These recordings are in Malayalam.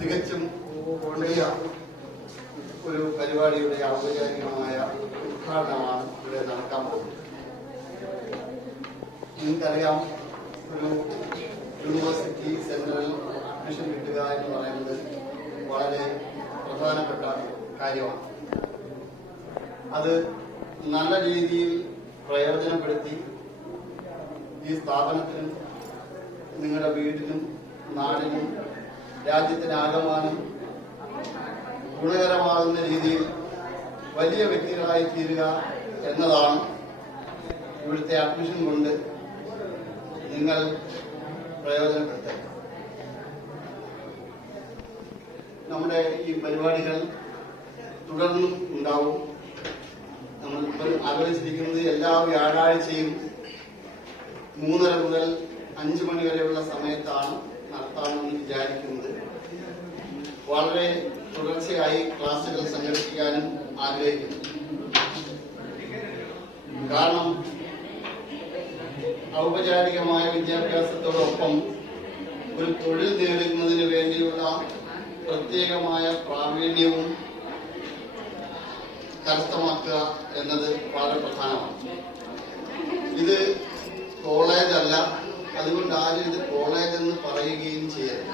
തികച്ചും പുതിയ ഒരു പരിപാടിയുടെ ഔപചാരികമായ ഉദ്ഘാടനമാണ് ഇവിടെ നടക്കാൻ പോകുന്നത്. നിങ്ങൾക്കറിയാം, ഒരു യൂണിവേഴ്സിറ്റി സെന്ററിൽ അഡ്മിഷൻ കിട്ടുക എന്ന് പറയുന്നത് വളരെ പ്രധാനപ്പെട്ട കാര്യമാണ്. അത് നല്ല രീതിയിൽ പ്രയോജനപ്പെടുത്തി ഈ സ്ഥാപനത്തിനും നിങ്ങളുടെ വീടിനും നാടിനും രാജ്യത്തിനാകമാനം ഗുണകരമാകുന്ന രീതിയിൽ വലിയ വ്യക്തികളായി തീരുക എന്നതാണ് ഇവിടുത്തെ അഡ്മിഷൻ കൊണ്ട് നിങ്ങൾ പ്രയോജനപ്പെടുത്തുക. നമ്മുടെ ഈ പരിപാടികൾ തുടർന്നും ഉണ്ടാവും. നമ്മളിപ്പോൾ ആലോചിച്ചിരിക്കുന്നത് എല്ലാ വ്യാഴാഴ്ചയും 3:30 മുതൽ 5 മണി വരെയുള്ള സമയത്താണ് നടത്താമെന്ന് വിചാരിക്കുന്നത്. വളരെ തുടർച്ചയായി ക്ലാസുകൾ സംഘടിപ്പിക്കാനും ആഗ്രഹിക്കുന്നു. കാരണം ഔപചാരികമായ വിദ്യാഭ്യാസത്തോടൊപ്പം ഒരു തൊഴിൽ നേടുന്നതിന് വേണ്ടിയുള്ള പ്രത്യേകമായ പ്രാവീണ്യവും കരസ്ഥമാക്കുക എന്നത് വളരെ പ്രധാനമാണ്. ഇത് കോളേജ് അല്ല, അതുകൊണ്ട് ആരും ഇത് കോളേജ് എന്ന് പറയുകയും ചെയ്യരുത്.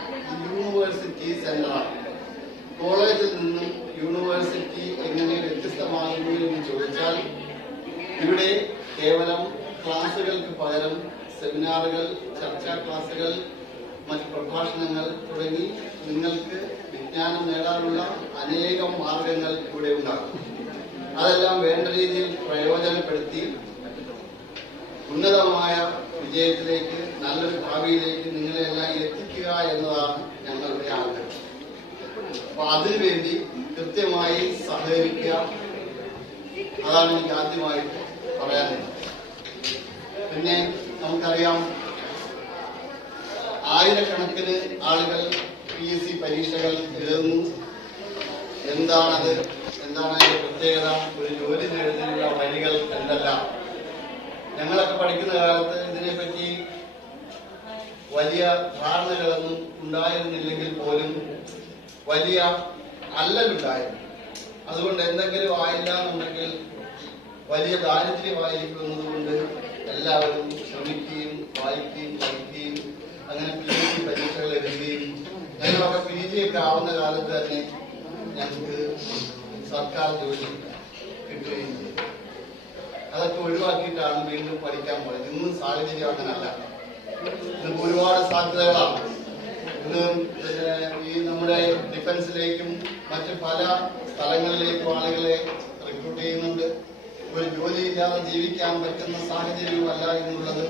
യൂണിവേഴ്സിറ്റി സെന്ററാണ്. കോളേജിൽ നിന്നും യൂണിവേഴ്സിറ്റി എങ്ങനെ വ്യത്യസ്തമാകുന്നു എന്ന് ചോദിച്ചാൽ, ഇവിടെ കേവലം ക്ലാസുകൾക്ക് പകരം സെമിനാറുകൾ, ചർച്ചാ ക്ലാസുകൾ, മറ്റ് പ്രഭാഷണങ്ങൾ തുടങ്ങി നിങ്ങൾക്ക് വിജ്ഞാനം നേടാനുള്ള അനേകം മാർഗങ്ങൾ ഇവിടെ ഉണ്ടാകും. അതെല്ലാം വേണ്ട രീതിയിൽ പ്രയോജനപ്പെടുത്തി ഉന്നതമായ വിജയത്തിലേക്ക്, നല്ലൊരു ഭാവിയിലേക്ക് നിങ്ങളെല്ലാം എത്തിക്കുക എന്നതാണ് ഞങ്ങളുടെ ആഗ്രഹം. അപ്പൊ അതിനുവേണ്ടി കൃത്യമായി സഹകരിക്കുക. അതാണ് എനിക്ക് ആദ്യമായിട്ട് പറയാനുള്ളത്. പിന്നെ നമുക്കറിയാം, ആയിരക്കണക്കിന് ആളുകൾ PSC പരീക്ഷകൾ എഴുതുന്നു. എന്താണ് അതിന്റെ പ്രത്യേകത? ഒരു ജോലി നേടുന്നതിനുള്ള വഴികൾ എന്തല്ല. ഞങ്ങളൊക്കെ പഠിക്കുന്ന കാലത്ത് ഇതിനെപ്പറ്റി വലിയ ധാരണകളൊന്നും ഉണ്ടായിരുന്നില്ലെങ്കിൽ പോലും വലിയ അല്ലലുണ്ടായിരുന്നു. അതുകൊണ്ട് എന്തെങ്കിലും ആയില്ല എന്നുണ്ടെങ്കിൽ വലിയ ദാരിദ്ര്യമായിരിക്കുന്നത് കൊണ്ട് എല്ലാവരും ശ്രമിക്കുകയും വായിക്കുകയും പഠിക്കുകയും അങ്ങനെ PSC പരീക്ഷകൾ എഴുതുകയും ഞങ്ങളൊക്കെ PG ഒക്കെ ആവുന്ന കാലത്ത് തന്നെ ഞങ്ങൾക്ക് സർക്കാർ ജോലി കിട്ടുകയും ചെയ്തു. അതൊക്കെ ഒഴിവാക്കിയിട്ടാണ് വീണ്ടും പഠിക്കാൻ പോയത്. ഇന്നും സാഹചര്യം അങ്ങനല്ല. ഇന്നിപ്പോൾ ഒരുപാട് സാധ്യതകളാണ്. ഇന്ന് ഈ നമ്മുടെ ഡിഫൻസിലേക്കും മറ്റ് പല സ്ഥലങ്ങളിലേക്കും ആളുകളെ റിക്രൂട്ട് ചെയ്യുന്നുണ്ട്. ഒരു ജോലിയില്ലാതെ ജീവിക്കാൻ പറ്റുന്ന സാഹചര്യവുമല്ല എന്നുള്ളത്.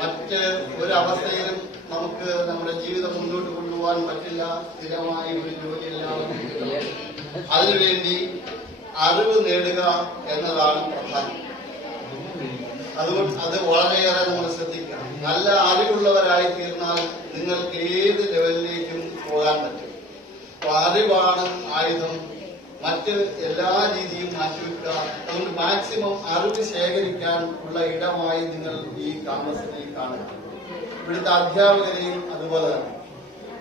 മറ്റ് ഒരവസ്ഥയിലും നമുക്ക് നമ്മുടെ ജീവിതം മുന്നോട്ട് കൊണ്ടുപോകാൻ പറ്റില്ല. സ്ഥിരമായി ഒരു ജോലി എല്ലാവർക്കും കിട്ടണം. അതിനുവേണ്ടി അറിവ് നേടുക എന്നതാണ് പ്രധാനം. അതുകൊണ്ട് അത് വളരെയേറെ നമ്മൾ ശ്രദ്ധിക്കണം. നല്ല അറിവുള്ളവരായി തീർന്നാൽ നിങ്ങൾക്ക് ഏത് ലെവലിലേക്കും പോകാൻ പറ്റും. അപ്പൊ അറിവാണ് ആയുധം. മറ്റ് എല്ലാ രീതിയും മാറ്റിവെക്കുക. അതുകൊണ്ട് മാക്സിമം അറിവ് ശേഖരിക്കാൻ ഉള്ള ഇടമായി നിങ്ങൾ ഈ കാമ്പസിനെ കാണുക. ഇവിടുത്തെ അധ്യാപകരെയും അതുപോലെ തന്നെ.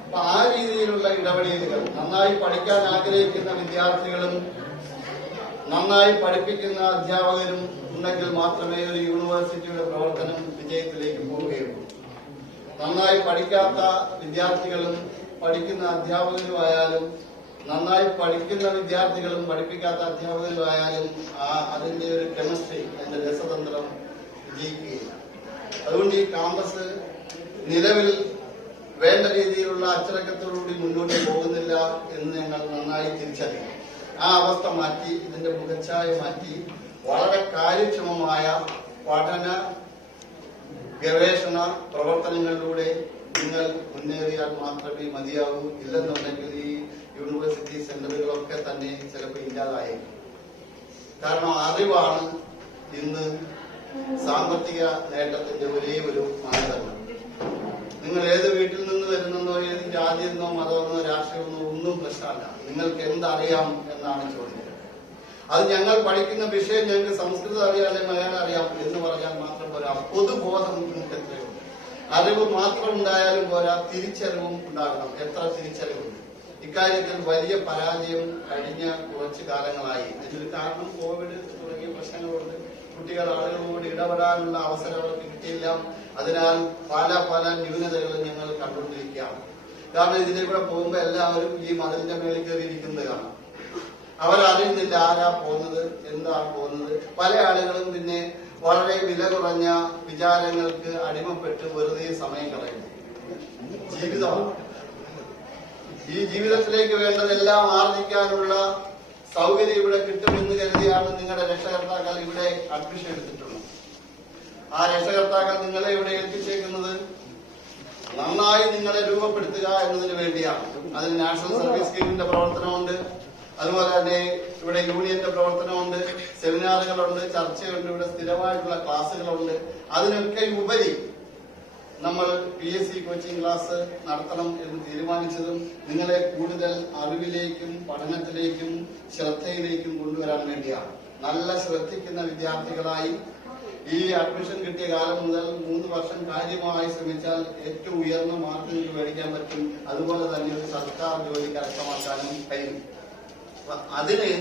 അപ്പൊ ആ രീതിയിലുള്ള ഇടപെടലുകൾ, നന്നായി പഠിക്കാൻ ആഗ്രഹിക്കുന്ന വിദ്യാർത്ഥികളും നന്നായി പഠിപ്പിക്കുന്ന അധ്യാപകരും ഉണ്ടെങ്കിൽ മാത്രമേ ഒരു യൂണിവേഴ്സിറ്റിയുടെ പ്രവർത്തനം വിജയത്തിലേക്ക് പോവുകയുള്ളൂ. നന്നായി പഠിക്കാത്ത വിദ്യാർത്ഥികളും പഠിക്കുന്ന അധ്യാപകരുമായാലും, നന്നായി പഠിക്കുന്ന വിദ്യാർത്ഥികളും പഠിപ്പിക്കാത്ത അധ്യാപകരുമായാലും അതിന്റെ ഒരു കെമിസ്ട്രി, അതിന്റെ രസതന്ത്രം വിജയിക്കുകയില്ല. അതുകൊണ്ട് ഈ കാമ്പസ് നിലവിൽ വേണ്ട രീതിയിലുള്ള അച്ചടക്കത്തോടുകൂടി മുന്നോട്ട് പോകുന്നില്ല എന്ന് ഞങ്ങൾ നന്നായി തിരിച്ചറിയും. ആ അവസ്ഥ മാറ്റി, ഇതിന്റെ മുഖച്ഛായ മാറ്റി വളരെ കാര്യക്ഷമമായ പഠന ഗവേഷണ പ്രവർത്തനങ്ങളിലൂടെ നിങ്ങൾ മുന്നേറിയാൽ മാത്രമേ മതിയാവൂ. ഇല്ലെന്നുണ്ടെങ്കിൽ ഈ യൂണിവേഴ്സിറ്റി സെന്ററുകളൊക്കെ തന്നെ ചിലപ്പോൾ ഇല്ലാതായേക്കും. കാരണം അറിവാണ് ഇന്ന് സാമ്പത്തിക നേട്ടത്തിന്റെ ഒരേ ഒരു മാനദണ്ഡം. നിങ്ങൾ ഏത് വീട്ടിൽ നിന്ന് വരുന്നെന്നോ, ഏത് ജാതിയെന്നോ, മതമെന്നോ, രാഷ്ട്രീയമെന്നോ ഒന്നും പ്രശ്നമല്ല. നിങ്ങൾക്ക് എന്തറിയാം എന്നാണ് ചോദ്യം. അത് ഞങ്ങൾ പഠിക്കുന്ന വിഷയം ഞങ്ങൾക്ക് സംസ്കൃതം അറിയാം, അല്ലെങ്കിൽ മലയാളം അറിയാം എന്ന് പറഞ്ഞാൽ മാത്രം പോരാ. പൊതുബോധം നിങ്ങൾക്ക് എത്രയുണ്ട്? അറിവ് മാത്രം ഉണ്ടായാലും പോരാ, തിരിച്ചറിവും ഉണ്ടാകണം. എത്ര തിരിച്ചറിവുണ്ട്? ഇക്കാര്യത്തിൽ വലിയ പരാജയം കഴിഞ്ഞ കുറച്ചു കാലങ്ങളായി. ഇതിന് കാരണം കോവിഡ് തുടങ്ങിയ പ്രശ്നങ്ങളുണ്ട്. കുട്ടികൾ ആളുകളോട് ഇടപെടാനുള്ള അവസരം അവർക്ക് കിട്ടിയില്ല. അതിനാൽ പല പല ന്യൂനതകളും ഞങ്ങൾ കണ്ടുകൊണ്ടിരിക്കുകയാണ്. കാരണം ഇതിലൂടെ പോകുമ്പോൾ എല്ലാവരും ഈ മതിലിന്റെ മേളിൽ കയറിയിരിക്കുന്നത് കാണാം. അവരറിയുന്നില്ല ആരാ പോകുന്നത്, എന്താ പോകുന്നത്. പല ആളുകളും പിന്നെ വളരെ വില കുറഞ്ഞ വിചാരങ്ങൾക്ക് അടിമപ്പെട്ട് വെറുതെ സമയം കളയുന്നു. ജീവിതമാണ്. ഈ ജീവിതത്തിലേക്ക് വേണ്ടതെല്ലാം ആർജിക്കാനുള്ള സൗകര്യം ഇവിടെ കിട്ടുമെന്ന് കരുതിയാണ് നിങ്ങളുടെ രക്ഷകർത്താക്കൾ ഇവിടെ അഡ്മിഷൻ എടുത്തിട്ടുള്ളത്. ആ രക്ഷകർത്താക്കൾ നിങ്ങളെ ഇവിടെ ഏൽപ്പിച്ചേക്കുന്നത് നന്നായി നിങ്ങളെ രൂപപ്പെടുത്തുക എന്നതിന് വേണ്ടിയാണ്. അതിന് നാഷണൽ സർവീസ് സ്കീമിന്റെ പ്രവർത്തനമുണ്ട്. അതുപോലെ തന്നെ ഇവിടെ യൂണിയന്റെ പ്രവർത്തനമുണ്ട്, സെമിനാറുകളുണ്ട്, ചർച്ചയുണ്ട്, ഇവിടെ സ്ഥിരമായിട്ടുള്ള ക്ലാസ്സുകളുണ്ട്. അതിനൊക്കെ ഉപരി നമ്മൾ PSC കോച്ചിങ് ക്ലാസ് നടത്തണം എന്ന് തീരുമാനിച്ചതും നിങ്ങളെ കൂടുതൽ അറിവിലേക്കും പഠനത്തിലേക്കും ശ്രദ്ധയിലേക്കും കൊണ്ടുവരാൻ വേണ്ടിയാണ്. നല്ല ശ്രദ്ധിക്കുന്ന വിദ്യാർത്ഥികളായി ഈ അഡ്മിഷൻ കിട്ടിയ കാലം മുതൽ 3 വർഷം കാര്യമായി ശ്രമിച്ചാൽ ഏറ്റവും ഉയർന്ന മാർക്ക് മേടിക്കാൻ പറ്റും. അതുപോലെ തന്നെ ഒരു സർക്കാർ ജോലി കരസ്ഥമാക്കാനും കഴിയും. അതിന്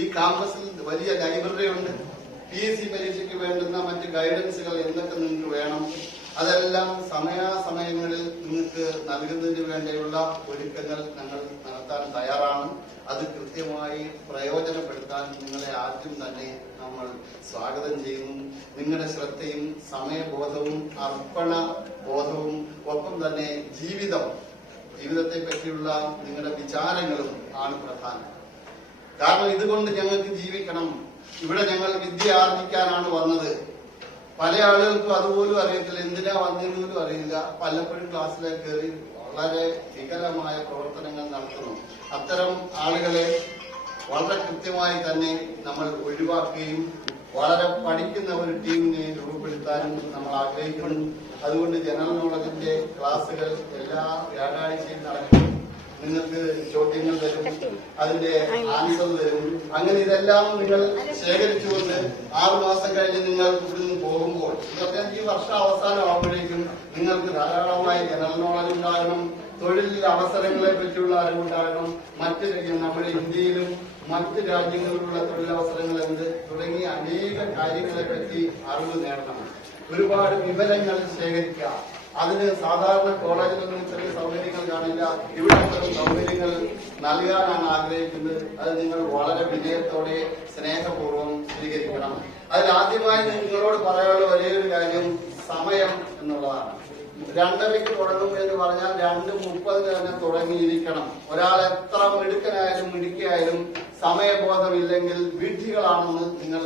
ഈ കാമ്പസിൽ വലിയ ലൈബ്രറി ഉണ്ട്. PSC പരീക്ഷയ്ക്ക് വേണ്ടുന്ന മറ്റ് ഗൈഡൻസുകൾ എന്തൊക്കെ നിങ്ങൾക്ക് വേണം, അതെല്ലാം സമയാസമയങ്ങളിൽ നിങ്ങൾക്ക് നൽകുന്നതിന് വേണ്ടിയുള്ള ഒരുക്കങ്ങൾ ഞങ്ങൾ നടത്താൻ തയ്യാറാണ്. അത് കൃത്യമായി പ്രയോജനപ്പെടുത്താൻ നിങ്ങളെ ആദ്യം തന്നെ നമ്മൾ സ്വാഗതം ചെയ്യുന്നു. നിങ്ങളുടെ ശ്രദ്ധയും സമയബോധവും അർപ്പണ ബോധവും ഒപ്പം തന്നെ ജീവിതത്തെ പറ്റിയുള്ള നിങ്ങളുടെ വിചാരങ്ങളും ആണ് പ്രധാനം. കാരണം ഇതുകൊണ്ട് ഞങ്ങൾക്ക് ജീവിക്കണം. ഇവിടെ ഞങ്ങൾ വിദ്യ ആർജിക്കാനാണ് വന്നത്. പല ആളുകൾക്കും അതുപോലും അറിയത്തില്ല, എന്തിനാ വന്നതെന്ന് പോലും അറിയില്ല. പലപ്പോഴും ക്ലാസ്സിലേക്ക് കയറി വളരെ വികലമായ പ്രവർത്തനങ്ങൾ നടത്തുന്നു. അത്തരം ആളുകളെ വളരെ കൃത്യമായി തന്നെ നമ്മൾ ഒഴിവാക്കുകയും വളരെ പഠിക്കുന്ന ഒരു ടീമിനെ രൂപപ്പെടുത്താനും നമ്മൾ ആഗ്രഹിക്കുന്നു. അതുകൊണ്ട് ജനറൽ നോളജിന്റെ ക്ലാസുകൾ എല്ലാ വ്യാഴാഴ്ചയും നടക്കും. നിങ്ങൾക്ക് ചോദ്യങ്ങൾ തരും, അതിന്റെ ആൻസർ തരും. അങ്ങനെ ഇതെല്ലാം നിങ്ങൾ ശേഖരിച്ചുകൊണ്ട് 6 മാസം കഴിഞ്ഞ് നിങ്ങൾ ഇവിടുന്ന് പോകുമ്പോൾ 25 വർഷം അവസാനം ആകുമ്പോഴേക്കും നിങ്ങൾക്ക് ധാരാളമായി ജനറൽ നോളജ് ഉണ്ടാകണം, തൊഴിൽ അവസരങ്ങളെ പറ്റിയുള്ള അറിവുണ്ടാകണം, മറ്റ് നമ്മുടെ ഇന്ത്യയിലും മറ്റ് രാജ്യങ്ങളിലുള്ള തൊഴിലവസരങ്ങൾ എന്ത് തുടങ്ങിയ അനേക കാര്യങ്ങളെ പറ്റി അറിവ് നേടണം. ഒരുപാട് വിവരങ്ങൾ ശേഖരിക്കുക. അതിന് സാധാരണ കോളേജിലൊന്നും ചെറിയ സൗകര്യങ്ങൾ കാണില്ല. ഇവിടെ അത്തരം സൗകര്യങ്ങൾ നൽകാനാണ് ആഗ്രഹിക്കുന്നത്. അത് നിങ്ങൾ വളരെ വിനയത്തോടെ സ്നേഹപൂർവ്വം സ്വീകരിക്കണം. അതിലാദ്യമായി നിങ്ങളോട് പറയാനുള്ള ഒരേ ഒരു കാര്യം സമയം എന്നുള്ളതാണ്. 2:30 തുടങ്ങും എന്ന് പറഞ്ഞാൽ 2:30 തന്നെ തുടങ്ങിയിരിക്കണം. ഒരാൾ എത്ര മിടുക്കനായാലും മിടുക്കിയായാലും സമയബോധമില്ലെങ്കിൽ വിഡ്ഢികളാണെന്ന് നിങ്ങൾ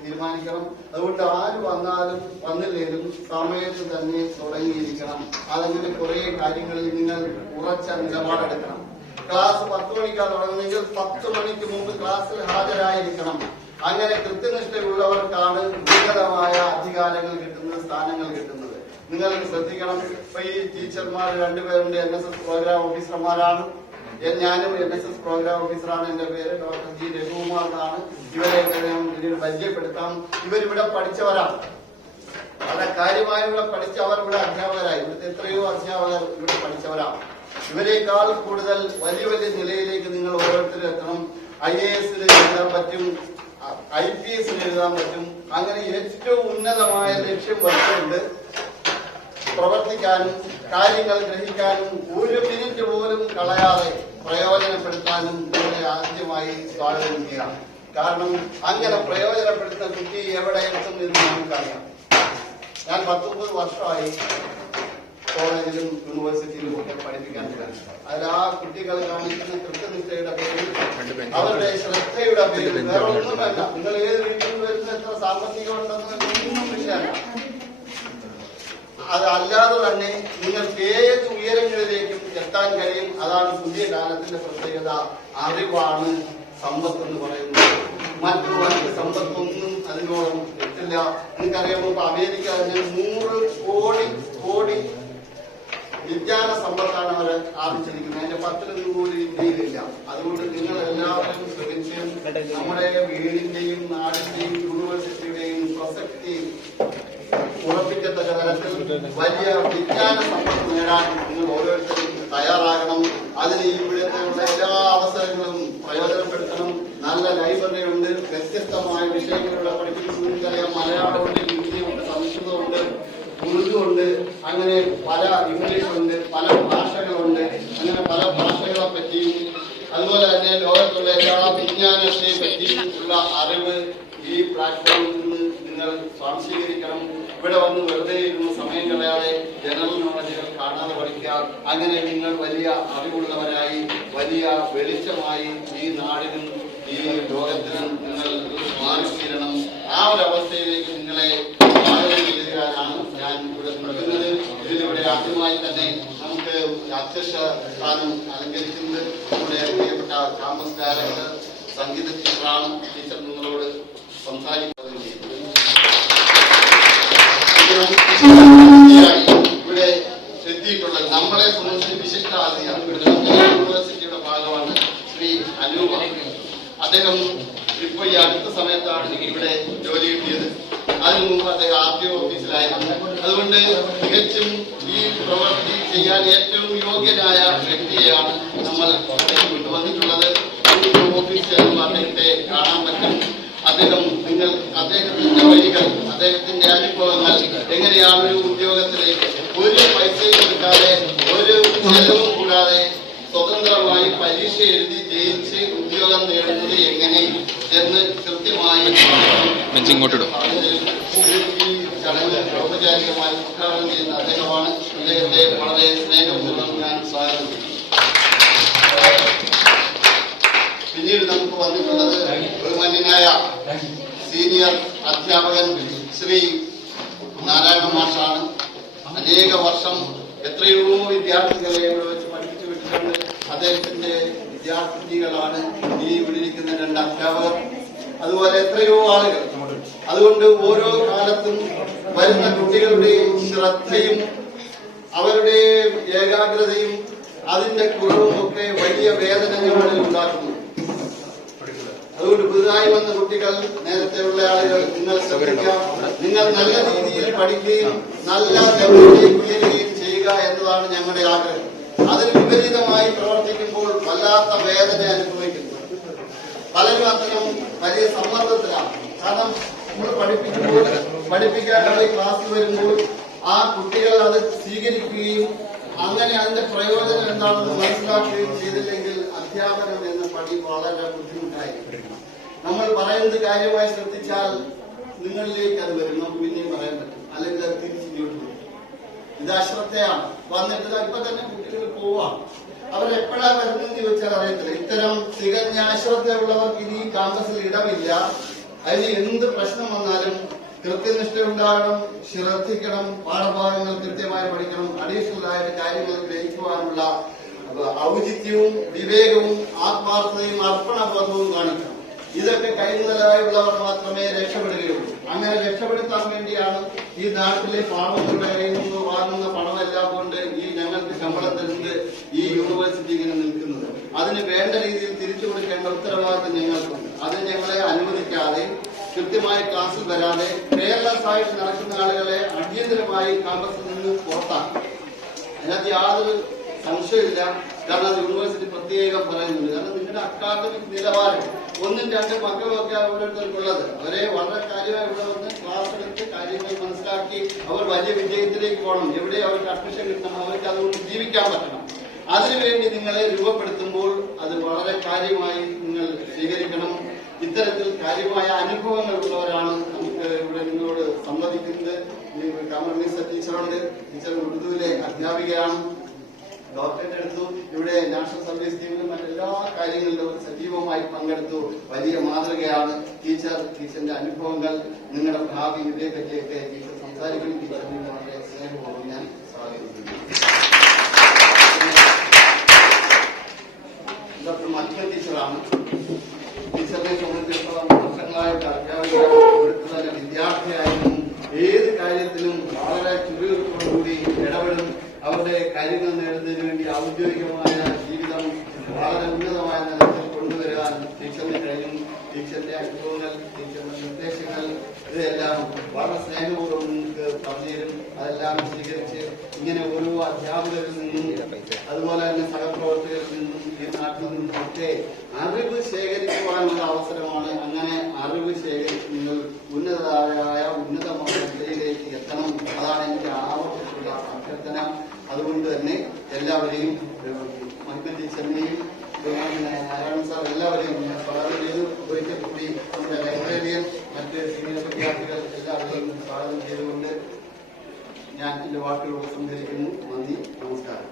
തീരുമാനിക്കണം. അതുകൊണ്ട് ആര് വന്നാലും വന്നില്ലെങ്കിലും സമയത്ത് തന്നെ തുടങ്ങിയിരിക്കണം. അതങ്ങനെ കുറെ കാര്യങ്ങളിൽ നിങ്ങൾ ഉറച്ച നിലപാടെടുക്കണം. ക്ലാസ് 10 മണിക്കാണ് തുടങ്ങുന്നെങ്കിൽ 10 മണിക്ക് മുമ്പ് ക്ലാസ്സിൽ ഹാജരായിരിക്കണം. അങ്ങനെ കൃത്യനിഷ്ഠയുള്ളവർക്കാണ് ഉന്നതമായ അധികാരങ്ങൾ കിട്ടുന്നത്, സ്ഥാനങ്ങൾ കിട്ടുന്നത്. നിങ്ങൾ ശ്രദ്ധിക്കണം. ഇപ്പൊ ഈ ടീച്ചർമാർ 2 പേരുണ്ട്, NSS പ്രോഗ്രാം ഓഫീസർമാരാണ്. ഞാനും NSS പ്രോഗ്രാം ഓഫീസറാണ്. എന്റെ പേര് ഡോക്ടർ G രഘുകുമാർ എന്നാണ്. ഇവരെ പരിചയപ്പെടുത്താം. ഇവരിവിടെ പഠിച്ചവരാണ്, വളരെ കാര്യമായി ഇവിടെ പഠിച്ചവർ ഇവിടെ അധ്യാപകരായി. ഇവിടുത്തെ എത്രയോ അധ്യാപകർ ഇവിടെ പഠിച്ചവരാണ്. ഇവരെക്കാൾ കൂടുതൽ വലിയ വലിയ നിലയിലേക്ക് നിങ്ങൾ ഓരോരുത്തരും എത്തണം. IAS എഴുതാൻ പറ്റും, IPS എഴുതാൻ പറ്റും. അങ്ങനെ ഏറ്റവും ഉന്നതമായ ലക്ഷ്യം വെച്ചുകൊണ്ട് പ്രവർത്തിക്കാനും കാര്യങ്ങൾ ഗ്രഹിക്കാനും 1 മിനിറ്റ് പോലും കളയാതെ പ്രയോജനപ്പെടുത്താനും നിങ്ങളെ ആദ്യമായി സ്വാഗതം ചെയ്യാം. കാരണം അങ്ങനെ പ്രയോജനപ്പെടുത്തുന്ന കുട്ടി എവിടെ എത്തും എന്ന് നമുക്കറിയാം. ഞാൻ 19 വർഷമായി കോളേജിലും യൂണിവേഴ്സിറ്റിയിലും ഒക്കെ പഠിപ്പിക്കാൻ ശ്രമിച്ചു. അതിൽ ആ കുട്ടികൾ കാണിക്കുന്ന കൃത്യനിഷ്ഠയുടെ പേരിൽ, അവരുടെ ശ്രദ്ധയുടെ പേരിൽ വേറെ ഒന്നുമല്ല. നിങ്ങൾ ഏത് വീട്ടിൽ വരുന്ന എത്ര സാമ്പത്തികം ഉണ്ടെന്നൊന്നുമില്ല. അതല്ലാതെ തന്നെ നിങ്ങൾക്ക് ഏത് ഉയരങ്ങളിലേക്കും എത്താൻ കഴിയും. അതാണ് പുതിയ കാലത്തിന്റെ പ്രത്യേകത. അറിവാണ് സമ്പത്ത് എന്ന് പറയുന്നത്. മറ്റു സമ്പത്തൊന്നും അതിനോടൊന്നും എത്തില്ല. നിങ്ങൾക്കറിയാമോ, ഇപ്പൊ അമേരിക്ക തന്നെ 100 കോടി വിജ്ഞാന സമ്പത്താണ് അവർ ആർജിച്ചിരിക്കുന്നത്. അതിന്റെ 10 പോലും ഇന്ത്യയിലില്ല. അതുകൊണ്ട് നിങ്ങൾ എല്ലാവരും ശ്രമിച്ച് നമ്മുടെ വീടിന്റെയും നാടിന്റെയും യൂണിവേഴ്സിറ്റിയുടെയും പ്രസക്തി ഉറപ്പിക്കത്തക്ക തരത്തിൽ വലിയ വിജ്ഞാന സമ്പത്ത് നേടാൻ നിങ്ങൾ ഓരോരുത്തരും തയ്യാറാകണം. അതിന് ഇവിടുത്തെ എല്ലാ അവസരങ്ങളും പ്രയോജനപ്പെടുത്തണം. നല്ല ലൈബ്രറി ഉണ്ട്, വ്യത്യസ്തമായ വിഷയങ്ങളിലൂടെ പഠിപ്പിക്കുന്നുണ്ട്. മലയാളമുണ്ട്, ഹിന്ദിയുണ്ട്, സംസ്കൃതമുണ്ട്, ഉറുദു ഉണ്ട്, അങ്ങനെ പല ഇംഗ്ലീഷുണ്ട്, പല ഭാഷകളുണ്ട്. അങ്ങനെ പല ഭാഷകളെ പറ്റിയും അതുപോലെ തന്നെ ലോകത്തുള്ള എല്ലാ വിജ്ഞാനത്തെ പറ്റിയുള്ള അറിവ് ഈ പ്ലാറ്റ്ഫോമിൽ നിന്ന് നിങ്ങൾ സ്വാംശീകരിക്കണം. ഇവിടെ വന്ന് വെറുതെ ഇരുന്ന് സമയം കളയാതെ ജനറൽ നോളജുകൾ കാണാതെ പഠിക്കുക. അങ്ങനെ നിങ്ങൾ വലിയ അറിവുള്ളവരായി വലിയ വെളിച്ചമായി ഈ നാടിനും ഈ ലോകത്തിനും നിങ്ങൾ മാറിത്തീരണം. ആ ഒരു അവസ്ഥയിലേക്ക് നിങ്ങളെ സ്വാഗതം ചെയ്യുവാനാണ് ഞാൻ ഇവിടെ നിൽക്കുന്നത്. ഇതിലൂടെ ആദ്യമായി തന്നെ നമുക്ക് അധ്യക്ഷ സ്ഥാനം അലങ്കരിക്കുന്നത് നമ്മുടെ പ്രിയപ്പെട്ട ക്യാമ്പസ് ഡയറക്ടർ സംഗീത ടീച്ചറാണ്. ടീച്ചർ നിങ്ങളോട് സംസാരിക്കുകയും ചെയ്തു. ഇവിടെ എത്തിയിട്ടുള്ള നമ്മളെ സംബന്ധിച്ച് വിശിഷ്ട അതിഥിയാണ്. യൂണിവേഴ്സിറ്റിയുടെ ഭാഗമാണ് ശ്രീ അനൂപ. അദ്ദേഹം ഇപ്പൊ ഈ അടുത്ത സമയത്താണ് ഇവിടെ ജോലി കിട്ടിയത്. അതിനു മുമ്പ് അദ്ദേഹം RTO ഓഫീസിലായിരുന്നു. അതുകൊണ്ട് തികച്ചും ഈ പ്രവൃത്തി ചെയ്യാൻ ഏറ്റവും യോഗ്യനായ വ്യക്തിയെയാണ് നമ്മൾ കൊണ്ടുവന്നിട്ടുള്ളത്. ഓഫീസിൽ അദ്ദേഹത്തെ കാണാൻ പറ്റും. അദ്ദേഹത്തിന്റെ വഴികൾ, അദ്ദേഹത്തിന്റെ അനുഭവങ്ങൾ, എങ്ങനെയാണ് ഒരു ഉദ്യോഗത്തിലേക്ക് ഒരു പൈസയും എടുക്കാതെ ഒരു ചെലവും കൂടാതെ സ്വതന്ത്രമായി പരീക്ഷ എഴുതി ജയിച്ച് ഉദ്യോഗം നേടുന്നത് എങ്ങനെ എന്ന് കൃത്യമായി ചടങ്ങ് ഔപചാരികമായി ഉദ്ഘാടനം ചെയ്യുന്ന അദ്ദേഹമാണ്. അദ്ദേഹത്തെ വളരെ സ്നേഹപൂർവ്വം ഞാൻ സ്വാഗതം ചെയ്യും. പിന്നീട് നമുക്ക് വന്നിട്ടുള്ളത് ബഹുമാന്യനായ സീനിയർ അധ്യാപകൻ ശ്രീ നാരായണ മാഷാണ്. അനേക വർഷം എത്രയോ വിദ്യാർത്ഥികളെ ഇവിടെ വെച്ച് പഠിപ്പിച്ചു വിട്ടിട്ടുണ്ട്. അദ്ദേഹത്തിന്റെ വിദ്യാർത്ഥിനികളാണ് ഈ വിളിക്കുന്ന 2 അധ്യാപകർ. അതുപോലെ എത്രയോ ആളുകൾ. അതുകൊണ്ട് ഓരോ കാലത്തും വരുന്ന കുട്ടികളുടെ ശ്രദ്ധയും അവരുടെ ഏകാഗ്രതയും അതിന്റെ കുറവും ഒക്കെ വലിയ വേദനകളിൽ ഉണ്ടാക്കുന്നു. അതുകൊണ്ട് പുതുതായി വന്ന കുട്ടികൾ, നേരത്തെയുള്ള ആളുകൾ, നിങ്ങൾ ശ്രദ്ധിക്കാം. നിങ്ങൾ നല്ല രീതിയിൽ പഠിക്കുകയും നല്ല ലെവലിലേക്ക് ഉയരുകയും ചെയ്യുക എന്നതാണ് ഞങ്ങളുടെ ആഗ്രഹം. അതിന് വിപരീതമായി പ്രവർത്തിക്കുമ്പോൾ വല്ലാത്ത വേദന അനുഭവിക്കുന്നു. പലരും അത്തരം വലിയ സമ്മർദ്ദത്തിലാണ്. കാരണം നമ്മൾ പഠിപ്പിക്കാനായി ക്ലാസ്സിൽ വരുമ്പോൾ ആ കുട്ടികൾ അത് സ്വീകരിക്കുകയും അങ്ങനെ അതിന്റെ പ്രയോജനം എന്താണെന്ന് മനസ്സിലാക്കുകയും ചെയ്തില്ലെങ്കിൽ അധ്യാപനം എന്ന പണി വളരെ ബുദ്ധിമുട്ടായിരിക്കും. നമ്മൾ പറയുന്നത് കാര്യമായി ശ്രദ്ധിച്ചാൽ നിങ്ങളിലേക്ക് അത് വരും. നമുക്ക് പിന്നെയും പറയാൻ പറ്റും. അല്ലെങ്കിൽ അത് തിരിച്ചിങ്ങോട്ട് വരും. ഇത് അശ്രദ്ധയാണ്. വന്നിട്ട് ഇപ്പൊ തന്നെ കുട്ടികൾ പോവാം. അവരെപ്പോഴാ വരുന്നതെന്ന് ചോദിച്ചാൽ അറിയത്തില്ല. ഇത്തരം തികഞ്ഞ അശ്രദ്ധയുള്ളവർക്ക് ഇനി ക്യാമ്പസിൽ ഇടമില്ല. അതിന് എന്ത് പ്രശ്നം വന്നാലും കൃത്യനിഷ്ഠ ഉണ്ടാകണം, ശ്രദ്ധിക്കണം, പാഠഭാഗങ്ങൾ കൃത്യമായി പഠിക്കണം, അഡീഷണൽ ആയിട്ട് കാര്യങ്ങൾ ഗ്രഹിക്കുവാനുള്ള ഔചിത്യവും വിവേകവും ആത്മാർത്ഥതയും അർപ്പണബോധവും കാണിക്കണം. ഇതൊക്കെ കൈമുതലായുള്ളവർ മാത്രമേ രക്ഷപ്പെടുകയുള്ളൂ. അങ്ങനെ രക്ഷപ്പെടുത്താൻ വേണ്ടിയാണ് ഈ നാട്ടിലെ പാവങ്ങളുടെ കയ്യിൽ നിന്ന് വാങ്ങുന്ന പണമെല്ലാം കൊണ്ട് ഈ ഞങ്ങൾക്ക് ശമ്പളം തരുന്നത് ഈ യൂണിവേഴ്സിറ്റി ഇങ്ങനെ നിൽക്കുന്നത്. അതിന് വേണ്ട രീതിയിൽ തിരിച്ചു കൊടുക്കേണ്ട ഉത്തരവാദിത്തം ഞങ്ങൾക്കുണ്ട്. അതിന് ഞങ്ങളെ അനുവദിക്കാതെ, കൃത്യമായി ക്ലാസ്സിൽ വരാതെ, കെയർലെസ് ആയിട്ട് നടക്കുന്ന ആളുകളെ അടിയന്തരമായി ക്യാമ്പസിൽ നിന്ന് പുറത്താക്കും. അതിനകത്ത് യാതൊരു സംശയമില്ല. കാരണം യൂണിവേഴ്സിറ്റി പ്രത്യേകം പറയുന്നുണ്ട്. കാരണം നിങ്ങളുടെ അക്കാദമിക് നിലവാരം 1ഉം 2ഉം മക്കളൊക്കെ ഓരോരുത്തർക്കുള്ളത്. അവരെ വളരെ കാര്യമായി ഇവിടെ വന്ന് ക്ലാസ് എടുത്ത് കാര്യങ്ങൾ മനസ്സിലാക്കി അവർ വലിയ വിജയത്തിലേക്ക് പോകണം. എവിടെ അവർക്ക് അഡ്മിഷൻ കിട്ടണം, അവർക്ക് അതുകൊണ്ട് ജീവിക്കാൻ പറ്റണം. അതിനുവേണ്ടി നിങ്ങളെ രൂപപ്പെടുത്തുമ്പോൾ അത് വളരെ കാര്യമായി നിങ്ങൾ സ്വീകരിക്കണം. ഇത്തരത്തിൽ കാര്യമായ അനുഭവങ്ങൾ ഉള്ളവരാണ് നമുക്ക് ഇവിടെ നിങ്ങളോട് സംവദിക്കുന്നത്. കമർനീസ ടീച്ചറുണ്ട്. ടീച്ചർ ഉറുദുവിലെ അധ്യാപികയാണ്. ഡോക്ടറേറ്റ് എടുത്തു. ഇവിടെ നാഷണൽ സർവീസ് സ്കീമിലും മറ്റെല്ലാ കാര്യങ്ങളിലും സജീവമായി പങ്കെടുത്തു. വലിയ മാതൃകയാണ് ടീച്ചർ. ടീച്ചറിന്റെ അനുഭവങ്ങൾ, നിങ്ങളുടെ ഭാവി ഇതേപ്പറ്റിയൊക്കെ ടീച്ചർ സംസാരിക്കും. ടീച്ചറിന് വളരെ സ്നേഹപൂർവ്വം ഞാൻ സ്വാഗതം ചെയ്യുന്നു. ഡോക്ടർ മധ്യ ടീച്ചറാണ്. ടീച്ചറിനെ സംബന്ധിച്ചിടത്തോളം വർഷങ്ങളായിട്ട് അധ്യാപകരുടെ വിദ്യാർത്ഥിയായിരുന്നു. ഏത് കാര്യത്തിലും വളരെ ചുരുക്കത്തോടുകൂടി ഇടപെടും. അവരുടെ കാര്യങ്ങൾ നേടുന്നതിന് വേണ്ടി ഔദ്യോഗികമായ ജീവിതം വളരെ ഉന്നതമായ നിലത്തിൽ കൊണ്ടുവരാൻ ടീച്ചറിന് കഴിയും. ടീച്ചറിന്റെ അനുഭവങ്ങൾ, ടീച്ചറിന്റെ നിർദ്ദേശങ്ങൾ ഇതെല്ലാം വളരെ സ്നേഹപൂർവ്വം നിങ്ങൾക്ക് പറഞ്ഞുതരും. അതെല്ലാം സ്വീകരിച്ച് ഇങ്ങനെ ഓരോ അധ്യാപകരിൽ നിന്നും അതുപോലെ തന്നെ സഹപ്രവർത്തകരിൽ നിന്നും ഈ നാട്ടിൽ നിന്നും ഒക്കെ അറിവ് ശേഖരിക്കുവാനുള്ള അവസരമാണ്. അങ്ങനെ അറിവ് ശേഖരിച്ച് നിങ്ങൾ ഉന്നതമായ നിലയിലേക്ക് എത്തണം. അതാണ് എനിക്ക് ആവർത്തിച്ചുള്ള അഭ്യർത്ഥന. അതുകൊണ്ട് തന്നെ എല്ലാവരെയും മഹിമന്തി ചെന്നൈയും നാരായണൻ സാർ എല്ലാവരെയും സ്വാഗതം ചെയ്തു. ഒരിക്കൽ കൂടി നമ്മുടെ ലൈബ്രറിയൻ മറ്റ് സീനിയർ വിദ്യാർത്ഥികൾ എല്ലാവരെയും സ്വാഗതം ചെയ്തുകൊണ്ട് ഞാൻ എന്റെ വാക്കുകൾ ഉപസംഹരിക്കുന്നു. നന്ദി, നമസ്കാരം.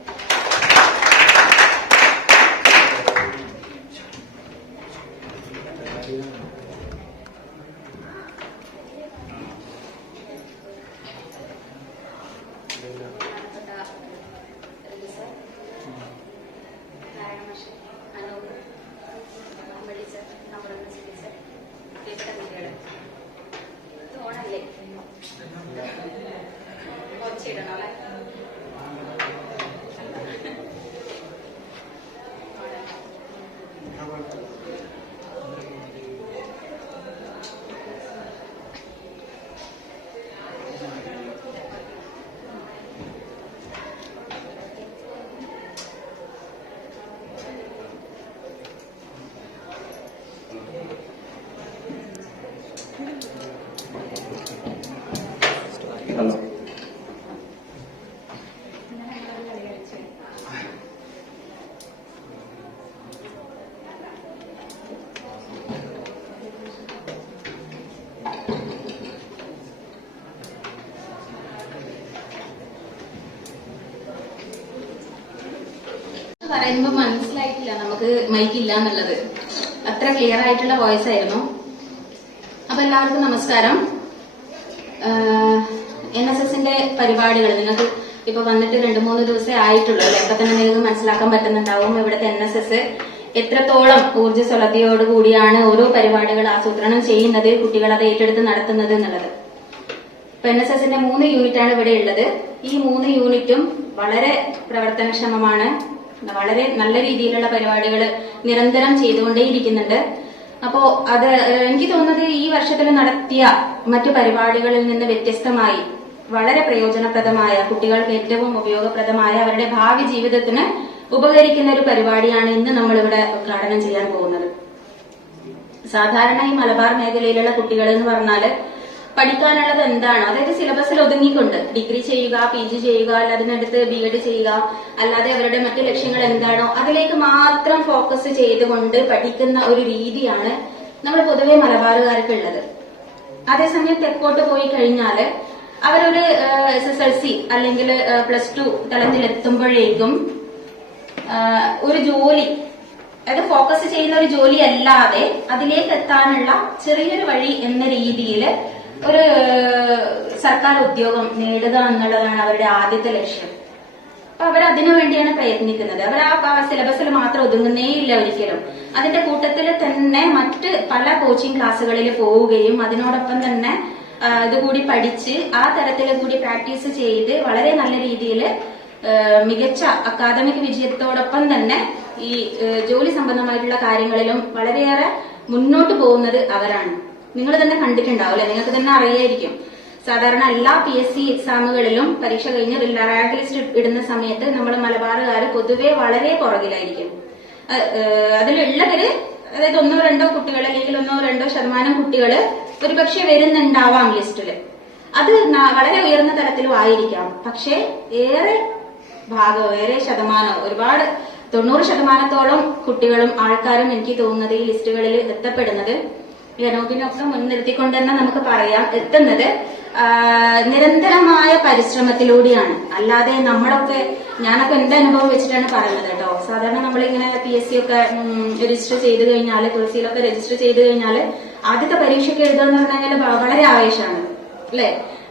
പറയുമ്പോ മനസ്സിലായിട്ടില്ല നമുക്ക് മൈക്കില്ല എന്നുള്ളത്. അത്ര ക്ലിയർ ആയിട്ടുള്ള വോയിസ് ആയിരുന്നു. അപ്പൊ എല്ലാവർക്കും നമസ്കാരം. NSSന്റെ പരിപാടികൾ നിങ്ങൾക്ക് ഇപ്പൊ വന്നിട്ട് 2-3 ദിവസമേ ആയിട്ടുള്ളൂ അല്ലെ? അപ്പൊ തന്നെ നിങ്ങൾക്ക് മനസ്സിലാക്കാൻ പറ്റുന്നുണ്ടാവും ഇവിടുത്തെ NSS എത്രത്തോളം ഊർജ്ജസ്വലതയോടുകൂടിയാണ് ഓരോ പരിപാടികൾ ആസൂത്രണം ചെയ്യുന്നത്, കുട്ടികൾ അത് ഏറ്റെടുത്ത് നടത്തുന്നത് എന്നുള്ളത്. ഇപ്പൊ NSSന്റെ 3 യൂണിറ്റാണ് ഇവിടെ ഉള്ളത്. ഈ 3 യൂണിറ്റും വളരെ പ്രവർത്തനക്ഷമമാണ്. വളരെ നല്ല രീതിയിലുള്ള പരിപാടികൾ നിരന്തരം ചെയ്തുകൊണ്ടേയിരിക്കുന്നുണ്ട്. അപ്പോ അത് എനിക്ക് തോന്നുന്നത് ഈ വർഷത്തിൽ നടത്തിയ മറ്റു പരിപാടികളിൽ നിന്ന് വ്യത്യസ്തമായി വളരെ പ്രയോജനപ്രദമായ, കുട്ടികൾക്ക് ഏറ്റവും ഉപയോഗപ്രദമായ, അവരുടെ ഭാവി ജീവിതത്തിന് ഉപകരിക്കുന്ന ഒരു പരിപാടിയാണ് ഇന്ന് നമ്മളിവിടെ ഉദ്ഘാടനം ചെയ്യാൻ പോകുന്നത്. സാധാരണ ഈ മലബാർ മേഖലയിലുള്ള കുട്ടികൾ എന്ന് പറഞ്ഞാല് പഠിക്കാനുള്ളത് എന്താണോ, അതായത് സിലബസിൽ ഒതുങ്ങിക്കൊണ്ട് ഡിഗ്രി ചെയ്യുക, PG ചെയ്യുക, അതിനടുത്ത് BEd ചെയ്യുക, അല്ലാതെ അവരുടെ മറ്റു ലക്ഷ്യങ്ങൾ എന്താണോ അതിലേക്ക് മാത്രം ഫോക്കസ് ചെയ്തുകൊണ്ട് പഠിക്കുന്ന ഒരു രീതിയാണ് നമ്മൾ പൊതുവെ മലബാറുകാർക്കുള്ളത്. അതേസമയം തെക്കോട്ട് പോയി കഴിഞ്ഞാല് അവരൊരു SSLC അല്ലെങ്കിൽ +2 തലത്തിലെത്തുമ്പോഴേക്കും ഒരു ജോലി, അതായത് ഫോക്കസ് ചെയ്യുന്ന ഒരു ജോലി അല്ലാതെ അതിലേക്ക് എത്താനുള്ള ചെറിയൊരു വഴി എന്ന രീതിയിൽ ഒരു സർക്കാർ ഉദ്യോഗം നേടുക എന്നുള്ളതാണ് അവരുടെ ആദ്യത്തെ ലക്ഷ്യം. അപ്പൊ അവർ അതിനു വേണ്ടിയാണ് പ്രയത്നിക്കുന്നത്. അവർ ആ സിലബസിൽ മാത്രം ഒതുങ്ങുന്നേയില്ല ഒരിക്കലും. അതിന്റെ കൂട്ടത്തിൽ തന്നെ മറ്റ് പല കോച്ചിങ് ക്ലാസ്സുകളിൽ പോവുകയും അതിനോടൊപ്പം തന്നെ ഇതുകൂടി പഠിച്ച് ആ തരത്തിൽ കൂടി പ്രാക്ടീസ് ചെയ്ത് വളരെ നല്ല രീതിയിൽ മികച്ച അക്കാദമിക് വിജയത്തോടൊപ്പം തന്നെ ഈ ജോലി സംബന്ധമായിട്ടുള്ള കാര്യങ്ങളിലും വളരെയേറെ മുന്നോട്ട് പോകുന്നത് അവരാണ്. നിങ്ങൾ തന്നെ കണ്ടിട്ടുണ്ടാവും അല്ലെ? നിങ്ങൾക്ക് തന്നെ അറിയായിരിക്കും. സാധാരണ എല്ലാ PSC എക്സാമുകളിലും പരീക്ഷ കഴിഞ്ഞ് റാങ്ക് ലിസ്റ്റ് ഇടുന്ന സമയത്ത് നമ്മൾ മലബാറുകാർ പൊതുവെ വളരെ പുറകിലായിരിക്കും. അതിലുള്ളവര്, അതായത് 1-2 കുട്ടികൾ അല്ലെങ്കിൽ 1-2% കുട്ടികൾ ഒരുപക്ഷെ വരുന്നുണ്ടാവാം ലിസ്റ്റില്. അത് വളരെ ഉയർന്ന തലത്തിലും ആയിരിക്കാം. പക്ഷെ ഏറെ ശതമാനം, ഒരുപാട് 90% കുട്ടികളും ആൾക്കാരും എനിക്ക് തോന്നുന്നത് ഈ ലിസ്റ്റുകളിൽ എത്തപ്പെടുന്നത്, ജനോപിനൊക്കെ മുൻനിർത്തിക്കൊണ്ട് തന്നെ നമുക്ക് പറയാം, എത്തുന്നത് നിരന്തരമായ പരിശ്രമത്തിലൂടെയാണ്. അല്ലാതെ ഞാനൊക്കെ എന്റെ അനുഭവം വെച്ചിട്ടാണ് പറയുന്നത് കേട്ടോ. സാധാരണ നമ്മളിങ്ങനെ PSC ഒക്കെ രജിസ്റ്റർ ചെയ്ത് കഴിഞ്ഞാൽ, തുളസിയിലൊക്കെ രജിസ്റ്റർ ചെയ്ത് കഴിഞ്ഞാൽ ആദ്യത്തെ പരീക്ഷയ്ക്ക് എഴുതാന്ന് പറഞ്ഞാൽ വളരെ ആവേശമാണ് അല്ലെ?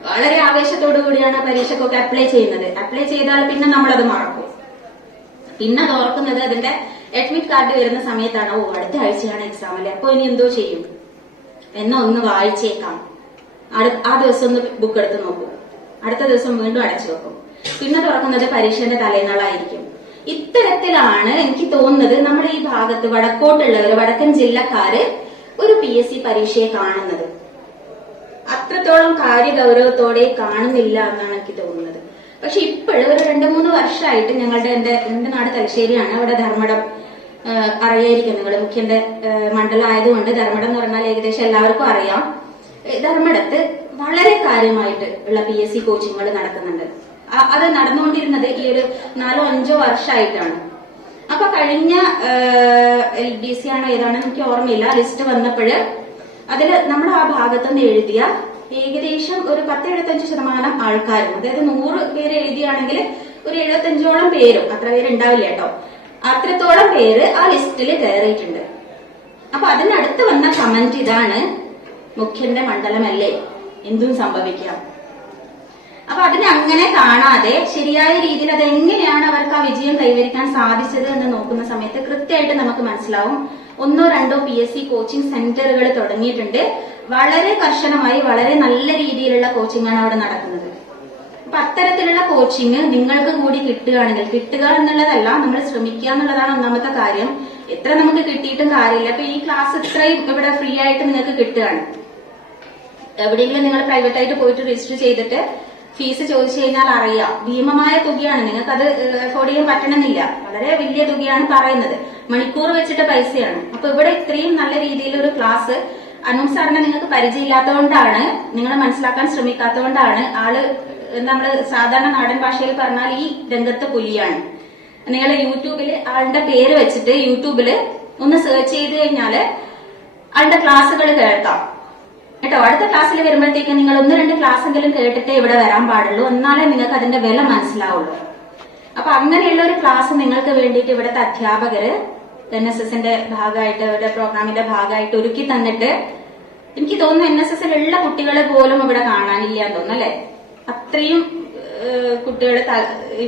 വളരെ ആവേശത്തോടു കൂടിയാണ് പരീക്ഷക്കൊക്കെ അപ്ലൈ ചെയ്യുന്നത്. അപ്ലൈ ചെയ്താൽ പിന്നെ നമ്മളത് മറക്കും. പിന്നെ അത് ഓർക്കുന്നത് അതിന്റെ അഡ്മിറ്റ് കാർഡ് വരുന്ന സമയത്താണ്. അടുത്ത ആഴ്ചയാണ് എക്സാം അല്ലെ, അപ്പൊ ഇനി എന്തോ ചെയ്യും ഒന്ന് വായിച്ചേക്കാം. ആ ദിവസം ഒന്ന് ബുക്ക് എടുത്ത് നോക്കും, അടുത്ത ദിവസം വീണ്ടും അടച്ചു വെക്കും. പിന്നെ തുറക്കുന്നത് പരീക്ഷന്റെ തലേനാളായിരിക്കും. ഇത്തരത്തിലാണ് എനിക്ക് തോന്നുന്നത് നമ്മൾ ഈ ഭാഗത്ത് വടക്കോട്ടുള്ളവര്, വടക്കൻ ജില്ലക്കാര് ഒരു PSC പരീക്ഷയെ കാണുന്നത്. അത്രത്തോളം കാര്യഗൗരവത്തോടെ കാണുന്നില്ല എന്നാണ് എനിക്ക് തോന്നുന്നത്. പക്ഷെ ഇപ്പോഴും ഒരു 2-3 വർഷമായിട്ട് ഞങ്ങളുടെ എന്റെ നാട് തലശ്ശേരിയാണ്. അവിടെ ധർമ്മടം അറിയായിരിക്കും നിങ്ങൾ, മുഖ്യന്റെ മണ്ഡലമായതുകൊണ്ട് ധർമ്മടം എന്ന് പറഞ്ഞാൽ ഏകദേശം എല്ലാവർക്കും അറിയാം. ധർമ്മടത്ത് വളരെ കാര്യമായിട്ട് ഉള്ള PSC കോച്ചിങ്ങുകൾ നടക്കുന്നുണ്ട്. അത് നടന്നുകൊണ്ടിരുന്നത് ഈ ഒരു 4-5 വർഷമായിട്ടാണ്. അപ്പൊ കഴിഞ്ഞ LDC ആണോ ഏതാണെന്ന് എനിക്ക് ഓർമ്മയില്ല, ലിസ്റ്റ് വന്നപ്പോഴ് അതില് നമ്മൾ ആ ഭാഗത്തുനിന്ന് എഴുതിയ ഏകദേശം ഒരു 10-75% ആൾക്കാരും, അതായത് 100 പേര് എഴുതിയാണെങ്കിൽ ഒരു 75ഓളം പേരും, അത്ര പേര് ഉണ്ടാവില്ല കേട്ടോ, അത്രത്തോളം പേര് ആ ലിസ്റ്റിൽ കയറിയിട്ടുണ്ട്. അപ്പൊ അതിനടുത്ത് വന്ന കമന്റ് ഇതാണ്: മുഖ്യന്റെ മണ്ഡലമല്ലേ, എന്തും സംഭവിക്കാം. അപ്പൊ അതിനെ അങ്ങനെ കാണാതെ ശരിയായ രീതിയിൽ അതെങ്ങനെയാണ് അവർക്ക് ആ വിജയം കൈവരിക്കാൻ സാധിച്ചത് എന്ന് നോക്കുന്ന സമയത്ത് കൃത്യമായിട്ട് നമുക്ക് മനസ്സിലാവും 1-2 PSC കോച്ചിങ് സെന്ററുകൾ തുടങ്ങിയിട്ടുണ്ട്. വളരെ കർശനമായി വളരെ നല്ല രീതിയിലുള്ള കോച്ചിങ് ആണ് അവിടെ നടക്കുന്നത്. അപ്പൊ അത്തരത്തിലുള്ള കോച്ചിങ് നിങ്ങൾക്ക് കൂടി കിട്ടുകയാണെങ്കിൽ, കിട്ടുക എന്നുള്ളതല്ല, നമ്മൾ ശ്രമിക്കുക എന്നുള്ളതാണ് ഒന്നാമത്തെ കാര്യം. എത്ര നമുക്ക് കിട്ടിയിട്ടും കാര്യമില്ല. അപ്പൊ ഈ ക്ലാസ് ഇത്രയും ഇവിടെ ഫ്രീ ആയിട്ട് നിങ്ങൾക്ക് കിട്ടുകയാണ്. എവിടെയെങ്കിലും നിങ്ങൾ പ്രൈവറ്റ് ആയിട്ട് പോയിട്ട് രജിസ്റ്റർ ചെയ്തിട്ട് ഫീസ് ചോദിച്ചു കഴിഞ്ഞാൽ അറിയാം, ഭീമമായ തുകയാണ്. നിങ്ങൾക്ക് അത് അഫോർഡ് ചെയ്യാൻ പറ്റണമെന്നില്ല, വളരെ വലിയ തുകയാണ് പറയുന്നത്. മണിക്കൂർ വെച്ചിട്ട് പൈസയാണ്. അപ്പൊ ഇവിടെ ഇത്രയും നല്ല രീതിയിലൊരു ക്ലാസ് അനൂപ് സാറിനെ നിങ്ങൾക്ക് പരിചയമില്ലാത്തതുകൊണ്ടാണ്, നിങ്ങൾ മനസ്സിലാക്കാൻ ശ്രമിക്കാത്തതുകൊണ്ടാണ്. ആള് നമ്മള് സാധാരണ നാടൻ ഭാഷയിൽ പറഞ്ഞാൽ ഈ രംഗത്ത് പുലിയാണ്. നിങ്ങൾ യൂട്യൂബില് ആളുടെ പേര് വെച്ചിട്ട് യൂട്യൂബില് ഒന്ന് സെർച്ച് ചെയ്ത് കഴിഞ്ഞാല് ആളുടെ ക്ലാസ്സുകൾ കേൾക്കാം കേട്ടോ. അടുത്ത ക്ലാസ്സിൽ വരുമ്പോഴത്തേക്കും നിങ്ങൾ 1-2 ക്ലാസ്സെങ്കിലും കേട്ടിട്ടേ ഇവിടെ വരാൻ പാടുള്ളൂ, എന്നാലേ നിങ്ങൾക്ക് അതിന്റെ വില മനസ്സിലാവുള്ളൂ. അപ്പൊ അങ്ങനെയുള്ള ഒരു ക്ലാസ് നിങ്ങൾക്ക് വേണ്ടിയിട്ട് ഇവിടുത്തെ അധ്യാപകര് NSSന്റെ ഭാഗമായിട്ട്, അവരുടെ പ്രോഗ്രാമിന്റെ ഭാഗമായിട്ട് ഒരുക്കി തന്നിട്ട്, എനിക്ക് തോന്നുന്നു NSSലുള്ള കുട്ടികളെ പോലും ഇവിടെ കാണാനില്ല എന്ന് തോന്നുന്നു അല്ലെ. അത്രയും കുട്ടികൾ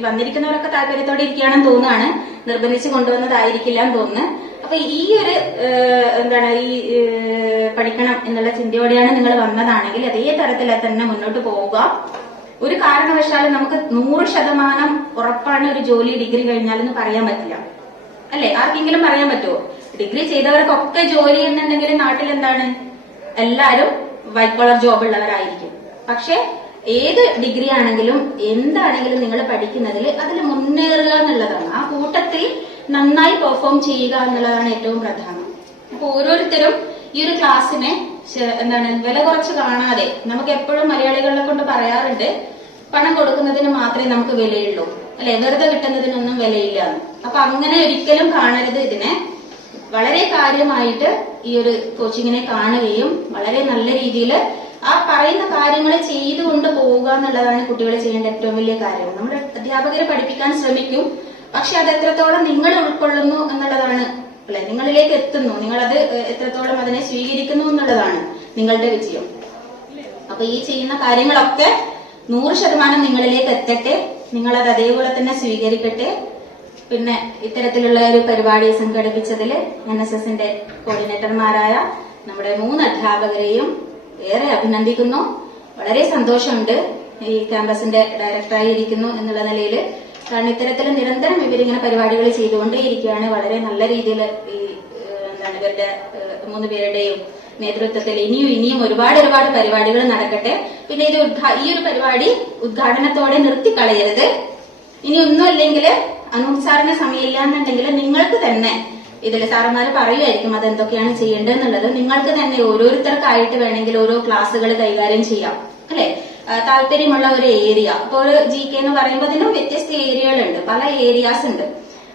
വന്നിരിക്കുന്നവരൊക്കെ താല്പര്യത്തോടെ ഇരിക്കുകയാണെന്ന് തോന്നുകയാണ്, നിർബന്ധിച്ച് കൊണ്ടുവന്നതായിരിക്കില്ല എന്ന് തോന്നുന്നു. അപ്പൊ ഈ ഒരു ഈ പഠിക്കണം എന്നുള്ള ചിന്തയോടെയാണ് നിങ്ങൾ വന്നതാണെങ്കിൽ അതേ തരത്തിൽ തന്നെ മുന്നോട്ട് പോവുക. ഒരു കാരണവശാലും നമുക്ക് 100% ഉറപ്പാണ് ഒരു ജോലി ഡിഗ്രി കഴിഞ്ഞാലെന്ന് പറയാൻ പറ്റില്ല അല്ലെ. ആർക്കെങ്കിലും പറയാൻ പറ്റുമോ? ഡിഗ്രി ചെയ്തവർക്കൊക്കെ ജോലി എന്നുണ്ടെങ്കിൽ നാട്ടിൽ എന്താണ്, എല്ലാരും വൈറ്റ് കോളർ ജോബ് ഉള്ളവരായിരിക്കും. പക്ഷെ ഏത് ഡിഗ്രി ആണെങ്കിലും എന്താണെങ്കിലും നിങ്ങൾ പഠിക്കുന്നതിൽ അതിൽ മുന്നേറുക എന്നുള്ളതാണ്. ആ കൂട്ടത്തിൽ നന്നായി പെർഫോം ചെയ്യുക എന്നുള്ളതാണ് ഏറ്റവും പ്രധാനം. അപ്പൊ ഓരോരുത്തരും ഈ ഒരു ക്ലാസ്സിനെ വില കുറച്ച് കാണാതെ, നമുക്ക് എപ്പോഴും മലയാളികളെ കൊണ്ട് പറയാറുണ്ട് പണം കൊടുക്കുന്നതിന് മാത്രമേ നമുക്ക് വിലയുള്ളൂ അല്ലെ, വെറുതെ കിട്ടുന്നതിനൊന്നും വിലയില്ല. അപ്പൊ അങ്ങനെ ഒരിക്കലും കാണരുത്. ഇതിനെ വളരെ കാര്യമായിട്ട് ഈ ഒരു കോച്ചിങ്ങിനെ കാണുകയും വളരെ നല്ല രീതിയിൽ ആ പറയുന്ന കാര്യങ്ങൾ ചെയ്തുകൊണ്ട് പോവുക എന്നുള്ളതാണ് കുട്ടികൾ ചെയ്യേണ്ട ഏറ്റവും വലിയ കാര്യം. നമ്മുടെ അധ്യാപകരെ പഠിപ്പിക്കാൻ ശ്രമിക്കും, പക്ഷെ അത് എത്രത്തോളം നിങ്ങൾ ഉൾക്കൊള്ളുന്നു എന്നുള്ളതാണ് അല്ലെ, നിങ്ങളിലേക്ക് എത്തുന്നു, നിങ്ങളത് എത്രത്തോളം അതിനെ സ്വീകരിക്കുന്നു എന്നുള്ളതാണ് നിങ്ങളുടെ വിജയം. അപ്പൊ ഈ ചെയ്യുന്ന കാര്യങ്ങളൊക്കെ 100% നിങ്ങളിലേക്ക് എത്തട്ടെ, നിങ്ങളത് അതേപോലെ തന്നെ സ്വീകരിക്കട്ടെ. പിന്നെ ഇത്തരത്തിലുള്ള ഒരു പരിപാടി സംഘടിപ്പിച്ചതിൽ NSSന്റെ കോർഡിനേറ്റർമാരായ നമ്മുടെ 3 അധ്യാപകരെയും ഏറെ അഭിനന്ദിക്കുന്നു. വളരെ സന്തോഷമുണ്ട് ഈ ക്യാമ്പസിന്റെ ഡയറക്ടറായി ഇരിക്കുന്നു എന്നുള്ള നിലയിൽ. കാരണം ഇത്തരത്തിൽ നിരന്തരം ഇവരിങ്ങനെ പരിപാടികൾ ചെയ്തുകൊണ്ടേയിരിക്കുകയാണ്. വളരെ നല്ല രീതിയിൽ ഈ ഇവരുടെ 3 പേരുടെയും നേതൃത്വത്തിൽ ഇനിയും ഒരുപാട് പരിപാടികൾ നടക്കട്ടെ. പിന്നെ ഈ ഒരു പരിപാടി ഉദ്ഘാടനത്തോടെ നിർത്തിക്കളയരുത്. ഇനി ഒന്നുമില്ലെങ്കിൽ അനൂപ് സാറിന് സമയമില്ല എന്നുണ്ടെങ്കിൽ നിങ്ങൾക്ക് തന്നെ ഇതിൽ സാറന്മാര് പറയുമായിരിക്കും അതെന്തൊക്കെയാണ് ചെയ്യേണ്ടതെന്നുള്ളത്. നിങ്ങൾക്ക് തന്നെ ഓരോരുത്തർക്കായിട്ട് വേണമെങ്കിൽ ഓരോ ക്ലാസ്സുകൾ കൈകാര്യം ചെയ്യാം അല്ലെ. താല്പര്യമുള്ള ഒരു ഏരിയ, ഇപ്പൊ ഒരു GK എന്ന് പറയുമ്പോൾ അതിനും വ്യത്യസ്ത ഏരിയകളുണ്ട്, പല ഏരിയാസ് ഉണ്ട്.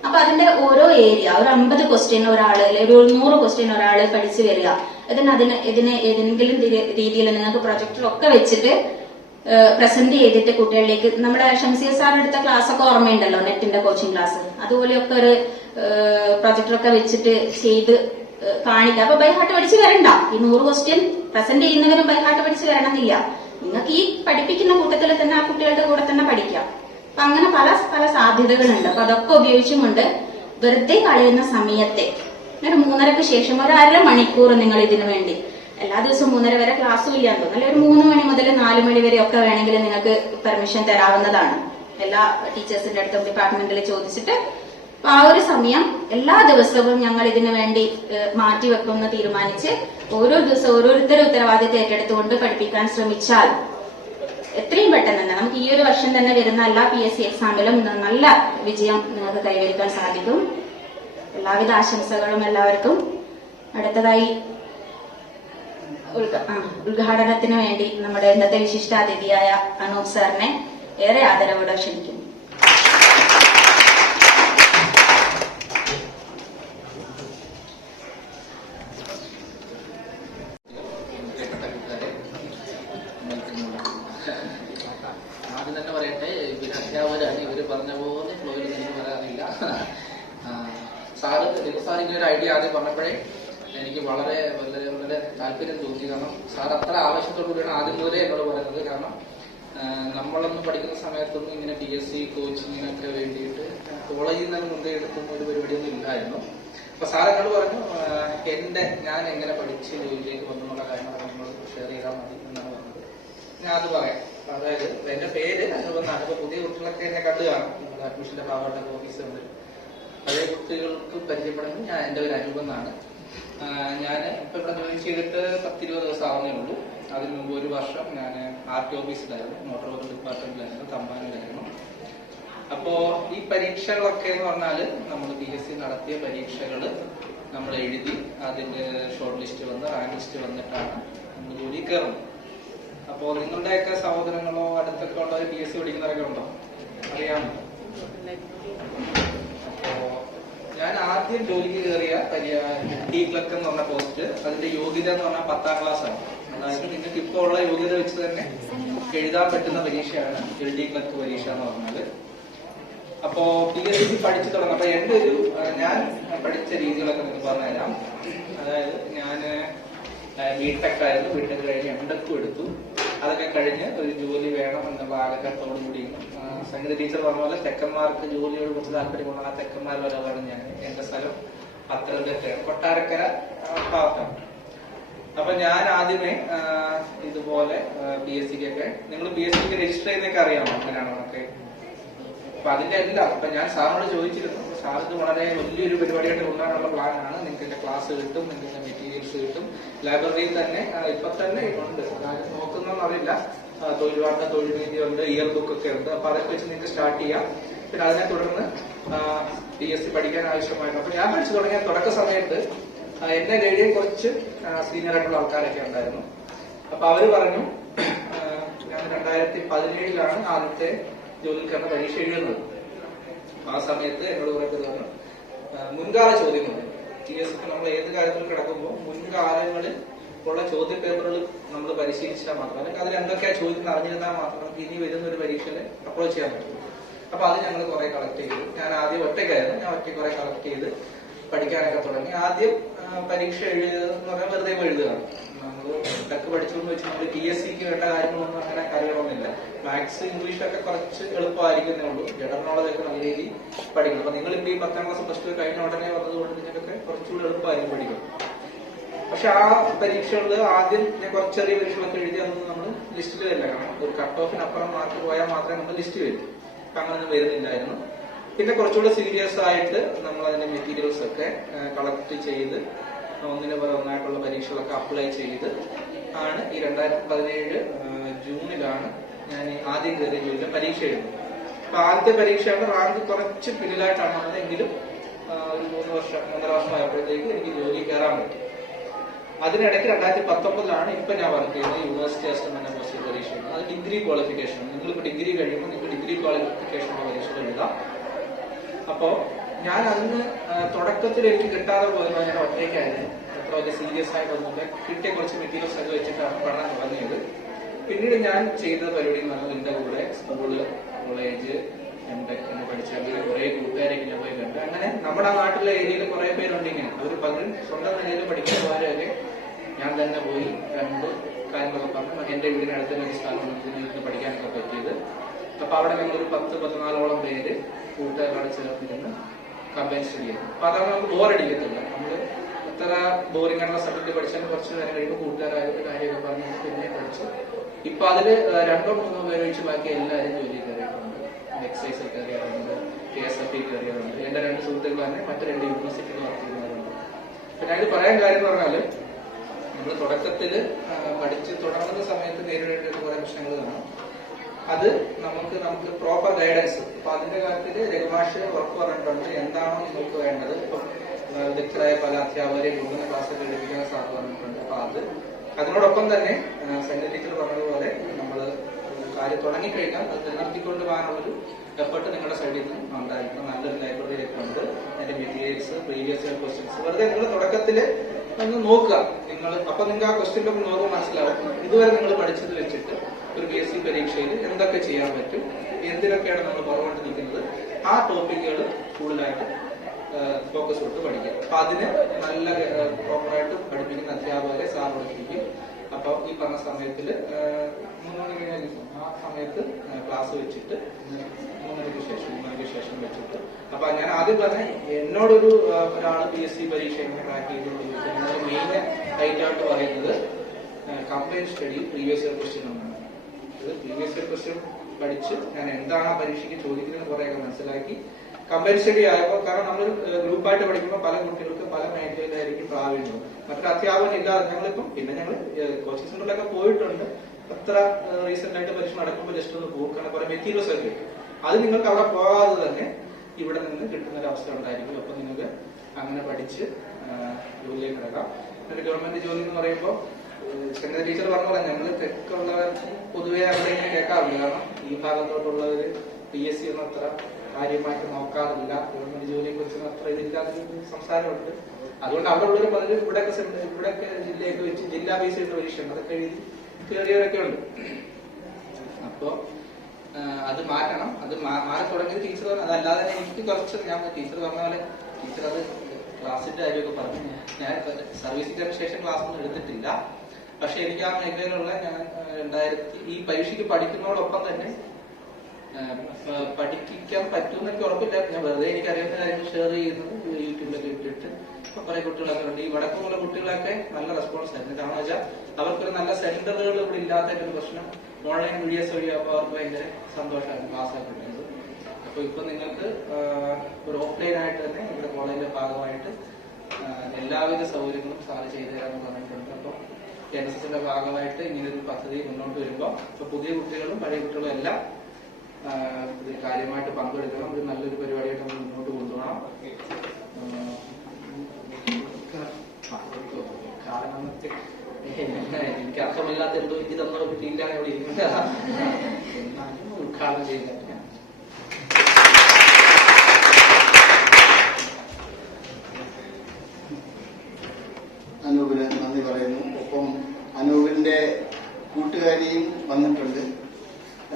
അപ്പൊ അതിന്റെ ഓരോ ഏരിയ ഒരു 50 ക്വസ്റ്റ്യൻ ഒരാള് അല്ലെങ്കിൽ ഒരു 100 ക്വസ്റ്റ്യൻ ഒരാള് പഠിച്ചു വരിക. ഇതിനെ ഏതെങ്കിലും രീതിയിൽ നിങ്ങൾക്ക് പ്രൊജക്ടറൊക്കെ വെച്ചിട്ട് പ്രസന്റ് ചെയ്തിട്ട് കുട്ടികളിലേക്ക്, നമ്മുടെ ഷംസീർ സാർ എടുത്ത ക്ലാസ് ഒക്കെ ഓർമ്മയുണ്ടല്ലോ, നെറ്റിന്റെ കോച്ചിങ് ക്ലാസ്, അതുപോലെയൊക്കെ ഒരു പ്രൊജക്ടറൊക്കെ വെച്ചിട്ട് ചെയ്ത് കാണിക്കാം. അപ്പൊ ബൈഹാർട്ട് പഠിച്ച് വരണ്ട. ഈ 100 ക്വസ്റ്റ്യൻ പ്രസന്റ് ചെയ്യുന്നവരും ബൈഹാർട്ട് പഠിച്ച് വരണമെന്നില്ല. നിങ്ങൾക്ക് ഈ പഠിപ്പിക്കുന്ന കൂട്ടത്തിൽ തന്നെ ആ കുട്ടികളുടെ കൂടെ തന്നെ പഠിക്കാം. അപ്പൊ അങ്ങനെ പല സാധ്യതകളുണ്ട്. അപ്പൊ അതൊക്കെ ഉപയോഗിച്ചുകൊണ്ട് വെറുതെ കളയുന്ന സമയത്തെ ഒരു 3:30ക്ക് ശേഷം ഒരു അരമണിക്കൂർ നിങ്ങൾ ഇതിനു വേണ്ടി, എല്ലാ ദിവസവും 3:30 വരെ ക്ലാസ്സും ഇല്ലാന്ന് തോന്നുന്നു, ഒരു 3 മണി മുതൽ 4 മണി വരെ ഒക്കെ വേണമെങ്കിൽ നിങ്ങൾക്ക് പെർമിഷൻ തരാവുന്നതാണ്. എല്ലാ ടീച്ചേഴ്സിന്റെ അടുത്തും ഡിപ്പാർട്ട്മെന്റിൽ ചോദിച്ചിട്ട് അപ്പൊ ആ ഒരു സമയം എല്ലാ ദിവസവും ഞങ്ങൾ ഇതിനു വേണ്ടി മാറ്റിവെക്കുമെന്ന് തീരുമാനിച്ച് ഓരോ ദിവസവും ഓരോരുത്തരും ഉത്തരവാദിത്തം ഏറ്റെടുത്തുകൊണ്ട് പഠിപ്പിക്കാൻ ശ്രമിച്ചാൽ എത്രയും പെട്ടെന്ന് തന്നെ നമുക്ക് ഈ ഒരു വർഷം തന്നെ വരുന്ന എല്ലാ PSC എക്സാമിലും നല്ല വിജയം നിങ്ങൾക്ക് കൈവരിക്കാൻ സാധിക്കും. എല്ലാവിധ ആശംസകളും എല്ലാവർക്കും. അടുത്തതായി ഉദ്ഘാടനത്തിന് വേണ്ടി നമ്മുടെ ഇന്നത്തെ വിശിഷ്ടാതിഥിയായ അനൂപ് സാറിനെ ഏറെ ആദരവോടെ ക്ഷണിക്കുന്നു. ആദ്യം തന്നെ പറയട്ടെ, ഇവര് അധ്യാപകരാണ്. ഇവര് പറഞ്ഞ പോലെ ഫ്ലോയിൽ എനിക്ക് പറയാറില്ല. സാർ ഇങ്ങനെ ഒരു ഐഡിയ ആദ്യം പറഞ്ഞപ്പോഴേ എനിക്ക് വളരെ വളരെ വളരെ താല്പര്യം തോന്നി. കാരണം സാർ അത്ര ആവശ്യത്തോടുകൂടിയാണ് ആദ്യം മുതലേ എന്നോട് പറയുന്നത്. കാരണം നമ്മളൊന്നും പഠിക്കുന്ന സമയത്തൊന്നും ഇങ്ങനെ PSC കോച്ചിങ്ങിനൊക്കെ വേണ്ടിയിട്ട് കോളേജിൽ നിന്ന് മുൻപേ എടുക്കുന്ന ഒരു പരിപാടിയൊന്നും ഇല്ലായിരുന്നു. അപ്പൊ സാർ എന്നോട് പറഞ്ഞു, ഞാൻ എങ്ങനെ പഠിച്ച് ജോലിയിലേക്ക് വന്നുള്ള കാര്യങ്ങളൊക്കെ നമ്മൾ ഷെയർ ചെയ്താൽ മതി എന്നാണ് പറഞ്ഞത്. ഞാൻ അത് പറയാം. അതായത് എന്റെ പേര് അനുപെന്നാണ്. ഇപ്പൊ പുതിയ കുട്ടികളൊക്കെ എന്നെ കണ്ടു കാണും. നമ്മുടെ അഡ്മിഷന്റെ ഭാഗമായിട്ട് ഓഫീസുണ്ട്. പഴയ കുട്ടികൾക്ക് പരിചയപ്പെടുന്നത് എന്റെ പേര് അനുപെന്നാണ്. ഞാൻ ഇപ്പൊ ഇവിടെ ജോയിൻ ചെയ്തിട്ട് 10-20 ദിവസം ആവുന്നേ ഉള്ളൂ. അതിന് മുമ്പ് ഒരു വർഷം ഞാൻ RT ഓഫീസിലായിരുന്നു, മോട്ടോർ വെഹിക്കിൾ ഡിപ്പാർട്ട്മെന്റിലായിരുന്നു, തമ്പാനിലായിരുന്നു. അപ്പോ ഈ പരീക്ഷകളൊക്കെ എന്ന് പറഞ്ഞാല് നമ്മൾ PSC നടത്തിയ പരീക്ഷകൾ നമ്മൾ എഴുതി അതിന്റെ ഷോർട്ട് ലിസ്റ്റ് വന്ന് റാങ്ക് ലിസ്റ്റ് വന്നിട്ടാണ് നമ്മൾ ജോലി കയറുന്നത്. അപ്പോ നിങ്ങളുടെയൊക്കെ സഹോദരങ്ങളോ അടുത്തൊക്കെ ഉള്ളവർ PSC പഠിക്കുന്നവരൊക്കെ ഉണ്ടോ? അറിയാമോ? അപ്പോ ഞാൻ ആദ്യം ജോലിക്ക് കയറിയ D ക്ലർക്ക് എന്ന് പറഞ്ഞ പോസ്റ്റ്, അതിന്റെ യോഗ്യത എന്ന് പറഞ്ഞാൽ 10ാം ക്ലാസ് ആണ്. അതായത് നിങ്ങൾക്ക് ഇപ്പോൾ ഉള്ള യോഗ്യത വെച്ച് തന്നെ എഴുതാൻ പറ്റുന്ന പരീക്ഷയാണ് LD ക്ലർക്ക് പരീക്ഷ എന്ന് പറഞ്ഞാല്. അപ്പോ PSC പഠിച്ചു തുടങ്ങും. അപ്പൊ എന്റെ ഞാൻ പഠിച്ച രീതികളൊക്കെ നിങ്ങൾക്ക് പറഞ്ഞുതരാം. അതായത് ഞാൻ ബിടെക് ആയിരുന്നു. ബിടെക് കഴിഞ്ഞ് MTech എടുത്തു. അതൊക്കെ കഴിഞ്ഞ് ഒരു ജോലി വേണം എന്നുള്ള ആഗ്രഹത്തോടു കൂടി സംഗീത ടീച്ചർ പറഞ്ഞ പോലെ തെക്കന്മാർക്ക് ജോലിയോട് കുറച്ച് താല്പര്യമുള്ള ആ തെക്കന്മാർ വരാതാണ് ഞാൻ. എന്റെ സ്ഥലം പത്തനംതിട്ടയാണ്, കൊട്ടാരക്കര ഭാഗത്താണ്. അപ്പൊ ഞാൻ ആദ്യമേ ഇതുപോലെ PSCക്കൊക്കെ, നിങ്ങൾ PSCക്ക് രജിസ്റ്റർ ചെയ്യുന്നതൊക്കെ അറിയാമോ? അങ്ങനെയാണോ ഒക്കെ? അപ്പൊ അതിന്റെ എല്ലാം അപ്പൊ ഞാൻ സാറിനോട് ചോദിച്ചിരുന്നു. സാർക്ക് വളരെ വലിയൊരു പരിപാടിയായിട്ട് കൊണ്ടുവരാനുള്ള പ്ലാനാണ്. നിങ്ങൾക്ക് എന്റെ ക്ലാസ് കിട്ടും, നിങ്ങൾക്ക് മെറ്റീരിയൽസ് കിട്ടും. ലൈബ്രറിയിൽ തന്നെ ഇപ്പൊ തന്നെ ഉണ്ട്, അതായത് നോക്കുന്നൊന്നും അറിയില്ല. തൊഴിൽ വാർത്ത, തൊഴിൽ നീതി ഉണ്ട്, ഇയർ ബുക്ക് ഒക്കെ ഉണ്ട്. അപ്പൊ അതൊക്കെ വെച്ച് നിങ്ങൾക്ക് സ്റ്റാർട്ട് ചെയ്യാം. പിന്നെ അതിനെ തുടർന്ന് PSC പഠിക്കാൻ ആവശ്യമായിരുന്നു. അപ്പൊ ഞാൻ പഠിച്ചു തുടങ്ങിയ തുടക്ക സമയത്ത് എന്നെ ഗൈഡിൽ കുറച്ച് സീനിയർ ആയിട്ടുള്ള ആൾക്കാരൊക്കെ ഉണ്ടായിരുന്നു. അപ്പൊ അവര് പറഞ്ഞു, ഞാൻ 2017 ആദ്യത്തെ ജോലിക്കാരുടെ പരീക്ഷ എഴുതുന്നത്. ആ സമയത്ത് എന്നോട് കുറെ പേര് പറഞ്ഞു, മുൻകാല ചോദ്യങ്ങളുണ്ട് PSCക്ക്. നമ്മൾ ഏത് കാര്യത്തിൽ കിടക്കുമ്പോൾ മുൻകാലങ്ങളിൽ ഉള്ള ചോദ്യ പേപ്പറുകൾ നമ്മൾ പരിശീലിച്ചാൽ മാത്രം, അല്ലെങ്കിൽ അതിൽ എന്തൊക്കെയാ ചോദിക്കുന്നത് അറിഞ്ഞിരുന്നാൽ മാത്രം നമുക്ക് ഇനി വരുന്ന ഒരു പരീക്ഷയിൽ അപ്രോച്ച് ചെയ്യാൻ പറ്റും. അപ്പൊ അത് ഞങ്ങൾ കുറെ കളക്ട് ചെയ്തു. ഞാൻ ആദ്യം ഒറ്റയ്ക്കായിരുന്നു. ഞാൻ ഒറ്റയ്ക്ക് കുറെ കളക്ട് ചെയ്ത് പഠിക്കാനൊക്കെ തുടങ്ങി. ആദ്യം പരീക്ഷ എഴുതുക എന്ന് പറഞ്ഞാൽ വെറുതെ എഴുതുകയാണ്. നമ്മൾ ഇതൊക്കെ പഠിച്ചുകൊണ്ട് വെച്ച് നമ്മൾ PSCക്ക് വേണ്ട കാര്യങ്ങളൊന്നും അങ്ങനെ കാര്യങ്ങളൊന്നുമില്ല. മാത്സ് ഇംഗ്ലീഷൊക്കെ കുറച്ച് എളുപ്പമായിരിക്കുന്നേ ഉള്ളൂ. ജനറൽ നോളജ് ഒക്കെ നല്ല രീതിയിൽ പഠിക്കണം. അപ്പൊ നിങ്ങൾ ഇപ്പൊ ഈ 10ാം ക്ലാസ് പ്ലസ് 2 കഴിഞ്ഞ ഉടനെ വന്നതുകൊണ്ട് നിങ്ങൾക്കൊക്കെ കുറച്ചുകൂടി എളുപ്പമായിരിക്കും പഠിക്കണം. പക്ഷെ ആ പരീക്ഷകളിൽ ആദ്യം ഞാൻ കുറച്ച് ചെറിയ പരീക്ഷകളൊക്കെ എഴുതി അതൊന്നും നമ്മൾ ലിസ്റ്റിൽ വരില്ല. കാരണം ഒരു കട്ട് ഓഫിനപ്പുറം മാർക്ക് പോയാൽ മാത്രമേ നമ്മൾ ലിസ്റ്റ് വരും. അപ്പൊ അങ്ങനൊന്നും വരുന്നില്ലായിരുന്നു. പിന്നെ കുറച്ചുകൂടെ സീരിയസ് ആയിട്ട് നമ്മൾ അതിന്റെ മെറ്റീരിയൽസ് ഒക്കെ കളക്ട് ചെയ്ത് ഒന്നിനു പുറം ഒന്നായിട്ടുള്ള പരീക്ഷകളൊക്കെ അപ്ലൈ ചെയ്ത് ആണ് ഈ 2017 ജൂണിലാണ് ഞാൻ ആദ്യം കയറിയ ജോലിയിലെ പരീക്ഷ എഴുതുന്നത്. അപ്പൊ ആദ്യത്തെ പരീക്ഷയുടെ റാങ്ക് കുറച്ച് പിന്നിലായിട്ടാണ് വന്നതെങ്കിലും ഒരു 3 വർഷം 1.5 വർഷം ആയപ്പോഴത്തേക്ക് എനിക്ക് ജോലി കയറാൻ പറ്റി. അതിനിടയ്ക്ക് 2019 ഇപ്പൊ ഞാൻ വർക്ക് ചെയ്യുന്നത് യൂണിവേഴ്സിറ്റി അസിസ്റ്റന്റ് പോസ്റ്റ് പരീക്ഷ. അത് ഡിഗ്രി ക്വാളിഫിക്കേഷൻ. നിങ്ങളിപ്പോ ഡിഗ്രി കഴിയുമ്പോൾ നിങ്ങൾക്ക് ഡിഗ്രി ക്വാളിഫിക്കേഷനുള്ള പരീക്ഷകൾ എഴുതാം. അപ്പോ ഞാൻ അന്ന് തുടക്കത്തിൽ എനിക്ക് കിട്ടാതെ പോയപ്പോൾ ഞാൻ ഒറ്റയ്ക്കായിരുന്നു. അത്ര വലിയ സീരിയസ് ആയിട്ടൊന്നുമില്ല. കിട്ടിയ കുറച്ച് മെറ്റീരിയൽസ് ഒക്കെ വെച്ചിട്ടാണ് പഠനം തുടങ്ങിയത്. പിന്നീട് ഞാൻ ചെയ്ത പരിപാടി എന്ന് പറഞ്ഞാൽ എന്റെ കൂടെ സ്കൂള്, കോളേജ്, MTech പഠിച്ച അങ്ങനെ കുറെ കൂട്ടുകാരൊക്കെ ഞാൻ പോയി കണ്ടു. അങ്ങനെ നമ്മുടെ നാട്ടിലെ ഏരിയയിൽ കുറെ പേരുണ്ട് ഇങ്ങനെ. അവർ പലരും സ്വന്തം നിലയിൽ പഠിക്കുന്നവരൊക്കെ ഞാൻ തന്നെ പോയി കണ്ടു കാര്യങ്ങളൊക്കെ പറഞ്ഞു. എന്റെ വീടിനടുത്ത് തന്നെ ഒരു സ്ഥലം പഠിക്കാനൊക്കെ പറ്റിയത്. അപ്പൊ അവിടെ ഞങ്ങളൊരു 10-14ഓളം പേര് കൂട്ടുകാരോട് ചേർന്നിരുന്ന് കമ്പൈൻ സ്റ്റഡി ചെയ്യുന്നു. അപ്പൊ അതാണ് നമുക്ക് ബോറടിക്കത്തില്ല. നമ്മള് എത്ര ബോറിംഗ് ആയിട്ടുള്ള സബ്ജക്ട് പഠിച്ചാലും കുറച്ച് നേരം കഴിയുമ്പോൾ കൂട്ടുകാരായിട്ട് കാര്യമൊക്കെ പറഞ്ഞ് പിന്നെ പഠിച്ചു. ഇപ്പൊ അതില് 2-3 പേര് ഒഴിച്ച് ബാക്കി എല്ലാവരും ജോലി കയറിയിട്ടുണ്ട്. എക്സൈസിൽ കയറിയിട്ടുണ്ട്, KSFE കയറിയതുണ്ട്. എന്റെ 2 സുഹൃത്തുക്കൾ തന്നെ മറ്റു 2 യൂണിവേഴ്സിറ്റിയിൽ വർക്ക് ചെയ്യുന്നവരുണ്ട്. അപ്പൊ ഞാനിത് പറയാൻ കാര്യം എന്ന് പറഞ്ഞാല് നമ്മൾ തുടക്കത്തിൽ പഠിച്ച് തുടങ്ങുന്ന സമയത്ത് നേരിടേണ്ട കുറെ പ്രശ്നങ്ങൾ കാണും. അത് നമുക്ക് പ്രോപ്പർ ഗൈഡൻസ്, അപ്പൊ അതിന്റെ കാര്യത്തിൽ രഘുമാഷ് ഉറപ്പ് പറഞ്ഞിട്ടുണ്ട് എന്താണോ നിങ്ങൾക്ക് വേണ്ടത്. ഇപ്പം വിദഗ്ധരായ പല അധ്യാപകരെയും കൂടുതൽ ക്ലാസ്സൊക്കെ എടുപ്പിക്കുന്ന സാർ പറഞ്ഞിട്ടുണ്ട്. അപ്പൊ അതിനോടൊപ്പം തന്നെ സൈന ടീച്ചർ പറഞ്ഞതുപോലെ നമ്മൾ കാര്യം തുടങ്ങിക്കഴിഞ്ഞാൽ അത് നിലനിർത്തിക്കൊണ്ട് പോകാനുള്ളൊരു എഫർട്ട് നിങ്ങളുടെ സൈഡിൽ നിന്ന് ഉണ്ടായിരിക്കണം. നല്ലൊരു ലൈബ്രറി ഒക്കെ ഉണ്ട്, അതിന്റെ മെറ്റീരിയൽസ്, പ്രീവിയസ് ഇയർ ക്വസ്റ്റ്യൻസ് വെറുതെ നിങ്ങൾ തുടക്കത്തില് ഒന്ന് നോക്കുക. അപ്പൊ നിങ്ങൾക്ക് ആ ക്വസ്റ്റ്യൻ പേപ്പർ നോക്കുമ്പോൾ മനസ്സിലാവും ഇതുവരെ നിങ്ങൾ പഠിച്ചത് വെച്ചിട്ട് ഒരു BSc പരീക്ഷയിൽ എന്തൊക്കെ ചെയ്യാൻ പറ്റും, എന്തിനൊക്കെയാണ് നമ്മൾ പുറകോട്ട് നിൽക്കുന്നത്, ആ ടോപ്പിക്കുകൾ കൂടുതലായിട്ട് ഫോക്കസ് കൊടുത്ത് പഠിക്കാം. അപ്പൊ അതിന് നല്ല പ്രോപ്പറായിട്ട് പഠിപ്പിക്കുന്ന അധ്യാപകരെ സാർ പഠിപ്പിക്കും. അപ്പൊ ഈ പറഞ്ഞ സമയത്തില് 3 മണിക്ക് ആ സമയത്ത് ക്ലാസ് വെച്ചിട്ട് 3 മണിക്ക് ശേഷം വെച്ചിട്ട്. അപ്പൊ ഞാൻ ആദ്യം പറഞ്ഞ എന്നോടൊരു ഒരാള് BSc പരീക്ഷ എങ്ങനെ ട്രാക്ക് ചെയ്തുകൊണ്ട് മെയിൻ ആയിട്ട് പറയുന്നത് combine study previous year question എന്നാണ്. പ്രീവിയസ് ഇയർ ക്വസ്റ്റ്യൻ പഠിച്ച് ഞാൻ എന്താണ് ആ പരീക്ഷയ്ക്ക് ചോദിക്കുന്നത് കുറെയൊക്കെ മനസ്സിലാക്കി കമ്പൈൻ സ്റ്റഡി ആയപ്പോൾ, കാരണം നമ്മൾ ഗ്രൂപ്പായിട്ട് പഠിക്കുമ്പോൾ പല കുട്ടികൾക്ക് പല മേഖലയിലായിരിക്കും പ്രാവീണ്യം. മറ്റൊരു അധ്യാപനം ഇല്ലാതെ ഞങ്ങൾ കോച്ചിങ് സെന്ററിലൊക്കെ പോയിട്ടുണ്ട്. അത്ര റീസെന്റ് ആയിട്ട് പരീക്ഷ നടക്കുമ്പോൾ ജസ്റ്റ് ഒന്ന് പോകും, കാരണം കുറെ മെറ്റീരിയൽസ് ഒക്കെ കിട്ടും. അത് നിങ്ങൾക്ക് അവിടെ പോകാതെ തന്നെ ഇവിടെ നിന്ന് കിട്ടുന്ന ഒരു അവസ്ഥ ഉണ്ടായിരിക്കും. അപ്പൊ നിങ്ങൾക്ക് അങ്ങനെ പഠിച്ച് ജോലിയിലേക്ക് കിടക്കാം. ഒരു ഗവൺമെന്റ് ജോലി എന്ന് പറയുമ്പോൾ ചെന്ന ടീച്ചർ പറഞ്ഞ പോലെ ഞങ്ങൾ തെക്കുള്ളവർ പൊതുവെ അവിടെ ഇങ്ങനെ കേൾക്കാറില്ല. കാരണം ഈ ഭാഗത്തോട്ടുള്ളവര് PSc ഒന്നും അത്ര കാര്യമായിട്ട് നോക്കാറില്ല, ഗവൺമെന്റ് ജോലിയെ കുറിച്ച് അത്ര ഇതില്ലാത്തൊരു സംസാരമുണ്ട്. അതുകൊണ്ട് അവിടെ ഉള്ളൊരു പലരും ഇവിടെയൊക്കെ ജില്ലയൊക്കെ വെച്ച് ജില്ലാ ബേസ് ചെയ്ത പരീക്ഷയുണ്ട്, അതൊക്കെ എഴുതി കയറിയവരൊക്കെ ഉണ്ട്. അപ്പോ അത് മാറ്റണം. അത് മാറി തുടങ്ങിയത് ടീച്ചർ പറഞ്ഞു. അതല്ലാതെ എനിക്ക് കുറച്ച് ഞാൻ ടീച്ചർ പറഞ്ഞ പോലെ ടീച്ചർ അത് ക്ലാസിന്റെ കാര്യമൊക്കെ പറഞ്ഞു. ഞാൻ സർവീസിന് ശേഷം ക്ലാസ് ഒന്നും എടുത്തിട്ടില്ല. പക്ഷെ എനിക്ക് ആ മേഖലയിലുള്ള ഞാൻ ഈ പരീക്ഷയ്ക്ക് പഠിക്കുന്നതോടൊപ്പം തന്നെ പഠിപ്പിക്കാൻ പറ്റുമെന്ന് എനിക്ക് ഉറപ്പില്ല. ഞാൻ വെറുതെ എനിക്ക് അറിയുന്ന കാര്യങ്ങൾ ഷെയർ ചെയ്യുന്നത് യൂട്യൂബിലൊക്കെ ഇട്ടിട്ട് കുറെ കുട്ടികളൊക്കെ ഉണ്ട്. ഈ വടക്കുമുള്ള കുട്ടികളൊക്കെ നല്ല റെസ്പോൺസ് ആയിരുന്നു. കാരണം വെച്ചാൽ അവർക്കൊരു നല്ല സെന്ററുകൾ ഇവിടെ ഇല്ലാത്തതിന്റെ ഒരു പ്രശ്നം ഓൺലൈൻ വീഡിയോസ് വഴിയാകുമ്പോൾ അവർക്ക് ഭയങ്കര സന്തോഷമായിരുന്നു ക്ലാസ്സൊക്കെ കിട്ടുന്നത്. അപ്പൊ ഇപ്പൊ നിങ്ങൾക്ക് ഒരു ഓഫ്ലൈൻ ആയിട്ട് തന്നെ ഇവിടെ കോളേജിന്റെ ഭാഗമായിട്ട് എല്ലാവിധ സൗകര്യങ്ങളും സാറ് ചെയ്തു തരാമെന്ന് പറഞ്ഞിട്ടുണ്ട്. അപ്പൊ NSSന്റെ ഭാഗമായിട്ട് ഇങ്ങനൊരു പദ്ധതി മുന്നോട്ട് വരുമ്പോൾ ഇപ്പൊ പുതിയ കുട്ടികളും പഴയ കുട്ടികളും എല്ലാം ഇത് കാര്യമായിട്ട് പങ്കെടുക്കണം. ഇത് നല്ലൊരു പരിപാടിയായിട്ട് നമ്മൾ മുന്നോട്ട് കൊണ്ടുപോകണം. കാരണം എനിക്ക് അർത്ഥമില്ലാത്ത എന്തോ എനിക്ക് തന്ന ഫീൽഡാണ് ഇവിടെ ഇരിക്കുന്നത്. എന്നാലും ഉദ്ഘാടനം ചെയ്യുന്നത് അനൂപിന് നന്ദി പറയുന്നു. ഒപ്പം അനൂപിന്റെ കൂട്ടുകാരിയും വന്നിട്ടുണ്ട്.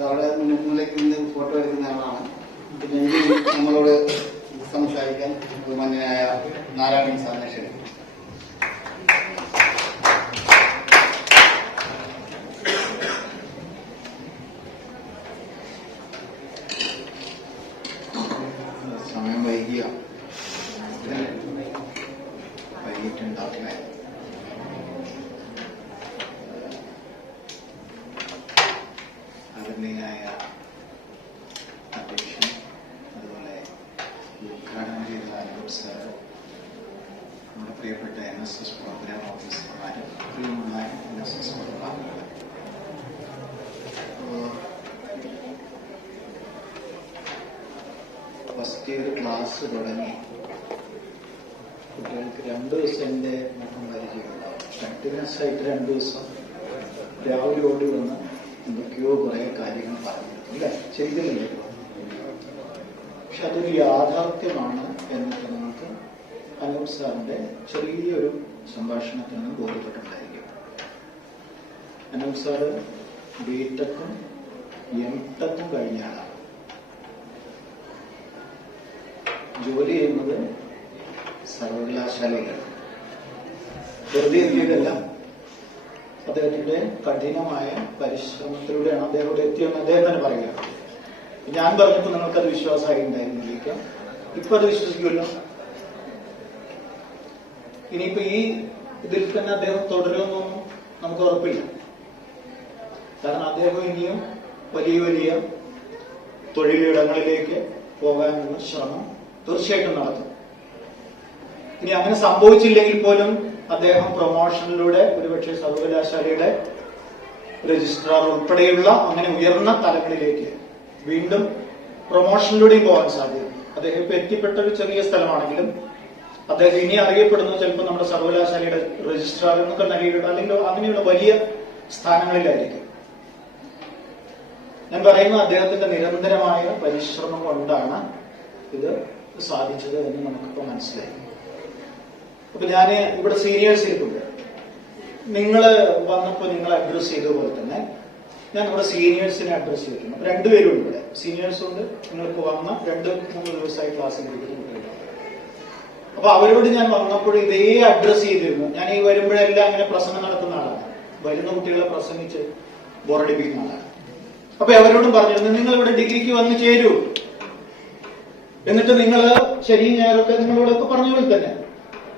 അവിടെ മുന്നിലേക്ക് നിന്ന് ഫോട്ടോ എടുക്കുന്ന ആളാണ്. പിന്നെ ഇനി നമ്മളോട് സംസാരിക്കാൻ ബഹുമാന്യനായ നാരായണൻ സാറിനെ ക്ഷണിക്കും. സമയം വൈകിട്ടുണ്ടാവില്ല. ആദരണീയനായ അധ്യക്ഷൻ, അതുപോലെ ഉദ്ഘാടനം ചെയ്ത അനൂപ് സാർ, നമ്മുടെ പ്രിയപ്പെട്ട NSS പ്രോഗ്രാം ഓഫീസർമാർ, പ്രിയമുള്ള NSS കുടുംബാംഗങ്ങൾ, ഫസ്റ്റ് ഇയർ ക്ലാസ് തുടങ്ങി കുട്ടികൾക്ക് 2 ദിവസം എൻ്റെ മുഖം പരിചയമുണ്ടാവും. കണ്ടിന്യൂസ് ആയിട്ട് 2 ദിവസം രാവിലെ ഓടി വന്ന് എന്തൊക്കെയോ കുറെ കാര്യങ്ങൾ പറഞ്ഞിരുന്നു, ഇല്ല ചെയ്തില്ലേ? പക്ഷെ അതൊരു യാഥാർത്ഥ്യമാണ് എന്നൊക്കെ നമുക്ക് അനൂപ് സാറിന്റെ ചെറിയൊരു സംഭാഷണത്തിൽ നിന്ന് ബോധ്യപ്പെട്ടിട്ടുണ്ടായിരിക്കും. അനൂപ് സാറ് BTechഉം MTechഉം കഴിഞ്ഞ ആളാണ്. ജോലി ചെയ്യുന്നത് സർവകലാശാലയിലാണ്. വെറുതെ എത്തിയതല്ല, അദ്ദേഹത്തിന്റെ കഠിനമായ പരിശ്രമത്തിലൂടെയാണ് അദ്ദേഹം ഇവിടെ എത്തിയെന്ന് അദ്ദേഹം തന്നെ പറയുക. ഞാൻ പറഞ്ഞപ്പോൾ നിങ്ങൾക്കത് വിശ്വാസമായി ഉണ്ടായിരുന്നിരിക്കാം, ഇപ്പൊ അത് വിശ്വസിക്കുമല്ലോ. ഇനിയിപ്പോ ഈ ഇതിൽ തന്നെ അദ്ദേഹം തുടരുമെന്നൊന്നും നമുക്ക് ഉറപ്പില്ല. കാരണം അദ്ദേഹം ഇനിയും വലിയ വലിയ തൊഴിലിടങ്ങളിലേക്ക് പോകാനുള്ള ശ്രമം തീർച്ചയായിട്ടും നടത്തും. ഇനി അങ്ങനെ സംഭവിച്ചില്ലെങ്കിൽ പോലും അദ്ദേഹം പ്രൊമോഷനിലൂടെ ഒരുപക്ഷെ സർവകലാശാലയുടെ രജിസ്ട്രാർ ഉൾപ്പെടെയുള്ള അങ്ങനെ ഉയർന്ന തലങ്ങളിലേക്ക് വീണ്ടും പ്രൊമോഷനിലൂടെയും പോകാൻ സാധ്യത. അദ്ദേഹം ഇപ്പൊ എത്തിപ്പെട്ട ഒരു ചെറിയ സ്ഥലമാണെങ്കിലും അദ്ദേഹം ഇനി അറിയപ്പെടുന്നത് ചിലപ്പോൾ നമ്മുടെ സർവകലാശാലയുടെ രജിസ്ട്രാർ എന്നൊക്കെ നിലയിലുള്ള അല്ലെങ്കിൽ അങ്ങനെയുള്ള വലിയ സ്ഥാനങ്ങളിലായിരിക്കും. ഞാൻ പറയുന്നത് അദ്ദേഹത്തിന്റെ നിരന്തരമായ പരിശ്രമം കൊണ്ടാണ് ഇത് സാധിച്ചത് എന്ന് നമുക്കിപ്പോ മനസ്സിലായി. അപ്പൊ ഞാൻ ഇവിടെ സീനിയേഴ്സ് ഇരിക്കുമ്പോൾ നിങ്ങൾ വന്നപ്പോൾ നിങ്ങൾ അഡ്രസ് ചെയ്ത പോലെ തന്നെ ഞാൻ നമ്മുടെ സീനിയേഴ്സിനെ അഡ്രസ് ചെയ്തിട്ടുണ്ട്. രണ്ടുപേരും ഉണ്ട് ഇവിടെ, സീനിയേഴ്സും ഉണ്ട്. നിങ്ങൾക്ക് വന്ന 2-3 ദിവസമായി ക്ലാസ്സിൽ ഇരിക്കുന്നു. അപ്പൊ അവരോട് ഞാൻ വന്നപ്പോൾ ഇതേ അഡ്രസ് ചെയ്തിരുന്നു. ഞാൻ ഈ വരുമ്പോഴെല്ലാം അങ്ങനെ പ്രസംഗം നടത്തുന്ന ആളാണ്, വരുന്ന കുട്ടികളെ പ്രസംഗിച്ച് ബോറടിപ്പിക്കുന്ന ആളാണ്. അപ്പൊ അവരോടും പറഞ്ഞിരുന്നു, നിങ്ങൾ ഇവിടെ ഡിഗ്രിക്ക് വന്ന് ചേരൂ, എന്നിട്ട് നിങ്ങൾ ശരിയും ഞായറൊക്കെ നിങ്ങളോടൊക്കെ പറഞ്ഞ പോലെ തന്നെ.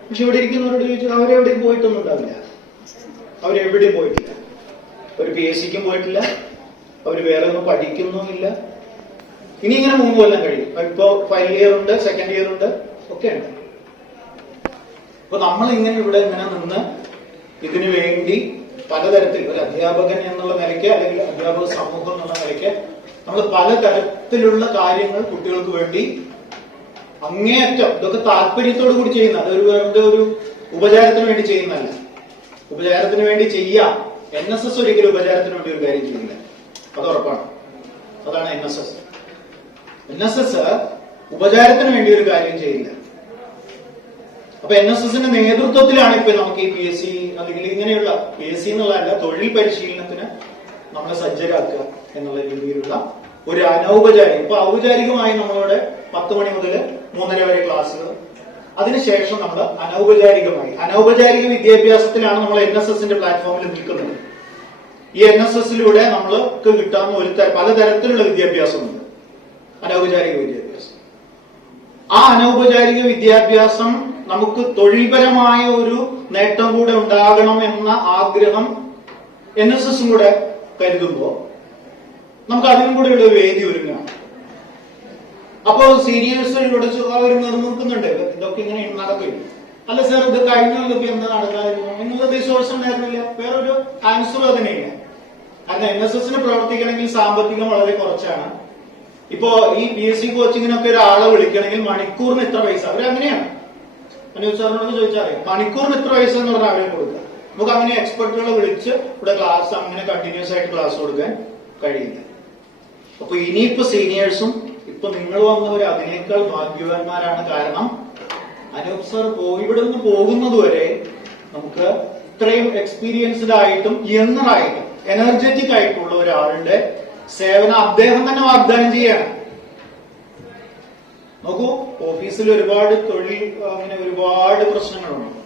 പക്ഷെ ഇവിടെ ഇരിക്കുന്നവരോട് ചോദിച്ചു, അവരെവിടെയും പോയിട്ടൊന്നും ഉണ്ടാവില്ല. അവരെവിടെയും പോയിട്ടില്ല. ഒരു PSCക്കും പോയിട്ടില്ല, അവര് വേറെ ഒന്നും പഠിക്കുന്നുമില്ല. ഇനി ഇങ്ങനെ 3 കൊല്ലം കഴിയും. ഇപ്പോ ഫൈനൽ ഇയർ ഉണ്ട്, സെക്കൻഡ് ഇയർ ഉണ്ട്, ഒക്കെ ഉണ്ട്. അപ്പൊ നമ്മൾ ഇങ്ങനെ ഇവിടെ ഇങ്ങനെ നിന്ന് ഇതിനു വേണ്ടി പലതരത്തിൽ ഒരു അധ്യാപകൻ എന്നുള്ള നിലയ്ക്ക് അല്ലെങ്കിൽ അധ്യാപക സമൂഹം എന്നുള്ള നിലയ്ക്ക് നമ്മൾ പലതരത്തിലുള്ള കാര്യങ്ങൾ കുട്ടികൾക്ക് വേണ്ടി അങ്ങേയറ്റം ഇതൊക്കെ താല്പര്യത്തോടു കൂടി ചെയ്യുന്ന, അതൊരു വെറുതെ ഒരു ഉപചാരത്തിന് വേണ്ടി ചെയ്യുന്നതല്ല. ഉപചാരത്തിന് വേണ്ടി ചെയ്യാം. NSS ഒരിക്കലും ഉപചാരത്തിന് വേണ്ടി ഒരു കാര്യം ചെയ്യില്ല, അത് ഉറപ്പാണ്. അതാണ് NSS. NSS ഉപചാരത്തിന് വേണ്ടി ഒരു കാര്യം ചെയ്യില്ല. അപ്പൊ NSSന്റെ നേതൃത്വത്തിലാണ് ഇപ്പൊ നമുക്ക് ഈ PSC അല്ലെങ്കിൽ ഇങ്ങനെയുള്ള PSC എന്നുള്ളതല്ല, തൊഴിൽ പരിശീലനത്തിന് നമ്മളെ സജ്ജരാക്കുക എന്നുള്ള രീതിയിലുള്ള ഒരു അനൗപചാരിക, ഇപ്പൊ ഔപചാരികമായി നമ്മളിവിടെ 10 മണി മുതൽ 3:30 വരെ ക്ലാസ്സുകൾ, അതിനുശേഷം നമ്മൾ അനൗപചാരിക വിദ്യാഭ്യാസത്തിലാണ് നമ്മൾ NSSന്റെ പ്ലാറ്റ്ഫോമിൽ നിൽക്കുന്നത്. ഈ NSSലൂടെ നമ്മൾക്ക് കിട്ടാവുന്ന പലതരത്തിലുള്ള വിദ്യാഭ്യാസമുണ്ട്. അനൗപചാരിക വിദ്യാഭ്യാസം, ആ അനൗപചാരിക വിദ്യാഭ്യാസം നമുക്ക് തൊഴിൽപരമായ ഒരു നേട്ടം കൂടെ ഉണ്ടാകണം എന്ന ആഗ്രഹം NSSും കൂടെ കരുതുമ്പോൾ നമുക്ക് അതിനും കൂടെ ഉള്ള വേദി ഒരുങ്ങാം. അപ്പോ സീനിയേഴ്സ് ഇവിടെ അവർ നിർമ്മിക്കുന്നുണ്ട്, ഇതൊക്കെ ഇങ്ങനെ നടക്കും. അല്ല സാർ, ഇത് കഴിഞ്ഞ കൊല്ലം എന്താ നടക്കാതിരുന്നു എന്നുള്ള റിസോഴ്സ് ഉണ്ടായിരുന്നില്ല. വേറൊരു ആൻസർ അതിനില്ല. കാരണം NSSന് പ്രവർത്തിക്കണമെങ്കിൽ സാമ്പത്തികം വളരെ കുറച്ചാണ്. ഇപ്പോ ഈ PSC കോച്ചിങ്ങിനൊക്കെ ഒരാളെ വിളിക്കണമെങ്കിൽ മണിക്കൂറിന് ഇത്ര പൈസ, അവരങ്ങനെയാണ്. അനൂപ് സാറിനോട് ചോദിച്ചാൽ മണിക്കൂറിന് ഇത്ര പൈസ എന്ന് പറഞ്ഞാൽ അവരെ കൊടുക്കുക. നമുക്ക് അങ്ങനെ എക്സ്പെർട്ടുകളെ വിളിച്ച് ഇവിടെ ക്ലാസ് അങ്ങനെ കണ്ടിന്യൂസ് ആയിട്ട് ക്ലാസ് കൊടുക്കാൻ കഴിയില്ല. അപ്പൊ ഇനിയിപ്പോ സീനിയേഴ്സും ഇപ്പൊ നിങ്ങൾ വന്നവർ അതിനേക്കാൾ ഭാഗ്യവാന്മാരാണ്. കാരണം അനൂപ് സാർ ഇവിടെ നിന്ന് പോകുന്നത് വരെ നമുക്ക് ഇത്രയും എക്സ്പീരിയൻസ്ഡ് ആയിട്ടും യങ്ങറായിട്ടും എനർജറ്റിക് ആയിട്ടുള്ള ഒരാളുടെ സേവനം അദ്ദേഹം തന്നെ വാഗ്ദാനം ചെയ്യാണ്. നോക്കൂ, ഓഫീസിൽ ഒരുപാട് തൊഴിൽ അങ്ങനെ ഒരുപാട് പ്രശ്നങ്ങളുണ്ട്.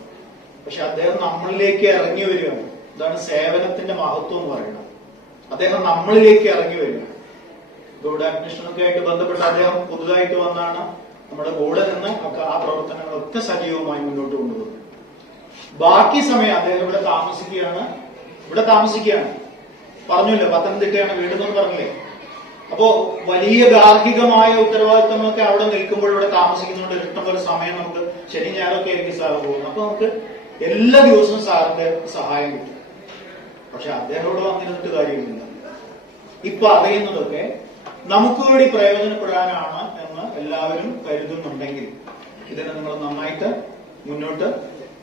പക്ഷെ അദ്ദേഹം നമ്മളിലേക്ക് ഇറങ്ങി വരികയാണ്. ഇതാണ് സേവനത്തിന്റെ മഹത്വം എന്ന് പറയുന്നത്. അദ്ദേഹം നമ്മളിലേക്ക് ഇറങ്ങി വരികയാണ്. ബോർഡ് അഡ്മിഷനൊക്കെ ആയിട്ട് ബന്ധപ്പെട്ട് അദ്ദേഹം പുതുതായിട്ട് വന്നാണ് നമ്മുടെ കൂടെ നിന്ന് ആ പ്രവർത്തനങ്ങളൊക്കെ സജീവമായി മുന്നോട്ട് കൊണ്ടുപോകുന്നത്. ബാക്കി സമയം അദ്ദേഹം ഇവിടെ താമസിക്കുകയാണ്. പറഞ്ഞല്ലോ, പത്തനംതിട്ടയാണ് വീടെന്ന് പറഞ്ഞില്ലേ. അപ്പോ വലിയ ഗാർഹികമായ ഉത്തരവാദിത്തങ്ങളൊക്കെ അവിടെ നിൽക്കുമ്പോൾ ഇവിടെ താമസിക്കുന്നതുകൊണ്ട് ഇഷ്ടം പോലെ സമയം നമുക്ക് ശനി ഞായറൊക്കെ ആയിരിക്കും സാറ് പോകുന്നത്. അപ്പൊ നമുക്ക് എല്ലാ ദിവസവും സാറിന്റെ സഹായം കിട്ടും. പക്ഷെ അദ്ദേഹത്തോട് വന്നിരുന്നിട്ട് കാര്യമില്ല. ഇപ്പൊ അറിയുന്നതൊക്കെ നമുക്ക് കൂടി പ്രയോജനപ്പെടാനാണ് എന്ന് എല്ലാവരും കരുതുന്നുണ്ടെങ്കിൽ ഇതിനെ നിങ്ങൾ നന്നായിട്ട് മുന്നോട്ട്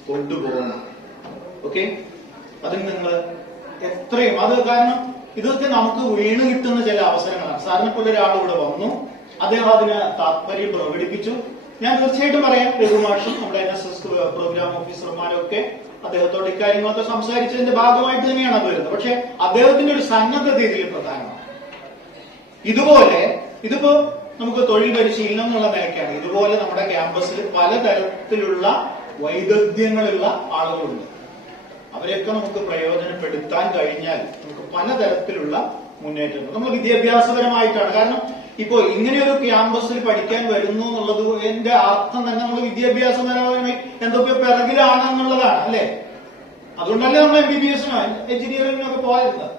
കൊണ്ടുപോകണം. ഓക്കെ, അതിന് നിങ്ങൾ എത്രയും കാരണം ഇതൊക്കെ നമുക്ക് വീണ് കിട്ടുന്ന ചില അവസരങ്ങളാണ്. സാറിനെ പോലെ ഒരാൾ ഇവിടെ വന്നു, അദ്ദേഹം അതിന് താല്പര്യം പ്രകടിപ്പിച്ചു. ഞാൻ തീർച്ചയായിട്ടും പറയാം, രഘുമാഷും നമ്മുടെ NSS പ്രോഗ്രാം ഓഫീസർമാരും ഒക്കെ അദ്ദേഹത്തോട് ഇക്കാര്യങ്ങളൊക്കെ സംസാരിച്ചതിന്റെ ഭാഗമായിട്ട് തന്നെയാണ് അത് വരുന്നത്. പക്ഷെ അദ്ദേഹത്തിന്റെ ഒരു സന്നദ്ധത ഇതിൽ പ്രധാനമാണ്. ഇതിപ്പോ നമുക്ക് തൊഴിൽ പരിശീലനം എന്നുള്ള നിലയ്ക്കാണ്. ഇതുപോലെ നമ്മുടെ ക്യാമ്പസിൽ പലതരത്തിലുള്ള വൈദഗ്ധ്യങ്ങളുള്ള ആളുകളുണ്ട്. അവരെയൊക്കെ നമുക്ക് പ്രയോജനപ്പെടുത്താൻ കഴിഞ്ഞാൽ നമുക്ക് പലതരത്തിലുള്ള മുന്നേറ്റങ്ങൾ നമ്മൾ വിദ്യാഭ്യാസപരമായിട്ടാണ്. കാരണം ഇപ്പോ ഇങ്ങനെയൊരു ക്യാമ്പസിൽ പഠിക്കാൻ വരുന്നു എന്നുള്ളത് എന്റെ അർത്ഥം തന്നെ നമ്മൾ വിദ്യാഭ്യാസപരമായി എന്തൊക്കെ പിറകിലാണെന്നുള്ളതാണ്, അല്ലെ? അതുകൊണ്ടല്ലേ നമ്മൾ MBBSനോ എഞ്ചിനീയറിംഗിനോ ഒക്കെ പോയിരുന്നത്.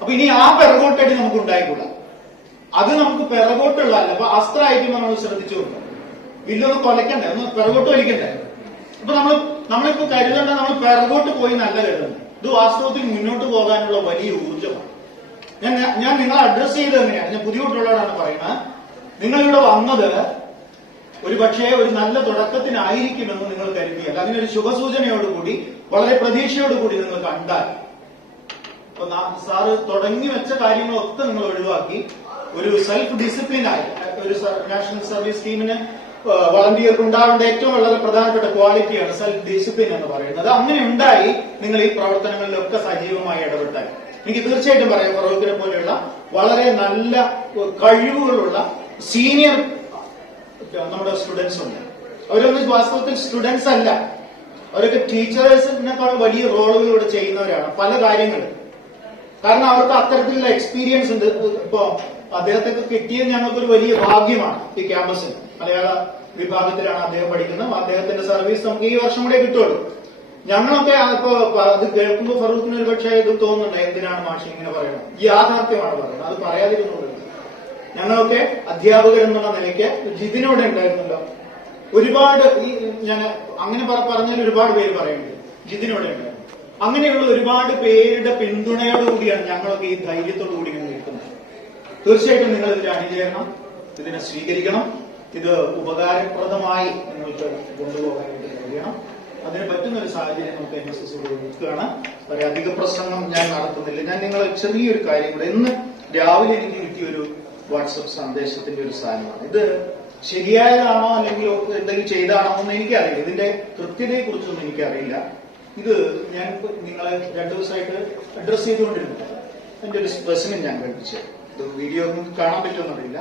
അപ്പൊ ഇനി ആ പിറകോട്ടടി നമുക്ക് ഉണ്ടായിക്കൂടാ. അത് നമുക്ക് പിറകോട്ടുള്ളതല്ല. അപ്പൊ അസ്ത്രം അയക്കുമ്പോൾ നമ്മൾ ശ്രദ്ധിച്ചു കൊടുക്കണം. വില്ലൊന്ന് കൊലക്കണ്ടേ, ഒന്ന് പിറകോട്ട് വലിക്കണ്ടേ. അപ്പൊ നമ്മളിപ്പോ കരുതേണ്ട നമ്മൾ പിറകോട്ട് പോയി നല്ല കരുതണ്ടേ. ഇത് വാസ്തവത്തിൽ മുന്നോട്ട് പോകാനുള്ള വലിയ ഊർജ്ജമാണ്. ഞാൻ നിങ്ങളെ അഡ്രസ് ചെയ്തത് എങ്ങനെയാണ്? ഞാൻ പുതിയ കുട്ടികളോടാണ് പറയുന്നത്. നിങ്ങളിവിടെ വന്നത് ഒരു പക്ഷേ ഒരു നല്ല തുടക്കത്തിനായിരിക്കുമെന്ന് നിങ്ങൾ കരുതിയാൽ, അതിനൊരു ശുഭസൂചനയോടുകൂടി വളരെ പ്രതീക്ഷയോടുകൂടി നിങ്ങൾ കണ്ടാൽ, അപ്പൊ സാറ് തുടങ്ങി വെച്ച കാര്യങ്ങളൊക്കെ നിങ്ങൾ ഒഴിവാക്കി ഒരു സെൽഫ് ഡിസിപ്ലിനായി ഒരു നാഷണൽ സർവീസ് സ്കീമിന് വളണ്ടിയർക്ക് ഉണ്ടാവേണ്ട ഏറ്റവും വളരെ പ്രധാനപ്പെട്ട ക്വാളിറ്റിയാണ് സെൽഫ് ഡിസിപ്ലിൻ എന്ന് പറയുന്നത്. അങ്ങനെ ഉണ്ടായി നിങ്ങൾ ഈ പ്രവർത്തനങ്ങളിലൊക്കെ സജീവമായി ഇടപെട്ടാൽ എനിക്ക് തീർച്ചയായിട്ടും പറയാം, ഫറൂഖിനെ പോലെയുള്ള വളരെ നല്ല കഴിവുകളുള്ള സീനിയർ നമ്മുടെ സ്റ്റുഡൻസ് ഉണ്ട്. അവരൊന്നും വാസ്തവത്തിൽ സ്റ്റുഡൻസ് അല്ല, അവരൊക്കെ ടീച്ചേഴ്സിനേക്കാൾ വലിയ റോളുകൾ ഇവിടെ ചെയ്യുന്നവരാണ് പല കാര്യങ്ങളും. കാരണം അവർക്ക് അത്തരത്തിലുള്ള എക്സ്പീരിയൻസ് ഉണ്ട്. ഇപ്പോ അദ്ദേഹത്തെ കിട്ടിയത് ഞങ്ങൾക്കൊരു വലിയ ഭാഗ്യമാണ്. ഈ ക്യാമ്പസിൽ മലയാള വിഭാഗത്തിലാണ് അദ്ദേഹം പഠിക്കുന്നത്. അദ്ദേഹത്തിന്റെ സർവീസ് നമുക്ക് ഈ വർഷം കൂടെ കിട്ടുള്ളൂ. ഞങ്ങളൊക്കെ ഇപ്പൊ അത് കേൾക്കുമ്പോൾ ഫറൂഖിന് ഒരു പക്ഷേ ഇത് തോന്നുന്നുണ്ട്, എന്തിനാണ് മാഷി ഇങ്ങനെ പറയുന്നത്. യാഥാർത്ഥ്യമാണ് പറയുന്നത്, അത് പറയാതിരുന്നുള്ളത്. ഞങ്ങളൊക്കെ അധ്യാപകർ എന്നുള്ള നിലയ്ക്ക് ജിതിനോടെ ഉണ്ടായിരുന്നല്ലോ, ഒരുപാട് ഞാൻ അങ്ങനെ പറഞ്ഞാൽ ഒരുപാട് പേര് പറയുന്നുണ്ട്, ജിതിനോടെ ഉണ്ടായിരുന്നു. അങ്ങനെയുള്ള ഒരുപാട് പേരുടെ പിന്തുണയോടുകൂടിയാണ് ഞങ്ങളൊക്കെ ഈ ധൈര്യത്തോടു കൂടി ഇങ്ങനെ നിൽക്കുന്നത്. തീർച്ചയായിട്ടും നിങ്ങൾ ഇതിൽ അണിചേരണം, ഇതിനെ സ്വീകരിക്കണം. ഇത് ഉപകാരപ്രദമായി നിങ്ങൾക്ക് കൊണ്ടുപോകാനായിട്ട് കഴിയണം. അതിന് പറ്റുന്ന ഒരു സാഹചര്യം നമുക്ക് NSS നിൽക്കുകയാണ്. ഒരു അധിക പ്രസംഗം ഞാൻ നടത്തുന്നില്ല. ഞാൻ നിങ്ങളെ ചെറിയൊരു കാര്യം കൂടെ, ഇന്ന് രാവിലെ എനിക്ക് കിട്ടിയൊരു വാട്സപ്പ് സന്ദേശത്തിന്റെ ഒരു സാധനമാണ്. ഇത് ശരിയായതാണോ അല്ലെങ്കിൽ എന്തെങ്കിലും ചെയ്താണോ എന്ന് എനിക്കറിയില്ല. ഇതിന്റെ കൃത്യതയെ കുറിച്ചൊന്നും എനിക്കറിയില്ല. ഇത് ഞാൻ നിങ്ങളെ 2 ദിവസമായിട്ട് അഡ്രസ് ചെയ്തുകൊണ്ടിരുന്നു. എന്റെ ഒരു സ്പെസിമെൻ ഞാൻ കേൾപ്പിച്ചു. ഇത് വീഡിയോ ഒന്നും കാണാൻ പറ്റുമെന്നറിയില്ല.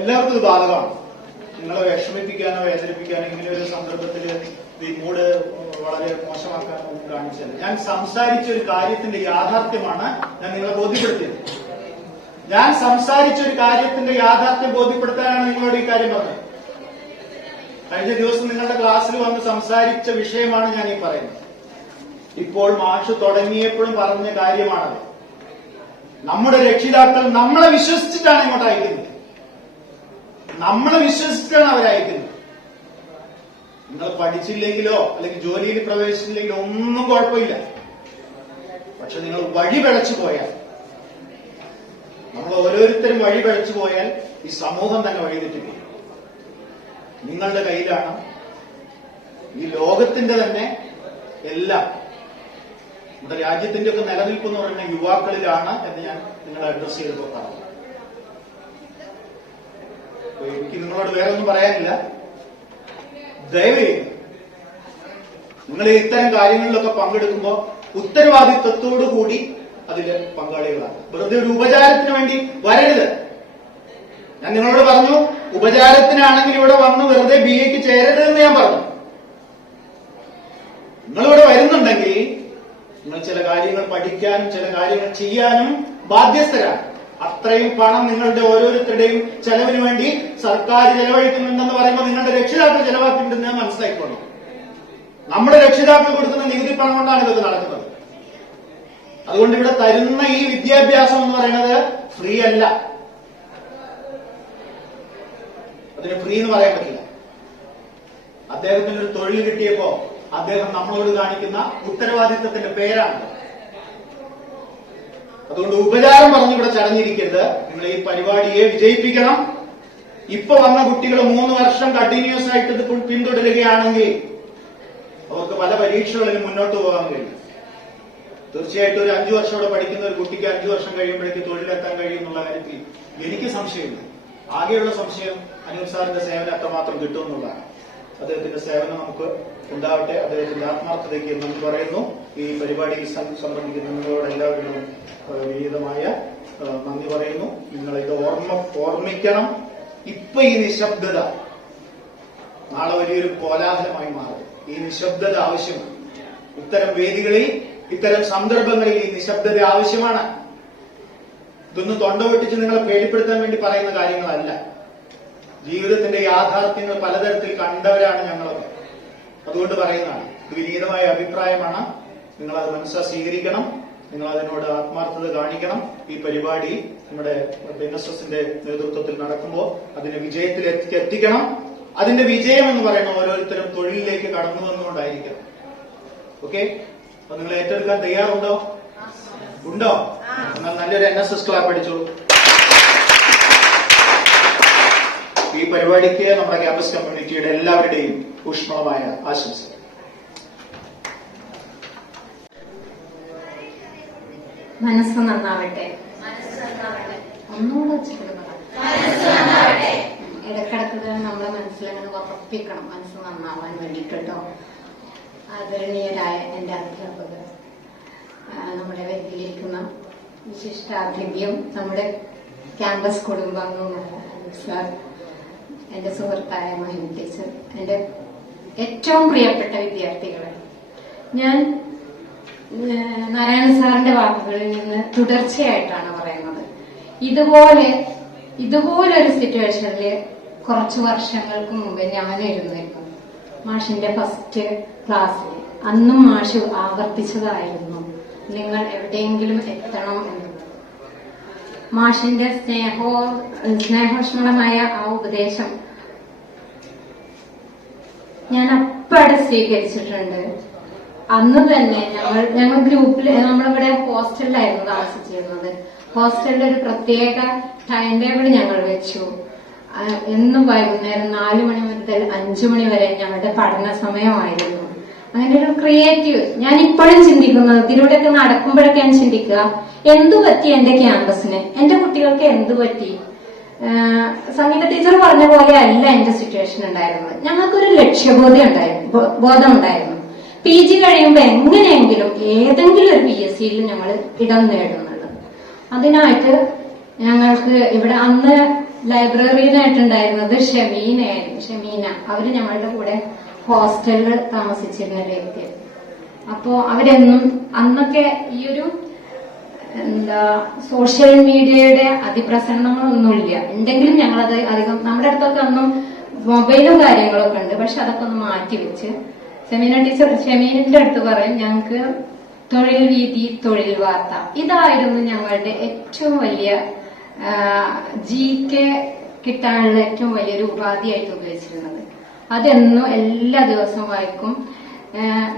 എല്ലാവർക്കും ഇത് ബാധകമാണ്. നിങ്ങളെ വിഷമിപ്പിക്കാനോ വേദനിപ്പിക്കാനോ ഇങ്ങനെ ഒരു സന്ദർഭത്തിൽ ഈ മൂഡ് വളരെ മോശമാക്കാനോ ഒന്നും കാണിച്ചല്ല. ഞാൻ സംസാരിച്ച ഒരു കാര്യത്തിന്റെ യാഥാർത്ഥ്യമാണ് ഞാൻ നിങ്ങളെ ബോധ്യപ്പെടുത്തിയത്. ഞാൻ സംസാരിച്ച ഒരു കാര്യത്തിന്റെ യാഥാർത്ഥ്യം ബോധ്യപ്പെടുത്താനാണ് നിങ്ങളോട് ഈ കാര്യം പറഞ്ഞത്. കഴിഞ്ഞ ദിവസം നിങ്ങളുടെ ക്ലാസ്സിൽ വന്ന് സംസാരിച്ച വിഷയമാണ് ഞാൻ ഈ പറയുന്നത്. ഇപ്പോൾ മാഷ് തുടങ്ങിയപ്പോഴും പറഞ്ഞ കാര്യമാണത്. നമ്മുടെ രക്ഷിതാക്കൾ നമ്മളെ വിശ്വസിച്ചിട്ടാണ് ഇങ്ങോട്ട് അയക്കുന്നത്. നമ്മളെ വിശ്വസിച്ചിട്ടാണ് അവരയക്കുന്നത്. നിങ്ങൾ പഠിച്ചില്ലെങ്കിലോ അല്ലെങ്കിൽ ജോലിയിൽ പ്രവേശിച്ചില്ലെങ്കിലോ ഒന്നും കുഴപ്പമില്ല. പക്ഷെ നിങ്ങൾ വഴി പിഴച്ചു പോയാൽ, നമ്മൾ ഓരോരുത്തരും വഴി പിഴച്ചു പോയാൽ ഈ സമൂഹം തന്നെ വഴിതെറ്റിപ്പോകും. നിങ്ങളുടെ കയ്യിലാണ്, ഈ ലോകത്തിന്റെ തന്നെ എല്ലാം, നമ്മുടെ രാജ്യത്തിന്റെ ഒക്കെ നിലനിൽപ്പ് എന്ന് പറയുന്ന യുവാക്കളിലാണ് എന്ന് ഞാൻ നിങ്ങളെ അഡ്രസ് ചെയ്തപ്പോൾ പറഞ്ഞു. എനിക്ക് നിങ്ങളോട് വേറെ ഒന്നും പറയാനില്ല. ദയവേത് നിങ്ങൾ ഇത്തരം കാര്യങ്ങളിലൊക്കെ പങ്കെടുക്കുമ്പോൾ ഉത്തരവാദിത്വത്തോടു കൂടി അതില് പങ്കാളികളാണ്. വെറുതെ ഒരു ഉപചാരത്തിന് വേണ്ടി വരരുത്. ഞാൻ നിങ്ങളോട് പറഞ്ഞു, ഉപചാരത്തിനാണെങ്കിൽ ഇവിടെ വന്ന് വെറുതെ BA ചേരരുതെന്ന് ഞാൻ പറഞ്ഞു. നിങ്ങളിവിടെ വരുന്നുണ്ടെങ്കിൽ നിങ്ങൾ ചില കാര്യങ്ങൾ പഠിക്കാനും ചില കാര്യങ്ങൾ ചെയ്യാനും ബാധ്യസ്ഥരാണ്. അത്രയും പണം നിങ്ങളുടെ ഓരോരുത്തരുടെയും ചെലവിന് വേണ്ടി സർക്കാർ ചെലവഴിക്കുന്നുണ്ടെന്ന് പറയുമ്പോൾ നിങ്ങളുടെ രക്ഷിതാക്കൾ ചെലവാക്കിയിട്ടുണ്ടെന്ന് ഞാൻ മനസ്സിലാക്കിക്കൊള്ളു. നമ്മുടെ രക്ഷിതാക്കൾ കൊടുക്കുന്ന നികുതി പണം കൊണ്ടാണ് ഇതൊക്കെ നടക്കുന്നത്. അതുകൊണ്ട് ഇവിടെ തരുന്ന ഈ വിദ്യാഭ്യാസം എന്ന് പറയുന്നത് ഫ്രീ അല്ല. അതിന് ഫ്രീ എന്ന് പറയാൻ പറ്റില്ല. അദ്ദേഹത്തിന് ഒരു തൊഴിൽ കിട്ടിയപ്പോ അദ്ദേഹം നമ്മളോട് കാണിക്കുന്ന ഉത്തരവാദിത്തത്തിന്റെ പേരാണ്. അതുകൊണ്ട് ഉപചാരം പറഞ്ഞ് ഇവിടെ ചടഞ്ഞിരിക്കരുത്. നിങ്ങൾ ഈ പരിപാടിയെ വിജയിപ്പിക്കണം. ഇപ്പൊ വന്ന കുട്ടികൾ 3 വർഷം കണ്ടിന്യൂസ് ആയിട്ട് ഇത് പിന്തുടരുകയാണെങ്കിൽ അവർക്ക് പല പരീക്ഷകളിലും മുന്നോട്ട് പോകാൻ കഴിയും. തീർച്ചയായിട്ടും ഒരു 5 വർഷം ഇവിടെ പഠിക്കുന്ന ഒരു കുട്ടിക്ക് 5 വർഷം കഴിയുമ്പോഴേക്ക് തൊഴിലെത്താൻ കഴിയും എന്നുള്ള കാര്യത്തിൽ എനിക്ക് സംശയമില്ല. ആകെയുള്ള സംശയം അനൂപ് സാറിന്റെ സേവനം എത്രമാത്രം കിട്ടുമെന്നുള്ളതാണ്. അദ്ദേഹത്തിന്റെ സേവനം നമുക്ക് ഉണ്ടാവട്ടെ. അദ്ദേഹത്തിന്റെ ആത്മാർത്ഥതയ്ക്ക് നന്ദി പറയുന്നു. ഈ പരിപാടിയിൽ സംബന്ധിക്കുന്ന നിങ്ങളോട് എല്ലാവരും വിനീതമായ നന്ദി പറയുന്നു. നിങ്ങളിത് ഓർമ്മിക്കണം. ഇപ്പൊ ഈ നിശബ്ദത നാളെ വലിയൊരു കോലാഹലമായി മാറും. ഈ നിശബ്ദത ആവശ്യമാണ്. ഇത്തരം വേദികളിൽ, ഇത്തരം സന്ദർഭങ്ങളിൽ ഈ നിശബ്ദത ആവശ്യമാണ്. ഇതൊന്നും തൊണ്ട പൊട്ടിച്ച് നിങ്ങളെ പേടിപ്പെടുത്താൻ വേണ്ടി പറയുന്ന കാര്യങ്ങളല്ല. ജീവിതത്തിന്റെ യാഥാർത്ഥ്യങ്ങൾ പലതരത്തിൽ കണ്ടവരാണ് ഞങ്ങളൊക്കെ. അതുകൊണ്ട് പറയുന്നതാണ്. ഇത് വിനീതമായ അഭിപ്രായമാണ്. നിങ്ങളത് മനസ്സിൽ സ്വീകരിക്കണം. നിങ്ങൾ അതിനോട് ആത്മാർത്ഥത കാണിക്കണം. ഈ പരിപാടി നമ്മുടെ NSSന്റെ നേതൃത്വത്തിൽ നടക്കുമ്പോൾ അതിനെ വിജയത്തിലേക്ക് എത്തിക്കണം. അതിന്റെ വിജയം എന്ന് പറയുന്ന ഓരോരുത്തരും തൊഴിലിലേക്ക് കടന്നു വന്നുകൊണ്ടായിരിക്കണം. ഓക്കെ? അപ്പൊ നിങ്ങൾ ഏറ്റെടുക്കാൻ തയ്യാറുണ്ടോ? ഉണ്ടോ? എന്നാൽ നല്ലൊരു NSS ക്ലാപ്പ് അടിച്ചോളൂ. ഈ പരിപാടിക്ക് നമ്മുടെ ക്യാമ്പസ് കമ്മ്യൂണിറ്റിയുടെ എല്ലാവരുടെയും ഊഷ്മളമായ ആശംസകൾ. മനസ്സ് നന്നാവട്ടെ. ഒന്നുകൂടെ വെച്ചിട്ടുള്ളതാണ്. ഇടക്കിടക്ക് നമ്മളെ മനസ്സിലങ്ങനെ ഉറപ്പിക്കണം മനസ്സ് നന്നാവാൻ വേണ്ടിട്ടോ. ആദരണീയരായ എന്റെ അധ്യാപകർ, നമ്മുടെ വേദിയിലിരിക്കുന്ന വിശിഷ്ടാതിഥ്യം, നമ്മുടെ ക്യാമ്പസ് കുടുംബാംഗമായ സാർ, എന്റെ സുഹൃത്തായ മഹിമ ടീച്ചർ, എന്റെ ഏറ്റവും പ്രിയപ്പെട്ട വിദ്യാർത്ഥികളെ, ഞാൻ നാരായണ സാറിന്റെ വാക്കുകളിൽ നിന്ന് തുടർച്ചയായിട്ടാണ് പറയുന്നത്. ഇതുപോലൊരു സിറ്റുവേഷനിൽ കുറച്ചു വർഷങ്ങൾക്ക് മുമ്പ് ഞാനിരുന്നിരുന്നു മാഷിന്റെ ഫസ്റ്റ് ക്ലാസ്സിൽ. അന്നും മാഷ് ആവർത്തിച്ചതായിരുന്നു നിങ്ങൾ എവിടെയെങ്കിലും എത്തണം എന്നുള്ളത്. മാഷിന്റെ സ്നേഹോഷ്മളമായ ആ ഉപദേശം ഞാൻ അപ്പാടെ സ്വീകരിച്ചിട്ടുണ്ട്. അന്ന് തന്നെ ഞങ്ങൾ ഗ്രൂപ്പിൽ, നമ്മളിവിടെ ഹോസ്റ്റലിലായിരുന്നു താമസിച്ചിരുന്നത്. ഹോസ്റ്റലിൽ ഒരു പ്രത്യേക ടൈം ടേബിൾ ഞങ്ങൾ വെച്ചു. എന്നും വൈകുന്നേരം 4 മണി മുതൽ 5 മണി വരെ ഞങ്ങളുടെ പഠന സമയമായിരുന്നു. അങ്ങനെ ഒരു ക്രിയേറ്റീവ്, ഞാൻ ഇപ്പോഴും ചിന്തിക്കുന്നത്, ഇതിലൂടെയൊക്കെ നടക്കുമ്പോഴൊക്കെ ഞാൻ ചിന്തിക്കുക, എന്തു പറ്റി എന്റെ ക്യാമ്പസിന്, എന്റെ കുട്ടികൾക്ക് എന്തു പറ്റി. സംഗീത ടീച്ചർ പറഞ്ഞ പോലെ അല്ല എന്റെ സിറ്റുവേഷൻ ഉണ്ടായിരുന്നത്. ഞങ്ങൾക്കൊരു ബോധം ഉണ്ടായിരുന്നു. PG കഴിയുമ്പോൾ എങ്ങനെയെങ്കിലും ഏതെങ്കിലും ഒരു PSCയിൽ ഞങ്ങൾ ഇടം നേടുന്നുള്ളത്. അതിനായിട്ട് ഞങ്ങൾക്ക് ഇവിടെ അന്ന് ലൈബ്രറിയിലായിട്ടുണ്ടായിരുന്നത് ഷമീന. അവര് ഞങ്ങളുടെ കൂടെ ഹോസ്റ്റലിൽ താമസിച്ചിരുന്ന ഒരു വ്യക്തി. അപ്പോ അവരെന്നും അന്നൊക്കെ ഈ ഒരു സോഷ്യൽ മീഡിയയുടെ അതിപ്രസരണങ്ങളൊന്നുമില്ല. ഉണ്ടെങ്കിലും ഞങ്ങളത് അധികം, നമ്മുടെ അടുത്തൊക്കെ അന്നും മൊബൈലും കാര്യങ്ങളൊക്കെ ഉണ്ട്. പക്ഷെ അതൊക്കെ ഒന്ന് മാറ്റിവെച്ച് ഷമീനിന്റെ അടുത്ത് പറയും, ഞങ്ങൾക്ക് തൊഴിൽ വീതി, തൊഴിൽ വാർത്ത, ഇതായിരുന്നു ഞങ്ങളുടെ ഏറ്റവും വലിയ GK കിട്ടാനുള്ള ഏറ്റവും വലിയൊരു ഉപാധിയായിട്ട് ഉപയോഗിച്ചിരുന്നത്. അതെന്നും എല്ലാ ദിവസവും വായിക്കും.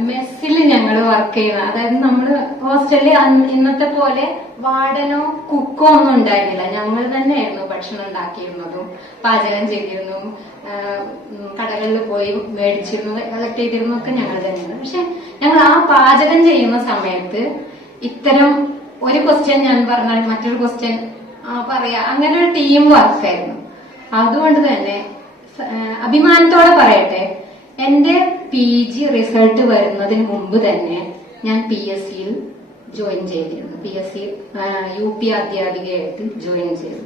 മെസ്സിൽ ഞങ്ങൾ വർക്ക് ചെയ്യുന്ന, അതായത് നമ്മള് ഹോസ്റ്റലിൽ ഇന്നത്തെ പോലെ വാർഡനോ കുക്കോ ഒന്നും ഉണ്ടായിരുന്നില്ല. ഞങ്ങൾ തന്നെയായിരുന്നു ഭക്ഷണം ഉണ്ടാക്കിയിരുന്നതും പാചകം ചെയ്തിരുന്നതും കടകളിൽ പോയി മേടിച്ചിരുന്നത്, കളക്ട് ചെയ്തിരുന്നതൊക്കെ ഞങ്ങൾ തന്നെയാണ്. പക്ഷെ ഞങ്ങൾ ആ പാചകം ചെയ്യുന്ന സമയത്ത് ഇത്തരം ഒരു ക്വസ്റ്റ്യൻ ഞാൻ പറഞ്ഞാൽ മറ്റൊരു ക്വസ്റ്റ്യൻ പറയാ, അങ്ങനെ ഒരു ടീം വർക്കായിരുന്നു. അതുകൊണ്ട് തന്നെ അഭിമാനത്തോടെ പറയട്ടെ, എന്റെ PG റിസൾട്ട് വരുന്നതിന് മുമ്പ് തന്നെ ഞാൻ PSCയിൽ ജോയിൻ ചെയ്തിരുന്നു. PSC UP അധ്യാപികയായിട്ട് ജോയിൻ ചെയ്തു.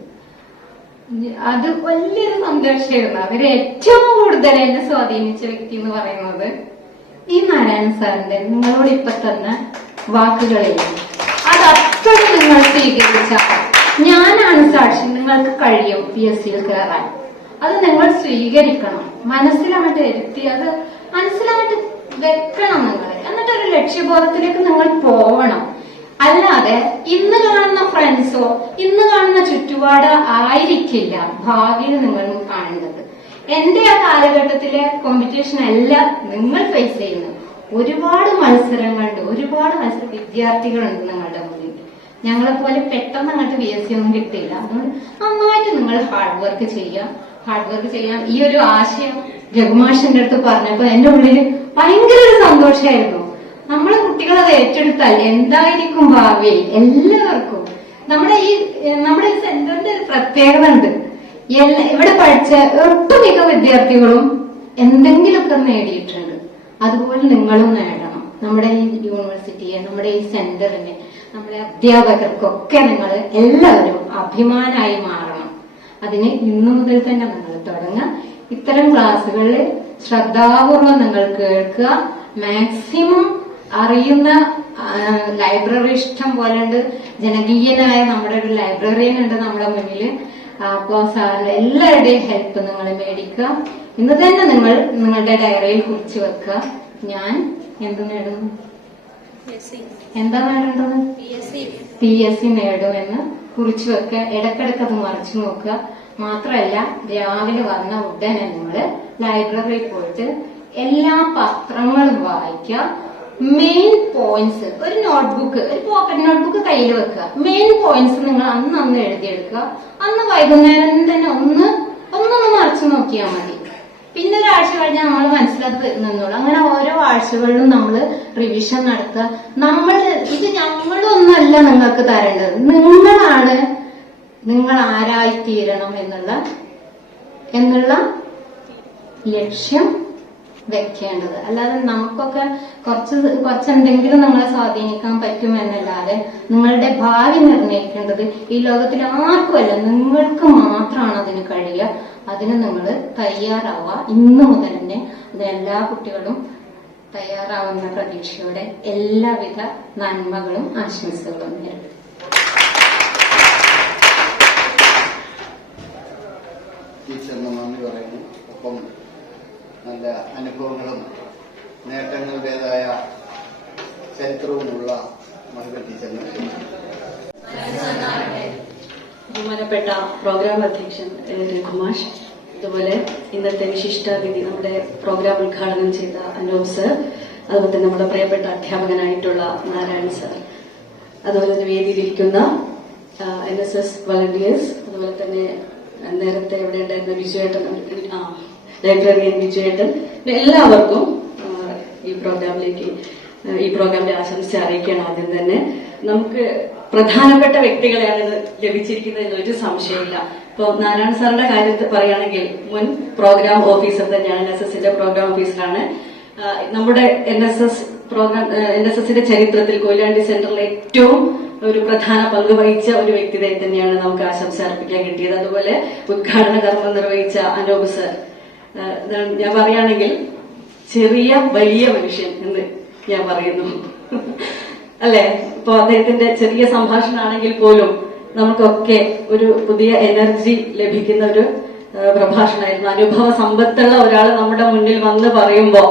അത് വലിയൊരു സന്തോഷമായിരുന്നു. അതിൽ ഏറ്റവും കൂടുതൽ എന്നെ സ്വാധീനിച്ച വ്യക്തി എന്ന് പറയുന്നത് ഈ നാരായണ സാറിന്റെ നിങ്ങളോട് ഇപ്പൊ തന്ന വാക്കുകളില്ല. അതത്ര നിങ്ങൾ സ്വീകരിച്ച, ഞാനാണ് സാക്ഷി, നിങ്ങൾക്ക് കഴിയും PSCയിൽ കയറാൻ. അത് നിങ്ങൾ സ്വീകരിക്കണം, മനസ്സിലായിട്ട് ഇരുത്തി അത് മനസ്സിലായിട്ട് വെക്കണം നിങ്ങൾ. എന്നിട്ടൊരു ലക്ഷ്യബോധത്തിലേക്ക് നിങ്ങൾ പോവണം. അല്ലാതെ ഇന്ന് കാണുന്ന ഫ്രണ്ട്സോ ഇന്ന് കാണുന്ന ചുറ്റുപാട് ആയിരിക്കില്ല ഭാവിയിൽ നിങ്ങൾ കാണേണ്ടത്. എന്റെ ആ കാലഘട്ടത്തിലെ കോമ്പറ്റീഷൻ അല്ല നിങ്ങൾ ഫേസ് ചെയ്യുന്നത്. ഒരുപാട് മത്സരങ്ങളുണ്ട്, ഒരുപാട് വിദ്യാർത്ഥികളുണ്ട് നിങ്ങളുടെ മുന്നിൽ. ഞങ്ങളെ പോലെ പെട്ടെന്ന് അങ്ങോട്ട് BSc ഒന്നും കിട്ടിയില്ല. അതുകൊണ്ട് നന്നായിട്ട് നിങ്ങൾ ഹാർഡ് വർക്ക് ചെയ്യാം. ഈ ഒരു ആശയം രഘുമാഷിന്റെ അടുത്ത് പറഞ്ഞപ്പോ എന്റെ ഉള്ളിൽ ഭയങ്കര ഒരു സന്തോഷമായിരുന്നു. നമ്മളെ കുട്ടികൾ അത് ഏറ്റെടുത്താൽ എന്തായിരിക്കും ഭാവിയിൽ എല്ലാവർക്കും. നമ്മുടെ ഈ സെന്ററിന്റെ ഒരു പ്രത്യേകത ഉണ്ട്. ഇവിടെ പഠിച്ച ഒട്ടുമിക്ക വിദ്യാർത്ഥികളും എന്തെങ്കിലുമൊക്കെ നേടിയിട്ടുണ്ട്. അതുപോലെ നിങ്ങളും നേടണം. നമ്മുടെ ഈ യൂണിവേഴ്സിറ്റിയെ, നമ്മുടെ ഈ സെന്ററിനെ, നമ്മുടെ അധ്യാപകർക്കൊക്കെ നിങ്ങൾ എല്ലാവരും അഭിമാനമായി മാറണം. അതിന് ഇന്നു മുതൽ തന്നെ നിങ്ങൾ തുടങ്ങുക. ഇത്തരം ക്ലാസ്സുകളിൽ ശ്രദ്ധാപൂർവം നിങ്ങൾ കേൾക്കുക. മാക്സിമം അറിയുന്ന ലൈബ്രറി ഇഷ്ടം പോലെ ഉണ്ട്. ജനകീയനായ നമ്മുടെ ഒരു ലൈബ്രറിയൻ ഉണ്ട് നമ്മുടെ മുന്നിൽ. അപ്പോ സാറിന്റെ എല്ലാവരുടെയും ഹെൽപ്പ് നിങ്ങൾ മേടിക്കുക. ഇന്ന് തന്നെ നിങ്ങൾ നിങ്ങളുടെ ഡയറിയിൽ കുറിച്ച് വെക്കുക. ഞാൻ എന്ത് നേടുന്നു, എന്താ നേടേണ്ടത്, PSc നേടുമെന്ന് കുറിച്ച് വെക്കുക. ഇടക്കിടക്ക് അത് മറിച്ചു നോക്കുക. മാത്രമല്ല രാവിലെ വന്ന ഉടനെ നിങ്ങൾ ലൈബ്രറിയിൽ പോയിട്ട് എല്ലാ പത്രങ്ങളും വായിക്കുക. മെയിൻ പോയിന്റ്സ് ഒരു നോട്ട്ബുക്ക്, ഒരു പോക്കറ്റ് നോട്ട്ബുക്ക് കയ്യിൽ വെക്കുക. മെയിൻ പോയിന്റ്സ് നിങ്ങൾ അന്ന് എഴുതിയെടുക്കുക. അന്ന് വൈകുന്നേരം തന്നെ ഒന്നൊന്ന് മറിച്ചു നോക്കിയാൽ മതി. പിന്നെ ഒരാഴ്ച കഴിഞ്ഞാൽ നമ്മൾ മനസ്സിലാത് നിന്നോളൂ. അങ്ങനെ ഓരോ ആഴ്ചകളിലും നമ്മൾ റിവിഷൻ നടത്തുക. ഇത് ഞങ്ങളൊന്നല്ല നിങ്ങൾക്ക് തരേണ്ടത്, നിങ്ങളാണ്. നിങ്ങൾ ആരായിത്തീരണം എന്നുള്ള ലക്ഷ്യം വെക്കേണ്ടത്. അല്ലാതെ നമുക്കൊക്കെ കുറച്ചെന്തെങ്കിലും നിങ്ങളെ സ്വാധീനിക്കാൻ പറ്റുമെന്നല്ലാതെ നിങ്ങളുടെ ഭാവി നിർണ്ണയിക്കേണ്ടത് ഈ ലോകത്തിൽ ആർക്കുമല്ല, നിങ്ങൾക്ക് മാത്രമാണ് അതിന് കഴിയുക. അതിന് നിങ്ങൾ തയ്യാറാവുക. ഇന്നു മുതൽ തന്നെ എല്ലാ കുട്ടികളും തയ്യാറാവുന്ന പ്രതീക്ഷയോടെ എല്ലാവിധ നന്മകളും ആശംസകളും നേരിടും. ടീച്ചറിന് നന്ദി പറയുന്നു. ഒപ്പം നല്ല അനുഭവങ്ങളും നേട്ടങ്ങളുടേതായ ചരിത്രവുമുള്ള മഹിള ടീച്ചറിന് ബഹുമാനപ്പെട്ട പ്രോഗ്രാം അധ്യക്ഷൻ രഘുമാഷ്, അതുപോലെ ഇന്നത്തെ വിശിഷ്ടാതിഥി നമ്മുടെ പ്രോഗ്രാം ഉദ്ഘാടനം ചെയ്ത അനൂപ് സർ, അതുപോലെ തന്നെ നമ്മുടെ പ്രിയപ്പെട്ട അധ്യാപകനായിട്ടുള്ള നാരായൺ സർ, അതുപോലെ തന്നെ വേദിയിലിരിക്കുന്ന NSS വളണ്ടിയേഴ്സ്, അതുപോലെ തന്നെ നേരത്തെ ഇവിടെ ഉണ്ടായിരുന്ന വിജയേട്ടൻ, ലൈബ്രറിയൻ വിജയേട്ടൻ, എല്ലാവർക്കും ഈ പ്രോഗ്രാമിന്റെ ആശംസ അറിയിക്കണം. ആദ്യം തന്നെ നമുക്ക് പ്രധാനപ്പെട്ട വ്യക്തികളെയാണ് ഇത് ലഭിച്ചിരിക്കുന്നത് എന്നൊരു സംശയമില്ല. ഇപ്പൊ നാരായണ സാറിന്റെ കാര്യത്തിൽ പറയുകയാണെങ്കിൽ മുൻ പ്രോഗ്രാം ഓഫീസർ തന്നെയാണ്, NSSന്റെ പ്രോഗ്രാം ഓഫീസറാണ്. നമ്മുടെ NSSന്റെ ചരിത്രത്തിൽ കൊയിലാണ്ടി സെന്ററിൽ ഏറ്റവും ഒരു പ്രധാന പങ്ക് വഹിച്ച ഒരു വ്യക്തിയെ തന്നെയാണ് നമുക്ക് ആശംസ അർപ്പിക്കാൻ കിട്ടിയത്. അതുപോലെ ഉദ്ഘാടന കർമ്മം നിർവഹിച്ച അനൂപ് സർ, ഞാൻ പറയുകയാണെങ്കിൽ ചെറിയ വലിയ മനുഷ്യൻ എന്ന് ഞാൻ പറയുന്നു, അല്ലെ? ഇപ്പൊ അദ്ദേഹത്തിന്റെ ചെറിയ സംഭാഷണമാണെങ്കിൽ പോലും നമുക്കൊക്കെ ഒരു പുതിയ എനർജി ലഭിക്കുന്ന ഒരു പ്രഭാഷണമായിരുന്നു. അനുഭവ സമ്പത്തുള്ള ഒരാൾ നമ്മുടെ മുന്നിൽ വന്ന് പറയുമ്പോ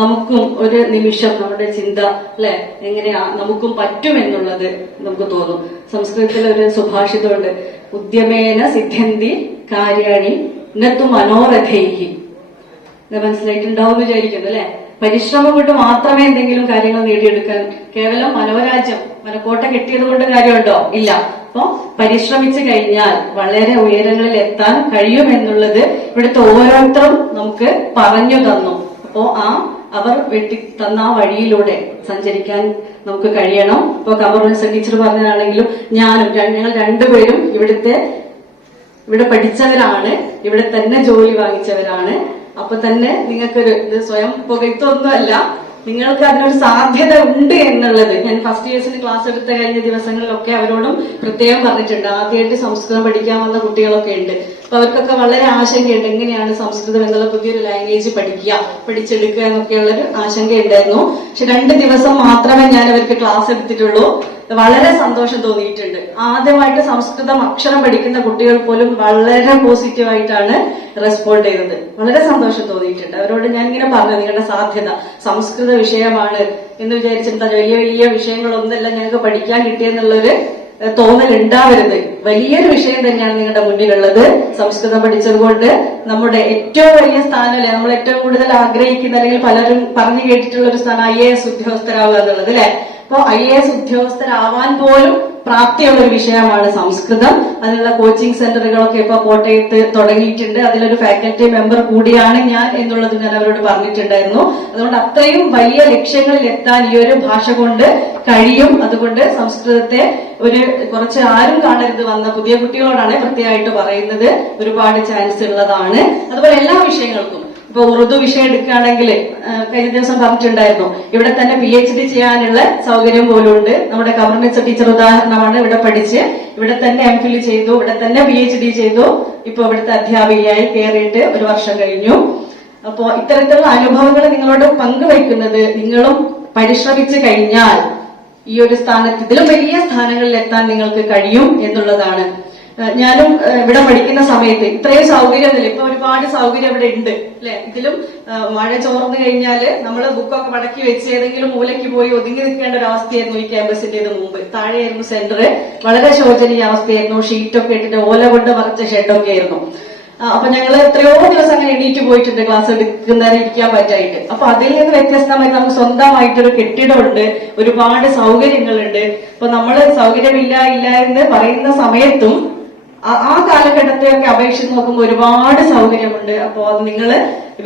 നമുക്കും ഒരു നിമിഷം നമ്മുടെ ചിന്ത, അല്ലെ, എങ്ങനെയാ നമുക്കും പറ്റുമെന്നുള്ളത് നമുക്ക് തോന്നും. സംസ്കൃതത്തിൽ ഒരു സുഭാഷിതമുണ്ട്, ഉദ്യമേന സിദ്ധ്യന്തി കാര്യാണി നത്തു മനോരഥൈഹി. മനസ്സിലായിട്ടുണ്ടാവും വിചാരിക്കുന്നു, അല്ലെ? പരിശ്രമം കൊണ്ട് മാത്രമേ എന്തെങ്കിലും കാര്യങ്ങൾ നേടിയെടുക്കാൻ, കേവലം മനോരാജ്യം, മനക്കോട്ട കെട്ടിയത് കൊണ്ട് കാര്യമുണ്ടോ? ഇല്ല. അപ്പൊ പരിശ്രമിച്ചു കഴിഞ്ഞാൽ വളരെ ഉയരങ്ങളിൽ എത്താൻ കഴിയുമെന്നുള്ളത് ഇവിടുത്തെ ഓരോരുത്തരും നമുക്ക് പറഞ്ഞു തന്നു. അപ്പോ അവർ വെട്ടി തന്ന ആ വഴിയിലൂടെ സഞ്ചരിക്കാൻ നമുക്ക് കഴിയണം. ഇപ്പൊ കമറുൽ ടീച്ചർ പറഞ്ഞതാണെങ്കിലും ഞങ്ങൾ രണ്ടുപേരും ഇവിടെ പഠിച്ചവരാണ്, ഇവിടെ തന്നെ ജോലി വാങ്ങിച്ചവരാണ്. അപ്പൊ തന്നെ നിങ്ങൾക്കൊരു ഇത് സ്വയം പുകഴ്ത്തൊന്നുമല്ല, നിങ്ങൾക്ക് അതിനൊരു സാധ്യത ഉണ്ട് എന്നുള്ളത് ഞാൻ ഫസ്റ്റ് ഇയേഴ്സിന് ക്ലാസ് എടുത്ത കഴിഞ്ഞ ദിവസങ്ങളിലൊക്കെ അവരോടും പ്രത്യേകം പറഞ്ഞിട്ടുണ്ട്. ആദ്യമായിട്ട് സംസ്കൃതം പഠിക്കാൻ വന്ന കുട്ടികളൊക്കെ ഉണ്ട്. അപ്പൊ അവർക്കൊക്കെ വളരെ ആശങ്കയുണ്ട്, എങ്ങനെയാണ് സംസ്കൃതം എന്നുള്ള പുതിയൊരു ലാംഗ്വേജ് പഠിച്ചെടുക്കുക എന്നൊക്കെയുള്ളൊരു ആശങ്കയുണ്ടായിരുന്നു. പക്ഷെ 2 ദിവസം മാത്രമേ ഞാൻ അവർക്ക് ക്ലാസ് എടുത്തിട്ടുള്ളൂ. വളരെ സന്തോഷം തോന്നിയിട്ടുണ്ട്. ആദ്യമായിട്ട് സംസ്കൃതം അക്ഷരം പഠിക്കുന്ന കുട്ടികൾ പോലും വളരെ പോസിറ്റീവായിട്ടാണ് റെസ്പോണ്ട് ചെയ്തത്. വളരെ സന്തോഷം തോന്നിയിട്ടുണ്ട്. അവരോട് ഞാൻ ഇങ്ങനെ പറഞ്ഞു, നിങ്ങളുടെ സാധ്യത സംസ്കൃത വിഷയമാണ് എന്ന് വിചാരിച്ചിട്ട് വലിയ വലിയ വിഷയങ്ങളൊന്നല്ല ഞങ്ങൾക്ക് പഠിക്കാൻ കിട്ടിയെന്നുള്ളൊരു തോന്നൽ ഉണ്ടാവരുത്. വലിയൊരു വിഷയം തന്നെയാണ് നിങ്ങളുടെ മുന്നിലുള്ളത്. സംസ്കൃതം പഠിച്ചതുകൊണ്ട് നമ്മുടെ ഏറ്റവും വലിയ സ്ഥാനമല്ലേ, നമ്മൾ ഏറ്റവും കൂടുതൽ ആഗ്രഹിക്കുന്ന, അല്ലെങ്കിൽ പലരും പറഞ്ഞു കേട്ടിട്ടുള്ള ഒരു സ്ഥാനം IAS ഉദ്യോഗസ്ഥരാവുക എന്നുള്ളത്, അല്ലെ? അപ്പോ IAS ഉദ്യോഗസ്ഥരാവാൻ പോലും പ്രാപ്തിയുള്ള ഒരു വിഷയമാണ് സംസ്കൃതം. അതിനുള്ള കോച്ചിങ് സെന്ററുകളൊക്കെ ഇപ്പൊ കോട്ടയത്ത് തുടങ്ങിയിട്ടുണ്ട്. അതിലൊരു ഫാക്കൽറ്റി മെമ്പർ കൂടിയാണ് ഞാൻ എന്നുള്ളത് ഞാൻ അവരോട് പറഞ്ഞിട്ടുണ്ടായിരുന്നു. അതുകൊണ്ട് അത്രയും വലിയ ലക്ഷ്യങ്ങളിൽ എത്താൻ ഈ ഒരു ഭാഷ കൊണ്ട് കഴിയും. അതുകൊണ്ട് സംസ്കൃതത്തെ കുറച്ച് ആരും കാണരുത് വന്ന പുതിയ കുട്ടികളോടാണ് പ്രത്യേകമായിട്ട് പറയുന്നത്. ഒരുപാട് ചാൻസ് ഉള്ളതാണ്. അതുപോലെ എല്ലാ വിഷയങ്ങൾക്കും ഇപ്പൊ ഉറുദു വിഷയം എടുക്കുകയാണെങ്കിൽ കഴിഞ്ഞ ദിവസം പറഞ്ഞിട്ടുണ്ടായിരുന്നു, ഇവിടെ തന്നെ PhD ചെയ്യാനുള്ള സൗകര്യം പോലും ഉണ്ട്. നമ്മുടെ ഗവർണൻസ് ടീച്ചർ ഉദാഹരണമാണ്. ഇവിടെ പഠിച്ച് ഇവിടെ തന്നെ MPhil ചെയ്തു, ഇവിടെ തന്നെ PhD ചെയ്തു. ഇപ്പൊ ഇവിടുത്തെ അധ്യാപികയായി കയറിയിട്ട് 1 വർഷം കഴിഞ്ഞു. അപ്പോ ഇത്തരത്തിലുള്ള അനുഭവങ്ങൾ നിങ്ങളോട് പങ്കുവയ്ക്കുന്നത്, നിങ്ങളും പരിശ്രമിച്ചു കഴിഞ്ഞാൽ ഈ ഒരു സ്ഥാനത്ത് ഇതിലും വലിയ സ്ഥാനങ്ങളിൽ എത്താൻ നിങ്ങൾക്ക് കഴിയും എന്നുള്ളതാണ്. ഞാനും ഇവിടെ പഠിക്കുന്ന സമയത്ത് ഇത്രയും സൗകര്യമൊന്നുമില്ല. ഇപ്പൊ ഒരുപാട് സൗകര്യം ഇവിടെ ഉണ്ട് അല്ലെ. ഇതിലും മഴ ചോർന്നു കഴിഞ്ഞാല് നമ്മള് ബുക്കൊക്കെ മടക്കി വെച്ച് ഏതെങ്കിലും മൂലയ്ക്ക് പോയി ഒതുങ്ങി നിൽക്കേണ്ട ഒരു അവസ്ഥയായിരുന്നു ഈ ക്യാമ്പസിന്റേത് മുമ്പ്. താഴെയായിരുന്നു സെന്റർ. വളരെ ശോചനീയ അവസ്ഥയായിരുന്നു. ഷീറ്റൊക്കെ ഇട്ടിട്ട് ഓല കൊണ്ട് മറച്ച ഷെഡൊക്കെ ആയിരുന്നു. അപ്പൊ ഞങ്ങൾ എത്രയോ ദിവസം അങ്ങനെ എണീറ്റ് പോയിട്ടുണ്ട് ക്ലാസ് എടുക്കുന്നവരെ ഇരിക്കാൻ പറ്റായിട്ട്. അപ്പൊ അതിൽ നിന്ന് വ്യത്യസ്തമായി നമുക്ക് സ്വന്തമായിട്ടൊരു കെട്ടിടമുണ്ട്, ഒരുപാട് സൗകര്യങ്ങളുണ്ട്. അപ്പൊ നമ്മള് സൗകര്യമില്ല എന്ന് പറയുന്ന സമയത്തും ആ കാലഘട്ടത്തെയൊക്കെ അപേക്ഷിച്ച് നോക്കുമ്പോൾ ഒരുപാട് സൗകര്യമുണ്ട്. അപ്പോ അത് നിങ്ങൾ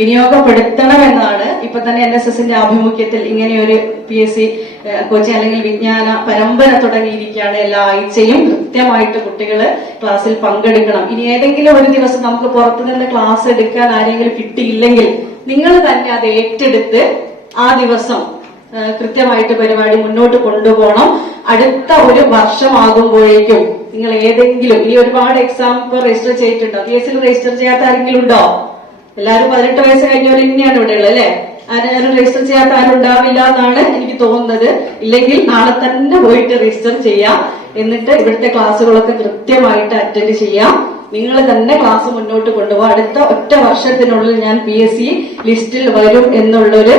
വിനിയോഗപ്പെടുത്തണമെന്നാണ്. ഇപ്പൊ തന്നെ NSSന്റെ ആഭിമുഖ്യത്തിൽ ഇങ്ങനെയൊരു PSC കോച്ചിങ് അല്ലെങ്കിൽ വിജ്ഞാന പരമ്പര തുടങ്ങിയിരിക്കുകയാണ്. എല്ലാ ആഴ്ചയും കൃത്യമായിട്ട് കുട്ടികൾ ക്ലാസ്സിൽ പങ്കെടുക്കണം. ഇനി ഏതെങ്കിലും ഒരു ദിവസം നമുക്ക് പുറത്തുനിന്ന് ക്ലാസ് എടുക്കാൻ ആരെങ്കിലും കിട്ടിയില്ലെങ്കിൽ നിങ്ങൾ തന്നെ അത് ഏറ്റെടുത്ത് ആ ദിവസം കൃത്യമായിട്ട് പരിപാടി മുന്നോട്ട് കൊണ്ടുപോകണം. അടുത്ത 1 വർഷമാകുമ്പോഴേക്കും നിങ്ങൾ ഏതെങ്കിലും ഈ ഒരുപാട് എക്സാം ഇപ്പൊ രജിസ്റ്റർ ചെയ്തിട്ടുണ്ടോ? PSC രജിസ്റ്റർ ചെയ്യാത്ത ആരെങ്കിലും ഉണ്ടോ? എല്ലാവരും 18 വയസ്സ് കഴിഞ്ഞവർ ഇങ്ങനെയാണ് ഇവിടെ ഉള്ളത് അല്ലെ. ആരും രജിസ്റ്റർ ചെയ്യാത്ത ആരും ഉണ്ടാവില്ല എന്നാണ് എനിക്ക് തോന്നുന്നത്. ഇല്ലെങ്കിൽ നാളെ തന്നെ പോയിട്ട് രജിസ്റ്റർ ചെയ്യാം. എന്നിട്ട് ഇവിടുത്തെ ക്ലാസ്സുകളൊക്കെ കൃത്യമായിട്ട് അറ്റൻഡ് ചെയ്യാം. നിങ്ങൾ തന്നെ ക്ലാസ് മുന്നോട്ട് കൊണ്ടുപോകാം. അടുത്ത 1 വർഷത്തിനുള്ളിൽ ഞാൻ PSC ലിസ്റ്റിൽ വരും എന്നുള്ളൊരു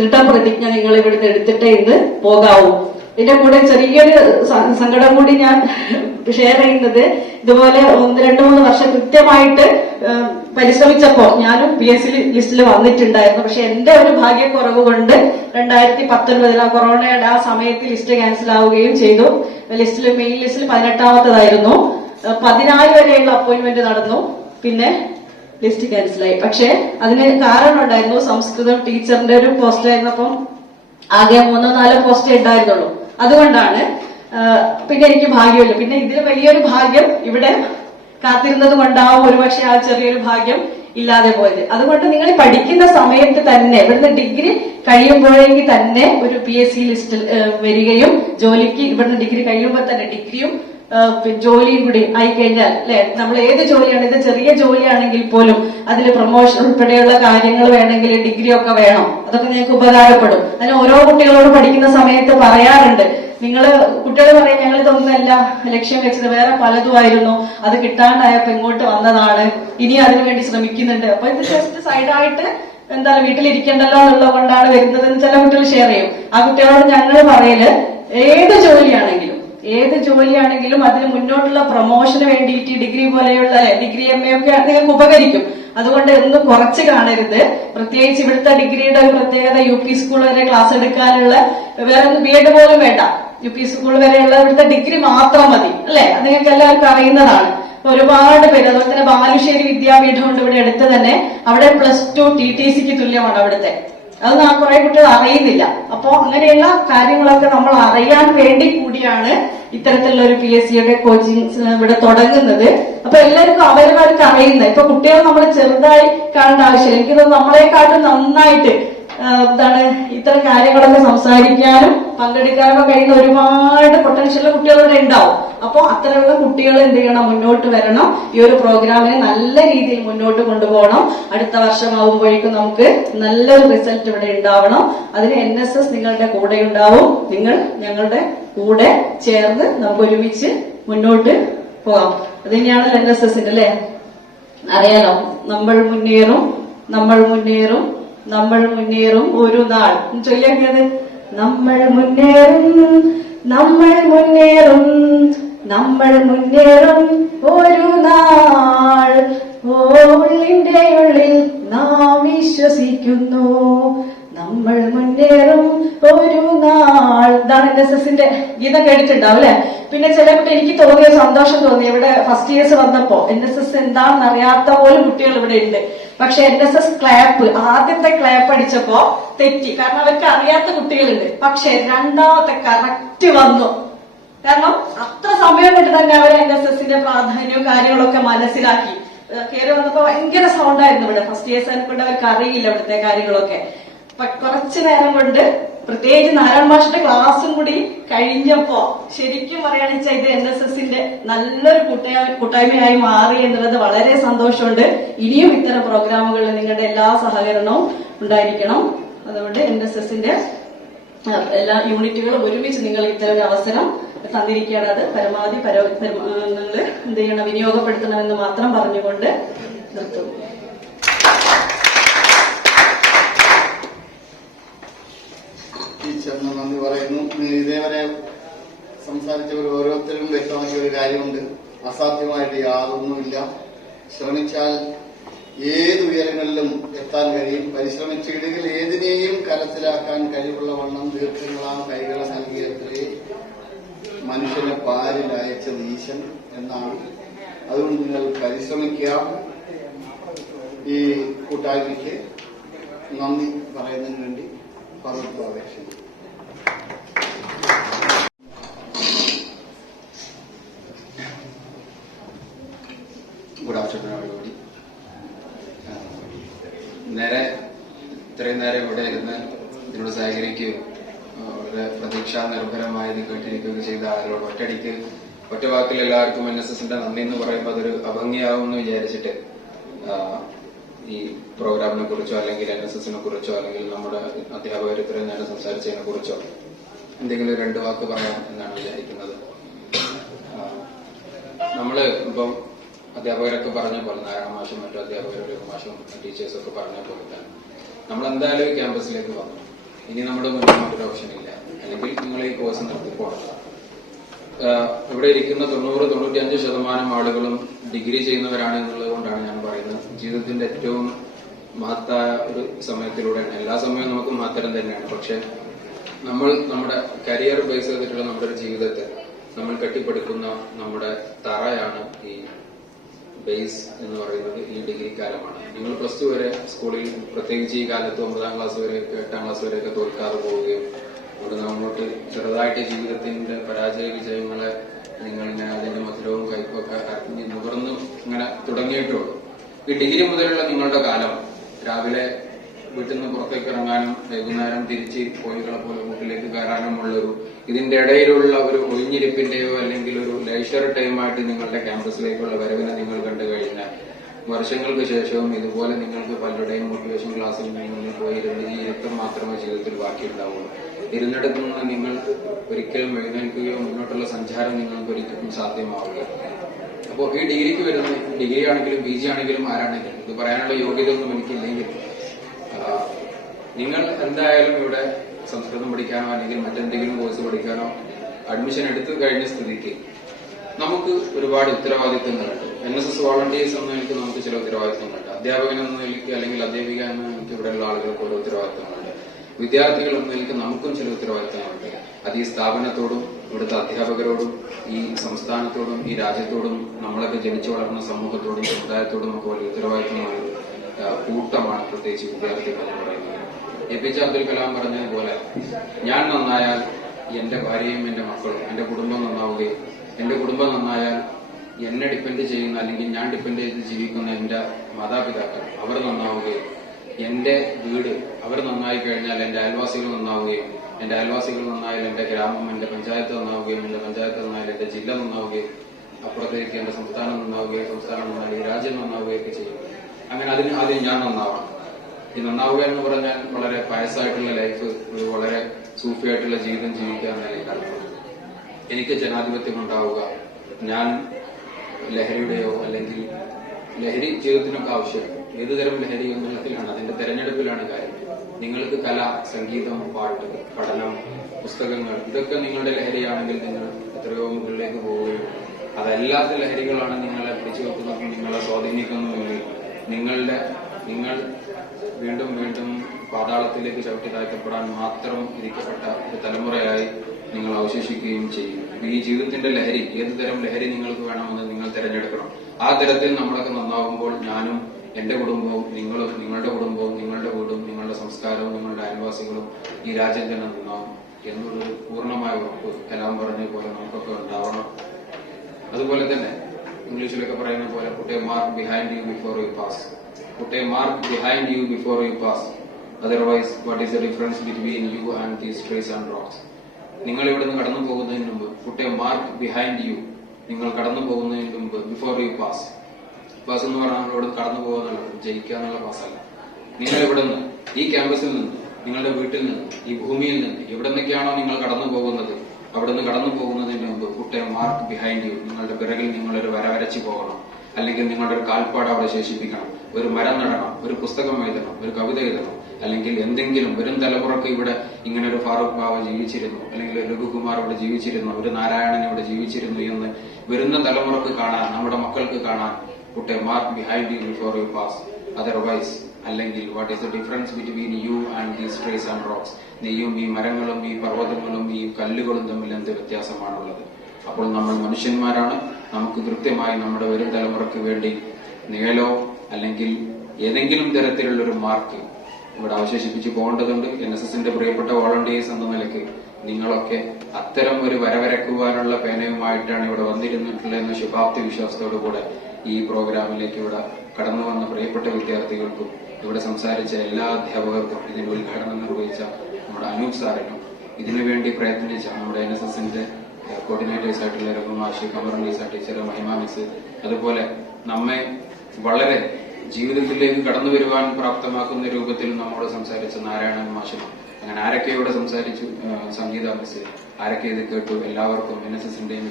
ദൃഢപ്രതിജ്ഞ നിങ്ങൾ ഇവിടുന്ന് എടുത്തിട്ടേ ഇന്ന് പോകാവൂ. ഇതിന്റെ കൂടെ ചെറിയൊരു സങ്കടം കൂടി ഞാൻ ഷെയർ ചെയ്യുന്നത്, ഇതുപോലെ 1-2-3 വർഷം കൃത്യമായിട്ട് പരിശ്രമിച്ചപ്പോ ഞാനും PSC ലിസ്റ്റിൽ വന്നിട്ടുണ്ടായിരുന്നു. പക്ഷെ എന്റെ ഒരു ഭാഗ്യക്കുറവ് കൊണ്ട് 2019 കൊറോണയുടെ ആ സമയത്ത് ലിസ്റ്റ് ക്യാൻസൽ ആവുകയും ചെയ്തു. മെയിൻ ലിസ്റ്റിൽ 18ാമത്തേതായിരുന്നു. 14 വരെയുള്ള അപ്പോയിന്റ്മെന്റ് നടന്നു. പിന്നെ ലിസ്റ്റ് ക്യാൻസലായി. പക്ഷെ അതിന് കാരണം ഉണ്ടായിരുന്നു. സംസ്കൃതം ടീച്ചറിന്റെ ഒരു പോസ്റ്റ് ആയിരുന്നപ്പം ആകെ 3-4 പോസ്റ്റേ ഉണ്ടായിരുന്നുള്ളൂ. അതുകൊണ്ടാണ്. പിന്നെ എനിക്ക് ഭാഗ്യമില്ല. പിന്നെ ഇതിൽ വലിയൊരു ഭാഗ്യം ഇവിടെ കാത്തിരുന്നത് കൊണ്ടാവും ഒരുപക്ഷെ ആ ചെറിയൊരു ഭാഗ്യം ഇല്ലാതെ പോയത്. അതുകൊണ്ട് നിങ്ങൾ പഠിക്കുന്ന സമയത്ത് തന്നെ ഇവിടുന്ന് ഡിഗ്രി കഴിയുമ്പോഴേക്ക് തന്നെ ഒരു PSC ലിസ്റ്റിൽ വരികയും ജോലിക്ക് ഇവിടുന്ന് ഡിഗ്രി കഴിയുമ്പോൾ തന്നെ ഡിഗ്രിയും ജോലിയും കൂടി ആയിക്കഴിഞ്ഞാൽ അല്ലെ, നമ്മൾ ഏത് ജോലിയാണ്, ഇത് ചെറിയ ജോലിയാണെങ്കിൽ പോലും അതിൽ പ്രൊമോഷൻ ഉൾപ്പെടെയുള്ള കാര്യങ്ങൾ വേണമെങ്കിൽ ഡിഗ്രി ഒക്കെ വേണം. അതൊക്കെ നിങ്ങൾക്ക് ഉപകാരപ്പെടും. അതിന് ഓരോ കുട്ടികളോട് പഠിക്കുന്ന സമയത്ത് പറയാറുണ്ട്. കുട്ടികൾ പറയും ഞങ്ങൾ ഇതൊന്നല്ല ലക്ഷ്യം വെച്ചത്, വേറെ പലതുമായിരുന്നു, അത് കിട്ടാണ്ടായപ്പോ ഇങ്ങോട്ട് വന്നതാണ്, ഇനി അതിനുവേണ്ടി ശ്രമിക്കുന്നുണ്ട്. അപ്പൊ ഇത് ജസ്റ്റ് സൈഡായിട്ട് എന്താണ് വീട്ടിലിരിക്കണ്ടല്ലോ എന്നുള്ളത് കൊണ്ടാണ് വരുന്നതെന്ന് ചില കുട്ടികൾ ഷെയർ ചെയ്യും. ആ കുട്ടികളോട് ഞങ്ങൾ പറയല് ഏത് ജോലിയാണെങ്കിലും അതിന് മുന്നോട്ടുള്ള പ്രൊമോഷന് വേണ്ടിയിട്ട് ഡിഗ്രി പോലെയുള്ള ഡിഗ്രി MA ഒക്കെ നിങ്ങൾക്ക് ഉപകരിക്കും. അതുകൊണ്ട് ഒന്ന് കുറച്ച് കാണരുത്. പ്രത്യേകിച്ച് ഇവിടുത്തെ ഡിഗ്രിയുടെ ഒരു പ്രത്യേകത UP സ്കൂൾ വരെ ക്ലാസ് എടുക്കാനുള്ള വേറെ ഒന്നും B.Ed പോലും വേണ്ട. UP സ്കൂൾ വരെയുള്ള ഇവിടുത്തെ ഡിഗ്രി മാത്രം മതി അല്ലെ. അത് നിങ്ങൾക്ക് എല്ലാവർക്കും അറിയുന്നതാണ്. ഒരുപാട് പേര്, അതുപോലെ തന്നെ ബാലുശ്ശേരി വിദ്യാപീഠം ഉണ്ട് ഇവിടെ അടുത്ത് തന്നെ. അവിടെ +2 TTCക്ക് തുല്യമാണ് അവിടുത്തെ. അത് കുറെ കുട്ടികൾ അറിയുന്നില്ല. അപ്പോ അങ്ങനെയുള്ള കാര്യങ്ങളൊക്കെ നമ്മൾ അറിയാൻ വേണ്ടി കൂടിയാണ് ഇത്തരത്തിലുള്ള ഒരു PSCയുടെ കോച്ചിങ് ഇവിടെ തുടങ്ങുന്നത്. അപ്പൊ എല്ലാവർക്കും അവരവർക്ക് അറിയുന്നത്. ഇപ്പൊ കുട്ടികൾ നമ്മൾ ചെറുതായി കാണേണ്ട ആവശ്യമില്ല. എനിക്ക് തോന്നുന്നു നമ്മളെക്കാട്ടും നന്നായിട്ട് ഇത്തരം കാര്യങ്ങളൊക്കെ സംസാരിക്കാനും പങ്കെടുക്കാനും കഴിയുന്ന ഒരുപാട് പൊട്ടൻഷ്യൽ കുട്ടികളുടെ ഉണ്ടാവും. അപ്പൊ അത്തരമുള്ള കുട്ടികൾ എന്ത് ചെയ്യണം, മുന്നോട്ട് വരണം. ഈ ഒരു പ്രോഗ്രാമിനെ നല്ല രീതിയിൽ മുന്നോട്ട് കൊണ്ടുപോകണം. അടുത്ത വർഷമാകുമ്പോഴേക്കും നമുക്ക് നല്ലൊരു റിസൾട്ട് ഇവിടെ ഉണ്ടാവണം. അതിന് NSS നിങ്ങളുടെ കൂടെ ഉണ്ടാവും. നിങ്ങൾ ഞങ്ങളുടെ കൂടെ ചേർന്ന് നമുക്ക് ഒരുമിച്ച് മുന്നോട്ട് പോകാം. അത് തന്നെയാണല്ലോ NSSന്റെ അല്ലെ. അറിയാലോ, നമ്മൾ മുന്നേറും ഒരു നാൾ ചൊല്ലിയത്. നമ്മൾ മുന്നേറും ഒരു നാൾ, ഉള്ളിന്റെ ഉള്ളിൽ നാം വിശ്വസിക്കുന്നു, നമ്മൾ മുന്നേറും ഒരു നാൾ. ഇതാണ് NSSന്റെ ഗീതം കേട്ടിട്ടുണ്ടാവും അല്ലെ? പിന്നെ ചില കുട്ടി എനിക്ക് തോന്നിയ സന്തോഷം തോന്നി, ഇവിടെ ഫസ്റ്റ് ഇയേഴ്സ് വന്നപ്പോ NSS എന്താണെന്ന് അറിയാത്ത പോലും കുട്ടികൾ ഇവിടെ ഉണ്ട്. പക്ഷെ NSS ക്ലാപ്പ്, ആദ്യത്തെ ക്ലാപ്പ് അടിച്ചപ്പോ തെറ്റി, കാരണം അവർക്ക് അറിയാത്ത കുട്ടികളുണ്ട്. പക്ഷെ രണ്ടാമത്തെ കറക്റ്റ് വന്നു, കാരണം അത്ര സമയം കൊണ്ട് തന്നെ അവർ NSSന്റെ പ്രാധാന്യവും കാര്യങ്ങളൊക്കെ മനസ്സിലാക്കി. കയറി വന്നപ്പോ ഭയങ്കര സൗണ്ടായിരുന്നു ഇവിടെ. ഫസ്റ്റ് ഇയേഴ്സ് കൊണ്ട് അവർക്ക് അറിയില്ല ഇവിടുത്തെ കാര്യങ്ങളൊക്കെ. കുറച്ചു നേരം കൊണ്ട്, പ്രത്യേകിച്ച് നാരായണ മാഷിന്റെ ക്ലാസ്സും കൂടി കഴിഞ്ഞപ്പോ ശരിക്കും പറയുകയാണെന്ന് വെച്ചാൽ ഇത് NSSന്റെ നല്ലൊരു കൂട്ടായ്മയായി മാറി എന്നുള്ളത് വളരെ സന്തോഷമുണ്ട്. ഇനിയും ഇത്തരം പ്രോഗ്രാമുകളിൽ നിങ്ങളുടെ എല്ലാ സഹകരണവും ഉണ്ടായിരിക്കണം. അതുകൊണ്ട് NSSന്റെ എല്ലാ യൂണിറ്റുകളും ഒരുമിച്ച് നിങ്ങൾ ഇത്തരം ഒരു അവസരം തന്നിരിക്കുകയാണ്. അത് പരമാവധി നിങ്ങൾ എന്ത് ചെയ്യണം, വിനിയോഗപ്പെടുത്തണമെന്ന് മാത്രം പറഞ്ഞുകൊണ്ട് നിർത്തുന്നു. ടീച്ചറിന് നന്ദി പറയുന്നു. ഇതേവരെ സംസാരിച്ചവർ ഓരോരുത്തരും വ്യക്തമാക്കിയ ഒരു കാര്യമുണ്ട്, അസാധ്യമായിട്ട് യാതൊന്നുമില്ല. ശ്രമിച്ചാൽ ഏത് ഉയരങ്ങളിലും എത്താൻ കഴിയും. പരിശ്രമിച്ചിടുകിൽ ഏതിനെയും കരത്തിലാക്കാൻ കഴിവുള്ള വണ്ണം ദീർഘങ്ങളാം കൈകളെ നൽകിയത്രേ മനുഷ്യനെ പാരിൽ അയച്ചത് ഈശൻ എന്നാണ്. അതുകൊണ്ട് നിങ്ങൾ പരിശ്രമിക്കുക. ഈ കൂട്ടായ്മയ്ക്ക് നന്ദി പറയുന്നതിന് വേണ്ടി പലർക്കും അപേക്ഷിക്കുന്നു. Good afternoon everybody. ഇത്രയും നേരം ഇവിടെ ഇരുന്ന് ഇതിനോട് സഹകരിക്കുകയും വളരെ പ്രതീക്ഷാ നിർഭരമായി ഇത് കേട്ടിരിക്കുകയൊക്കെ ചെയ്ത ആളുകളോട് ഒറ്റ വാക്കിൽ എല്ലാവർക്കും NSSന്റെ നന്ദി എന്ന് പറയുമ്പോൾ അതൊരു അഭംഗിയാവും എന്ന് വിചാരിച്ചിട്ട് ഈ പ്രോഗ്രാമിനെ കുറിച്ചോ അല്ലെങ്കിൽ NSSനെ കുറിച്ചോ അല്ലെങ്കിൽ നമ്മുടെ അധ്യാപകർ ഇത്രയും നേരം സംസാരിച്ചതിനെ കുറിച്ചോ എന്തെങ്കിലും രണ്ട് വാക്ക് പറയാം എന്നാണ് വിചാരിക്കുന്നത്. നമ്മള് ഇപ്പം അധ്യാപകരൊക്കെ പറഞ്ഞ പോലെ, നാരായണ മാഷും മറ്റു അധ്യാപകരുടെ മാഷും ടീച്ചേഴ്സും ഒക്കെ പറഞ്ഞ പോലെ തന്നെ നമ്മൾ എന്തായാലും ഈ ക്യാമ്പസിലേക്ക് വന്നു. ഇനി നമ്മുടെ മുന്നിൽ മറ്റൊരു ഓപ്ഷൻ ഇല്ല, അല്ലെങ്കിൽ നിങ്ങൾ ഈ കോഴ്സ് നിർത്തിപ്പോകണം. ഇവിടെ ഇരിക്കുന്ന 90-95% ആളുകളും ഡിഗ്രി ചെയ്യുന്നവരാണ് എന്നുള്ളത് കൊണ്ടാണ് ഞാൻ പറയുന്നത്. ജീവിതത്തിന്റെ ഏറ്റവും മഹത്തായ ഒരു സമയത്തിലൂടെയാണ്. എല്ലാ സമയവും നമുക്ക് മഹത്തരം തന്നെയാണ്. പക്ഷെ നമ്മൾ നമ്മുടെ കരിയർ ബേസ് ചെയ്തിട്ടുള്ള നമ്മുടെ ഒരു ജീവിതത്തെ നമ്മൾ കെട്ടിപ്പടുക്കുന്ന നമ്മുടെ തറയാണ് ഈ ബേസ് എന്ന് പറയുന്നത്. ഈ ഡിഗ്രി കാലമാണ്. നിങ്ങൾ +2 വരെ സ്കൂളിൽ, പ്രത്യേകിച്ച് ഈ കാലത്ത് 9ാം ക്ലാസ് വരെ 8ാം ക്ലാസ് വരെയൊക്കെ തോൽക്കാതെ പോവുകയും അവിടെ അങ്ങോട്ട് ചെറുതായിട്ട് ജീവിതത്തിന്റെ പരാജയ വിജയങ്ങളെ നിങ്ങളിങ്ങനെ അതിന്റെ മധുരവും കയ്പൊക്കെ അറിഞ്ഞ് നുകർന്ന് ഇങ്ങനെ തുടങ്ങിയിട്ടുള്ളൂ. ഈ ഡിഗ്രി മുതലുള്ള നിങ്ങളുടെ കാലം രാവിലെ വീട്ടിൽ നിന്ന് പുറത്തേക്ക് ഇറങ്ങാനും വൈകുന്നേരം തിരിച്ച് കോഴികളെ പോലെ വീട്ടിലേക്ക് കയറാനുമുള്ളൊരു ഇതിന്റെ ഇടയിലുള്ള ഒരു ഒഴിഞ്ഞിരിപ്പിന്റെയോ അല്ലെങ്കിൽ ഒരു ലേഷർ ടൈമായിട്ട് നിങ്ങളുടെ ക്യാമ്പസിലേക്കുള്ള വരവിനെ നിങ്ങൾ കണ്ടു കഴിഞ്ഞാൽ വർഷങ്ങൾക്ക് ശേഷവും ഇതുപോലെ നിങ്ങൾക്ക് പലരുടെയും മോട്ടിവേഷൻ ക്ലാസ്സിൽ നിങ്ങൾ പോയി ഇരുത്തം മാത്രമേ ജീവിതത്തിൽ ബാക്കിയുണ്ടാവുള്ളൂ. ഇരുന്നിടത്തു നിന്ന് നിങ്ങൾ ഒരിക്കലും എഴുന്നേൽക്കുകയോ മുന്നോട്ടുള്ള സഞ്ചാരം നിങ്ങൾക്ക് ഒരിക്കലും സാധ്യമാവുക. അപ്പോൾ ഈ ഡിഗ്രിക്ക് വരുന്ന, ഡിഗ്രി ആണെങ്കിലും PG ആണെങ്കിലും ആരാണെങ്കിലും, ഇത് പറയാനുള്ള യോഗ്യത ഒന്നും എനിക്കില്ലെങ്കിൽ നിങ്ങൾ എന്തായാലും ഇവിടെ സംസ്കൃതം പഠിക്കാനോ അല്ലെങ്കിൽ മറ്റെന്തെങ്കിലും കോഴ്സ് പഠിക്കാനോ അഡ്മിഷൻ എടുത്തു കഴിഞ്ഞ സ്ഥിതിക്ക് നമുക്ക് ഒരുപാട് ഉത്തരവാദിത്തങ്ങളുണ്ട്. NSS വോളണ്ടിയേഴ്സ് എന്ന നിലയ്ക്ക് നമുക്ക് ചില ഉത്തരവാദിത്തങ്ങളുണ്ട്. അധ്യാപകൻ എന്ന നിലയ്ക്ക് അല്ലെങ്കിൽ അധ്യാപിക എന്ന നിലയ്ക്ക് ഇവിടെയുള്ള ആളുകൾക്ക് ഓരോ ഉത്തരവാദിത്തങ്ങളുണ്ട്. വിദ്യാർത്ഥികൾ എന്ന നിലയ്ക്ക് നമുക്കും ചില ഉത്തരവാദിത്തങ്ങളുണ്ട്. അത് ഈ സ്ഥാപനത്തോടും ഇവിടുത്തെ അധ്യാപകരോടും ഈ സംസ്ഥാനത്തോടും ഈ രാജ്യത്തോടും നമ്മളൊക്കെ ജനിച്ചു വളർന്ന സമൂഹത്തോടും സമുദായത്തോടും ഒക്കെ വലിയ ഉത്തരവാദിത്തമാണ്. കൂട്ടമാണ് പ്രത്യേകിച്ച് വിദ്യാർത്ഥികൾ എന്ന് പറയുന്നത്. APJ അബ്ദുൽ കലാം പറഞ്ഞതുപോലെ, ഞാൻ നന്നായാൽ എന്റെ ഭാര്യയും എന്റെ മക്കളും, എന്റെ കുടുംബം നന്നാവുകയും എന്റെ കുടുംബം നന്നായാൽ എന്നെ ഡിപ്പെൻഡ് ചെയ്യുന്ന അല്ലെങ്കിൽ ഞാൻ ഡിപ്പെൻഡ് ചെയ്ത് ജീവിക്കുന്ന എന്റെ മാതാപിതാക്കൾ അവർ നന്നാവുകയും എന്റെ വീട് അവർ നന്നായി കഴിഞ്ഞാൽ എന്റെ അയൽവാസികൾ നന്നാവുകയും എന്റെ അയൽവാസികൾ നന്നായാൽ എന്റെ ഗ്രാമം, എന്റെ പഞ്ചായത്ത് നന്നാവുകയും എന്റെ പഞ്ചായത്ത് നന്നായാൽ എന്റെ ജില്ല നന്നാവുകയും അപ്പുറത്തേക്ക് എന്റെ സംസ്ഥാനം നന്നാവുകയും സംസ്ഥാനം നന്നായി രാജ്യം നന്നാവുകയൊക്കെ ചെയ്യും. അങ്ങനെ അതിന് ആദ്യം ഞാൻ നന്നാവണം. ഈ നന്നാവുക എന്ന് പറഞ്ഞാൽ വളരെ പയസ്സായിട്ടുള്ള ലൈഫ്, ഒരു വളരെ സൂഫിയായിട്ടുള്ള ജീവിതം ജീവിക്കുക എന്നതിനേക്കാൾ എനിക്ക് ജനാധിപത്യം ഉണ്ടാവുക, ഞാൻ ലഹരിയുടെയോ അല്ലെങ്കിൽ ലഹരി ജീവിതത്തിനൊക്കെ ആവശ്യം ഏതുതരം ലഹരി എന്നതിലാണ്, അതിന്റെ തെരഞ്ഞെടുപ്പിലാണ് കാര്യം. നിങ്ങൾക്ക് കല, സംഗീതം, പാട്ട്, പഠനം, പുസ്തകങ്ങൾ ഇതൊക്കെ നിങ്ങളുടെ ലഹരിയാണെങ്കിൽ നിങ്ങൾ എത്രയോ മുകളിലേക്ക് പോവുകയും അതല്ലാത്ത ലഹരികളാണ് നിങ്ങളെ പിടിച്ചു വെക്കുന്നതും നിങ്ങളെ സ്വാധീനിക്കുന്നതുമെങ്കിൽ നിങ്ങൾ വീണ്ടും വീണ്ടും പാതാളത്തിലേക്ക് ചവിട്ടി താഴ്ത്തപ്പെടാൻ മാത്രം ഇരിക്കപ്പെട്ട ഒരു തലമുറയായി നിങ്ങൾ അവശേഷിക്കുകയും ചെയ്യും. ഈ ജീവിതത്തിന്റെ ലഹരി, ഏത് തരം ലഹരി നിങ്ങൾക്ക് വേണമെന്ന് നിങ്ങൾ തിരഞ്ഞെടുക്കണം. ആ തരത്തിൽ നമ്മളൊക്കെ നന്നാവുമ്പോൾ ഞാനും എന്റെ കുടുംബവും നിങ്ങളും നിങ്ങളുടെ കുടുംബവും നിങ്ങളുടെ വീടും നിങ്ങളുടെ സംസ്കാരവും നിങ്ങളുടെ അയൽവാസികളും ഈ രാജ്യം തന്നെ നന്നാവും എന്നുള്ളൊരു പൂർണ്ണമായ ഉറപ്പ് കലാം പറഞ്ഞ പോലെ നമുക്കൊക്കെ ഉണ്ടാവണം. അതുപോലെ തന്നെ ഇംഗ്ലീഷിലൊക്കെ പറയുന്ന പോലെ puttu a mark behind you before you pass. Puttu a mark behind you before you pass. Otherwise what is the difference between you and these trees and rocks. നിങ്ങൾ ഇവിടുന്ന് കടന്നു പോകുന്നതിന് മുമ്പ് puttu a mark behind U. നിങ്ങൾ കടന്നു പോകുന്നതിന് മുമ്പ് ബിഫോർ യു പാസ്. പാസ് എന്ന് പറഞ്ഞാൽ നമ്മൾ ഇവിടെ കടന്നു പോകുന്നുള്ളത് ജയിക്കുക എന്നുള്ള പാസ്സല്ല. നിങ്ങൾ ഇവിടുന്ന്, ഈ ക്യാമ്പസിൽ നിന്ന്, നിങ്ങളുടെ വീട്ടിൽ നിന്ന്, ഈ ഭൂമിയിൽ നിന്ന് എവിടെ നിന്നൊക്കെയാണോ നിങ്ങൾ കടന്നു പോകുന്നത്, അവിടുന്ന് കടന്നു പോകുന്നതിന് മുമ്പ് puttu a mark behind U. നിങ്ങളുടെ പിറകിൽ നിങ്ങളൊരു വര വരച്ചു പോകണം. അല്ലെങ്കിൽ നിങ്ങളുടെ ഒരു കാൽപ്പാട് അവിടെ ശേഷിപ്പിക്കണം. ഒരു മരം നടണം, ഒരു പുസ്തകം എഴുതണം, ഒരു കവിത എഴുതണം. അല്ലെങ്കിൽ എന്തെങ്കിലും വരും തലമുറക്ക് ഇവിടെ ഇങ്ങനെ ഒരു ഫാറൂഖ് ബാവ ജീവിച്ചിരുന്നു, അല്ലെങ്കിൽ ഒരു രഘുകുമാർ ഇവിടെ ജീവിച്ചിരുന്നു, ഒരു നാരായണൻ ഇവിടെ ജീവിച്ചിരുന്നു എന്ന് വരുന്ന തലമുറക്ക് കാണാൻ, നമ്മുടെ മക്കൾക്ക് കാണാൻ put a mark behind you before you pass. Otherwise അല്ലെങ്കിൽ what is the difference between you and these trees and rocks. നീയും ഈ മരങ്ങളും ഈ പർവ്വതങ്ങളും ഈ കല്ലുകളും തമ്മിൽ എന്ത് വ്യത്യാസമാണുള്ളത്? അപ്പോൾ നമ്മൾ മനുഷ്യന്മാരാണ്. നമുക്ക് കൃത്യമായി നമ്മുടെ വരും തലമുറയ്ക്ക് വേണ്ടി നിഴലോ അല്ലെങ്കിൽ ഏതെങ്കിലും തരത്തിലുള്ളൊരു മാർക്ക് ഇവിടെ അവശേഷിപ്പിച്ച് പോകേണ്ടതുണ്ട്. NSSന്റെ പ്രിയപ്പെട്ട വോളണ്ടിയേഴ്സ് എന്ന നിലയ്ക്ക് നിങ്ങളൊക്കെ അത്തരം ഒരു വരവരക്കുവാനുള്ള പേനയുമായിട്ടാണ് ഇവിടെ വന്നിരുന്നിട്ടുള്ളത് എന്ന ശുഭാപ്തി വിശ്വാസത്തോടുകൂടെ ഈ പ്രോഗ്രാമിലേക്ക് ഇവിടെ കടന്നു വന്ന പ്രിയപ്പെട്ട വിദ്യാർത്ഥികൾക്കും ഇവിടെ സംസാരിച്ച എല്ലാ അധ്യാപകർക്കും, ഇതിന്റെ ഉദ്ഘാടനം നിർവഹിച്ച നമ്മുടെ അനൂപ് സാറിനും, ഇതിനുവേണ്ടി പ്രയത്നിച്ച നമ്മുടെ NSSന്റെ കോർഡിനേറ്റേഴ്സ് ആയിട്ടുള്ള രഘുമാഷ്, കമറുന്നീസ ടീച്ചർ, മഹിമ മിസ്, അതുപോലെ നമ്മെ വളരെ ജീവിതത്തിലേക്ക് കടന്നു വരുവാൻ പ്രാപ്തമാക്കുന്ന രൂപത്തിൽ നമ്മോട് സംസാരിച്ച നാരായണൻ മാഷിനും, അങ്ങനെ ആരൊക്കെ ഇവിടെ സംസാരിച്ചു, സംഗീത മിസ്, ആരൊക്കെ ഇത് കേട്ടു, എല്ലാവർക്കും NSSന്റെയും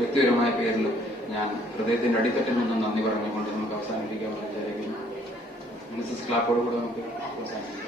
വ്യക്തിപരമായ പേരിലും ഞാൻ ഹൃദയത്തിന്റെ അടിത്തട്ടിൽ നിന്നും നന്ദി പറഞ്ഞുകൊണ്ട് നമുക്ക് അവസാനിപ്പിക്കാൻ വിചാരിക്കുന്നു. NSS ക്ലാപ്പോട് കൂടെ നമുക്ക് അവസാനിപ്പിക്കാം.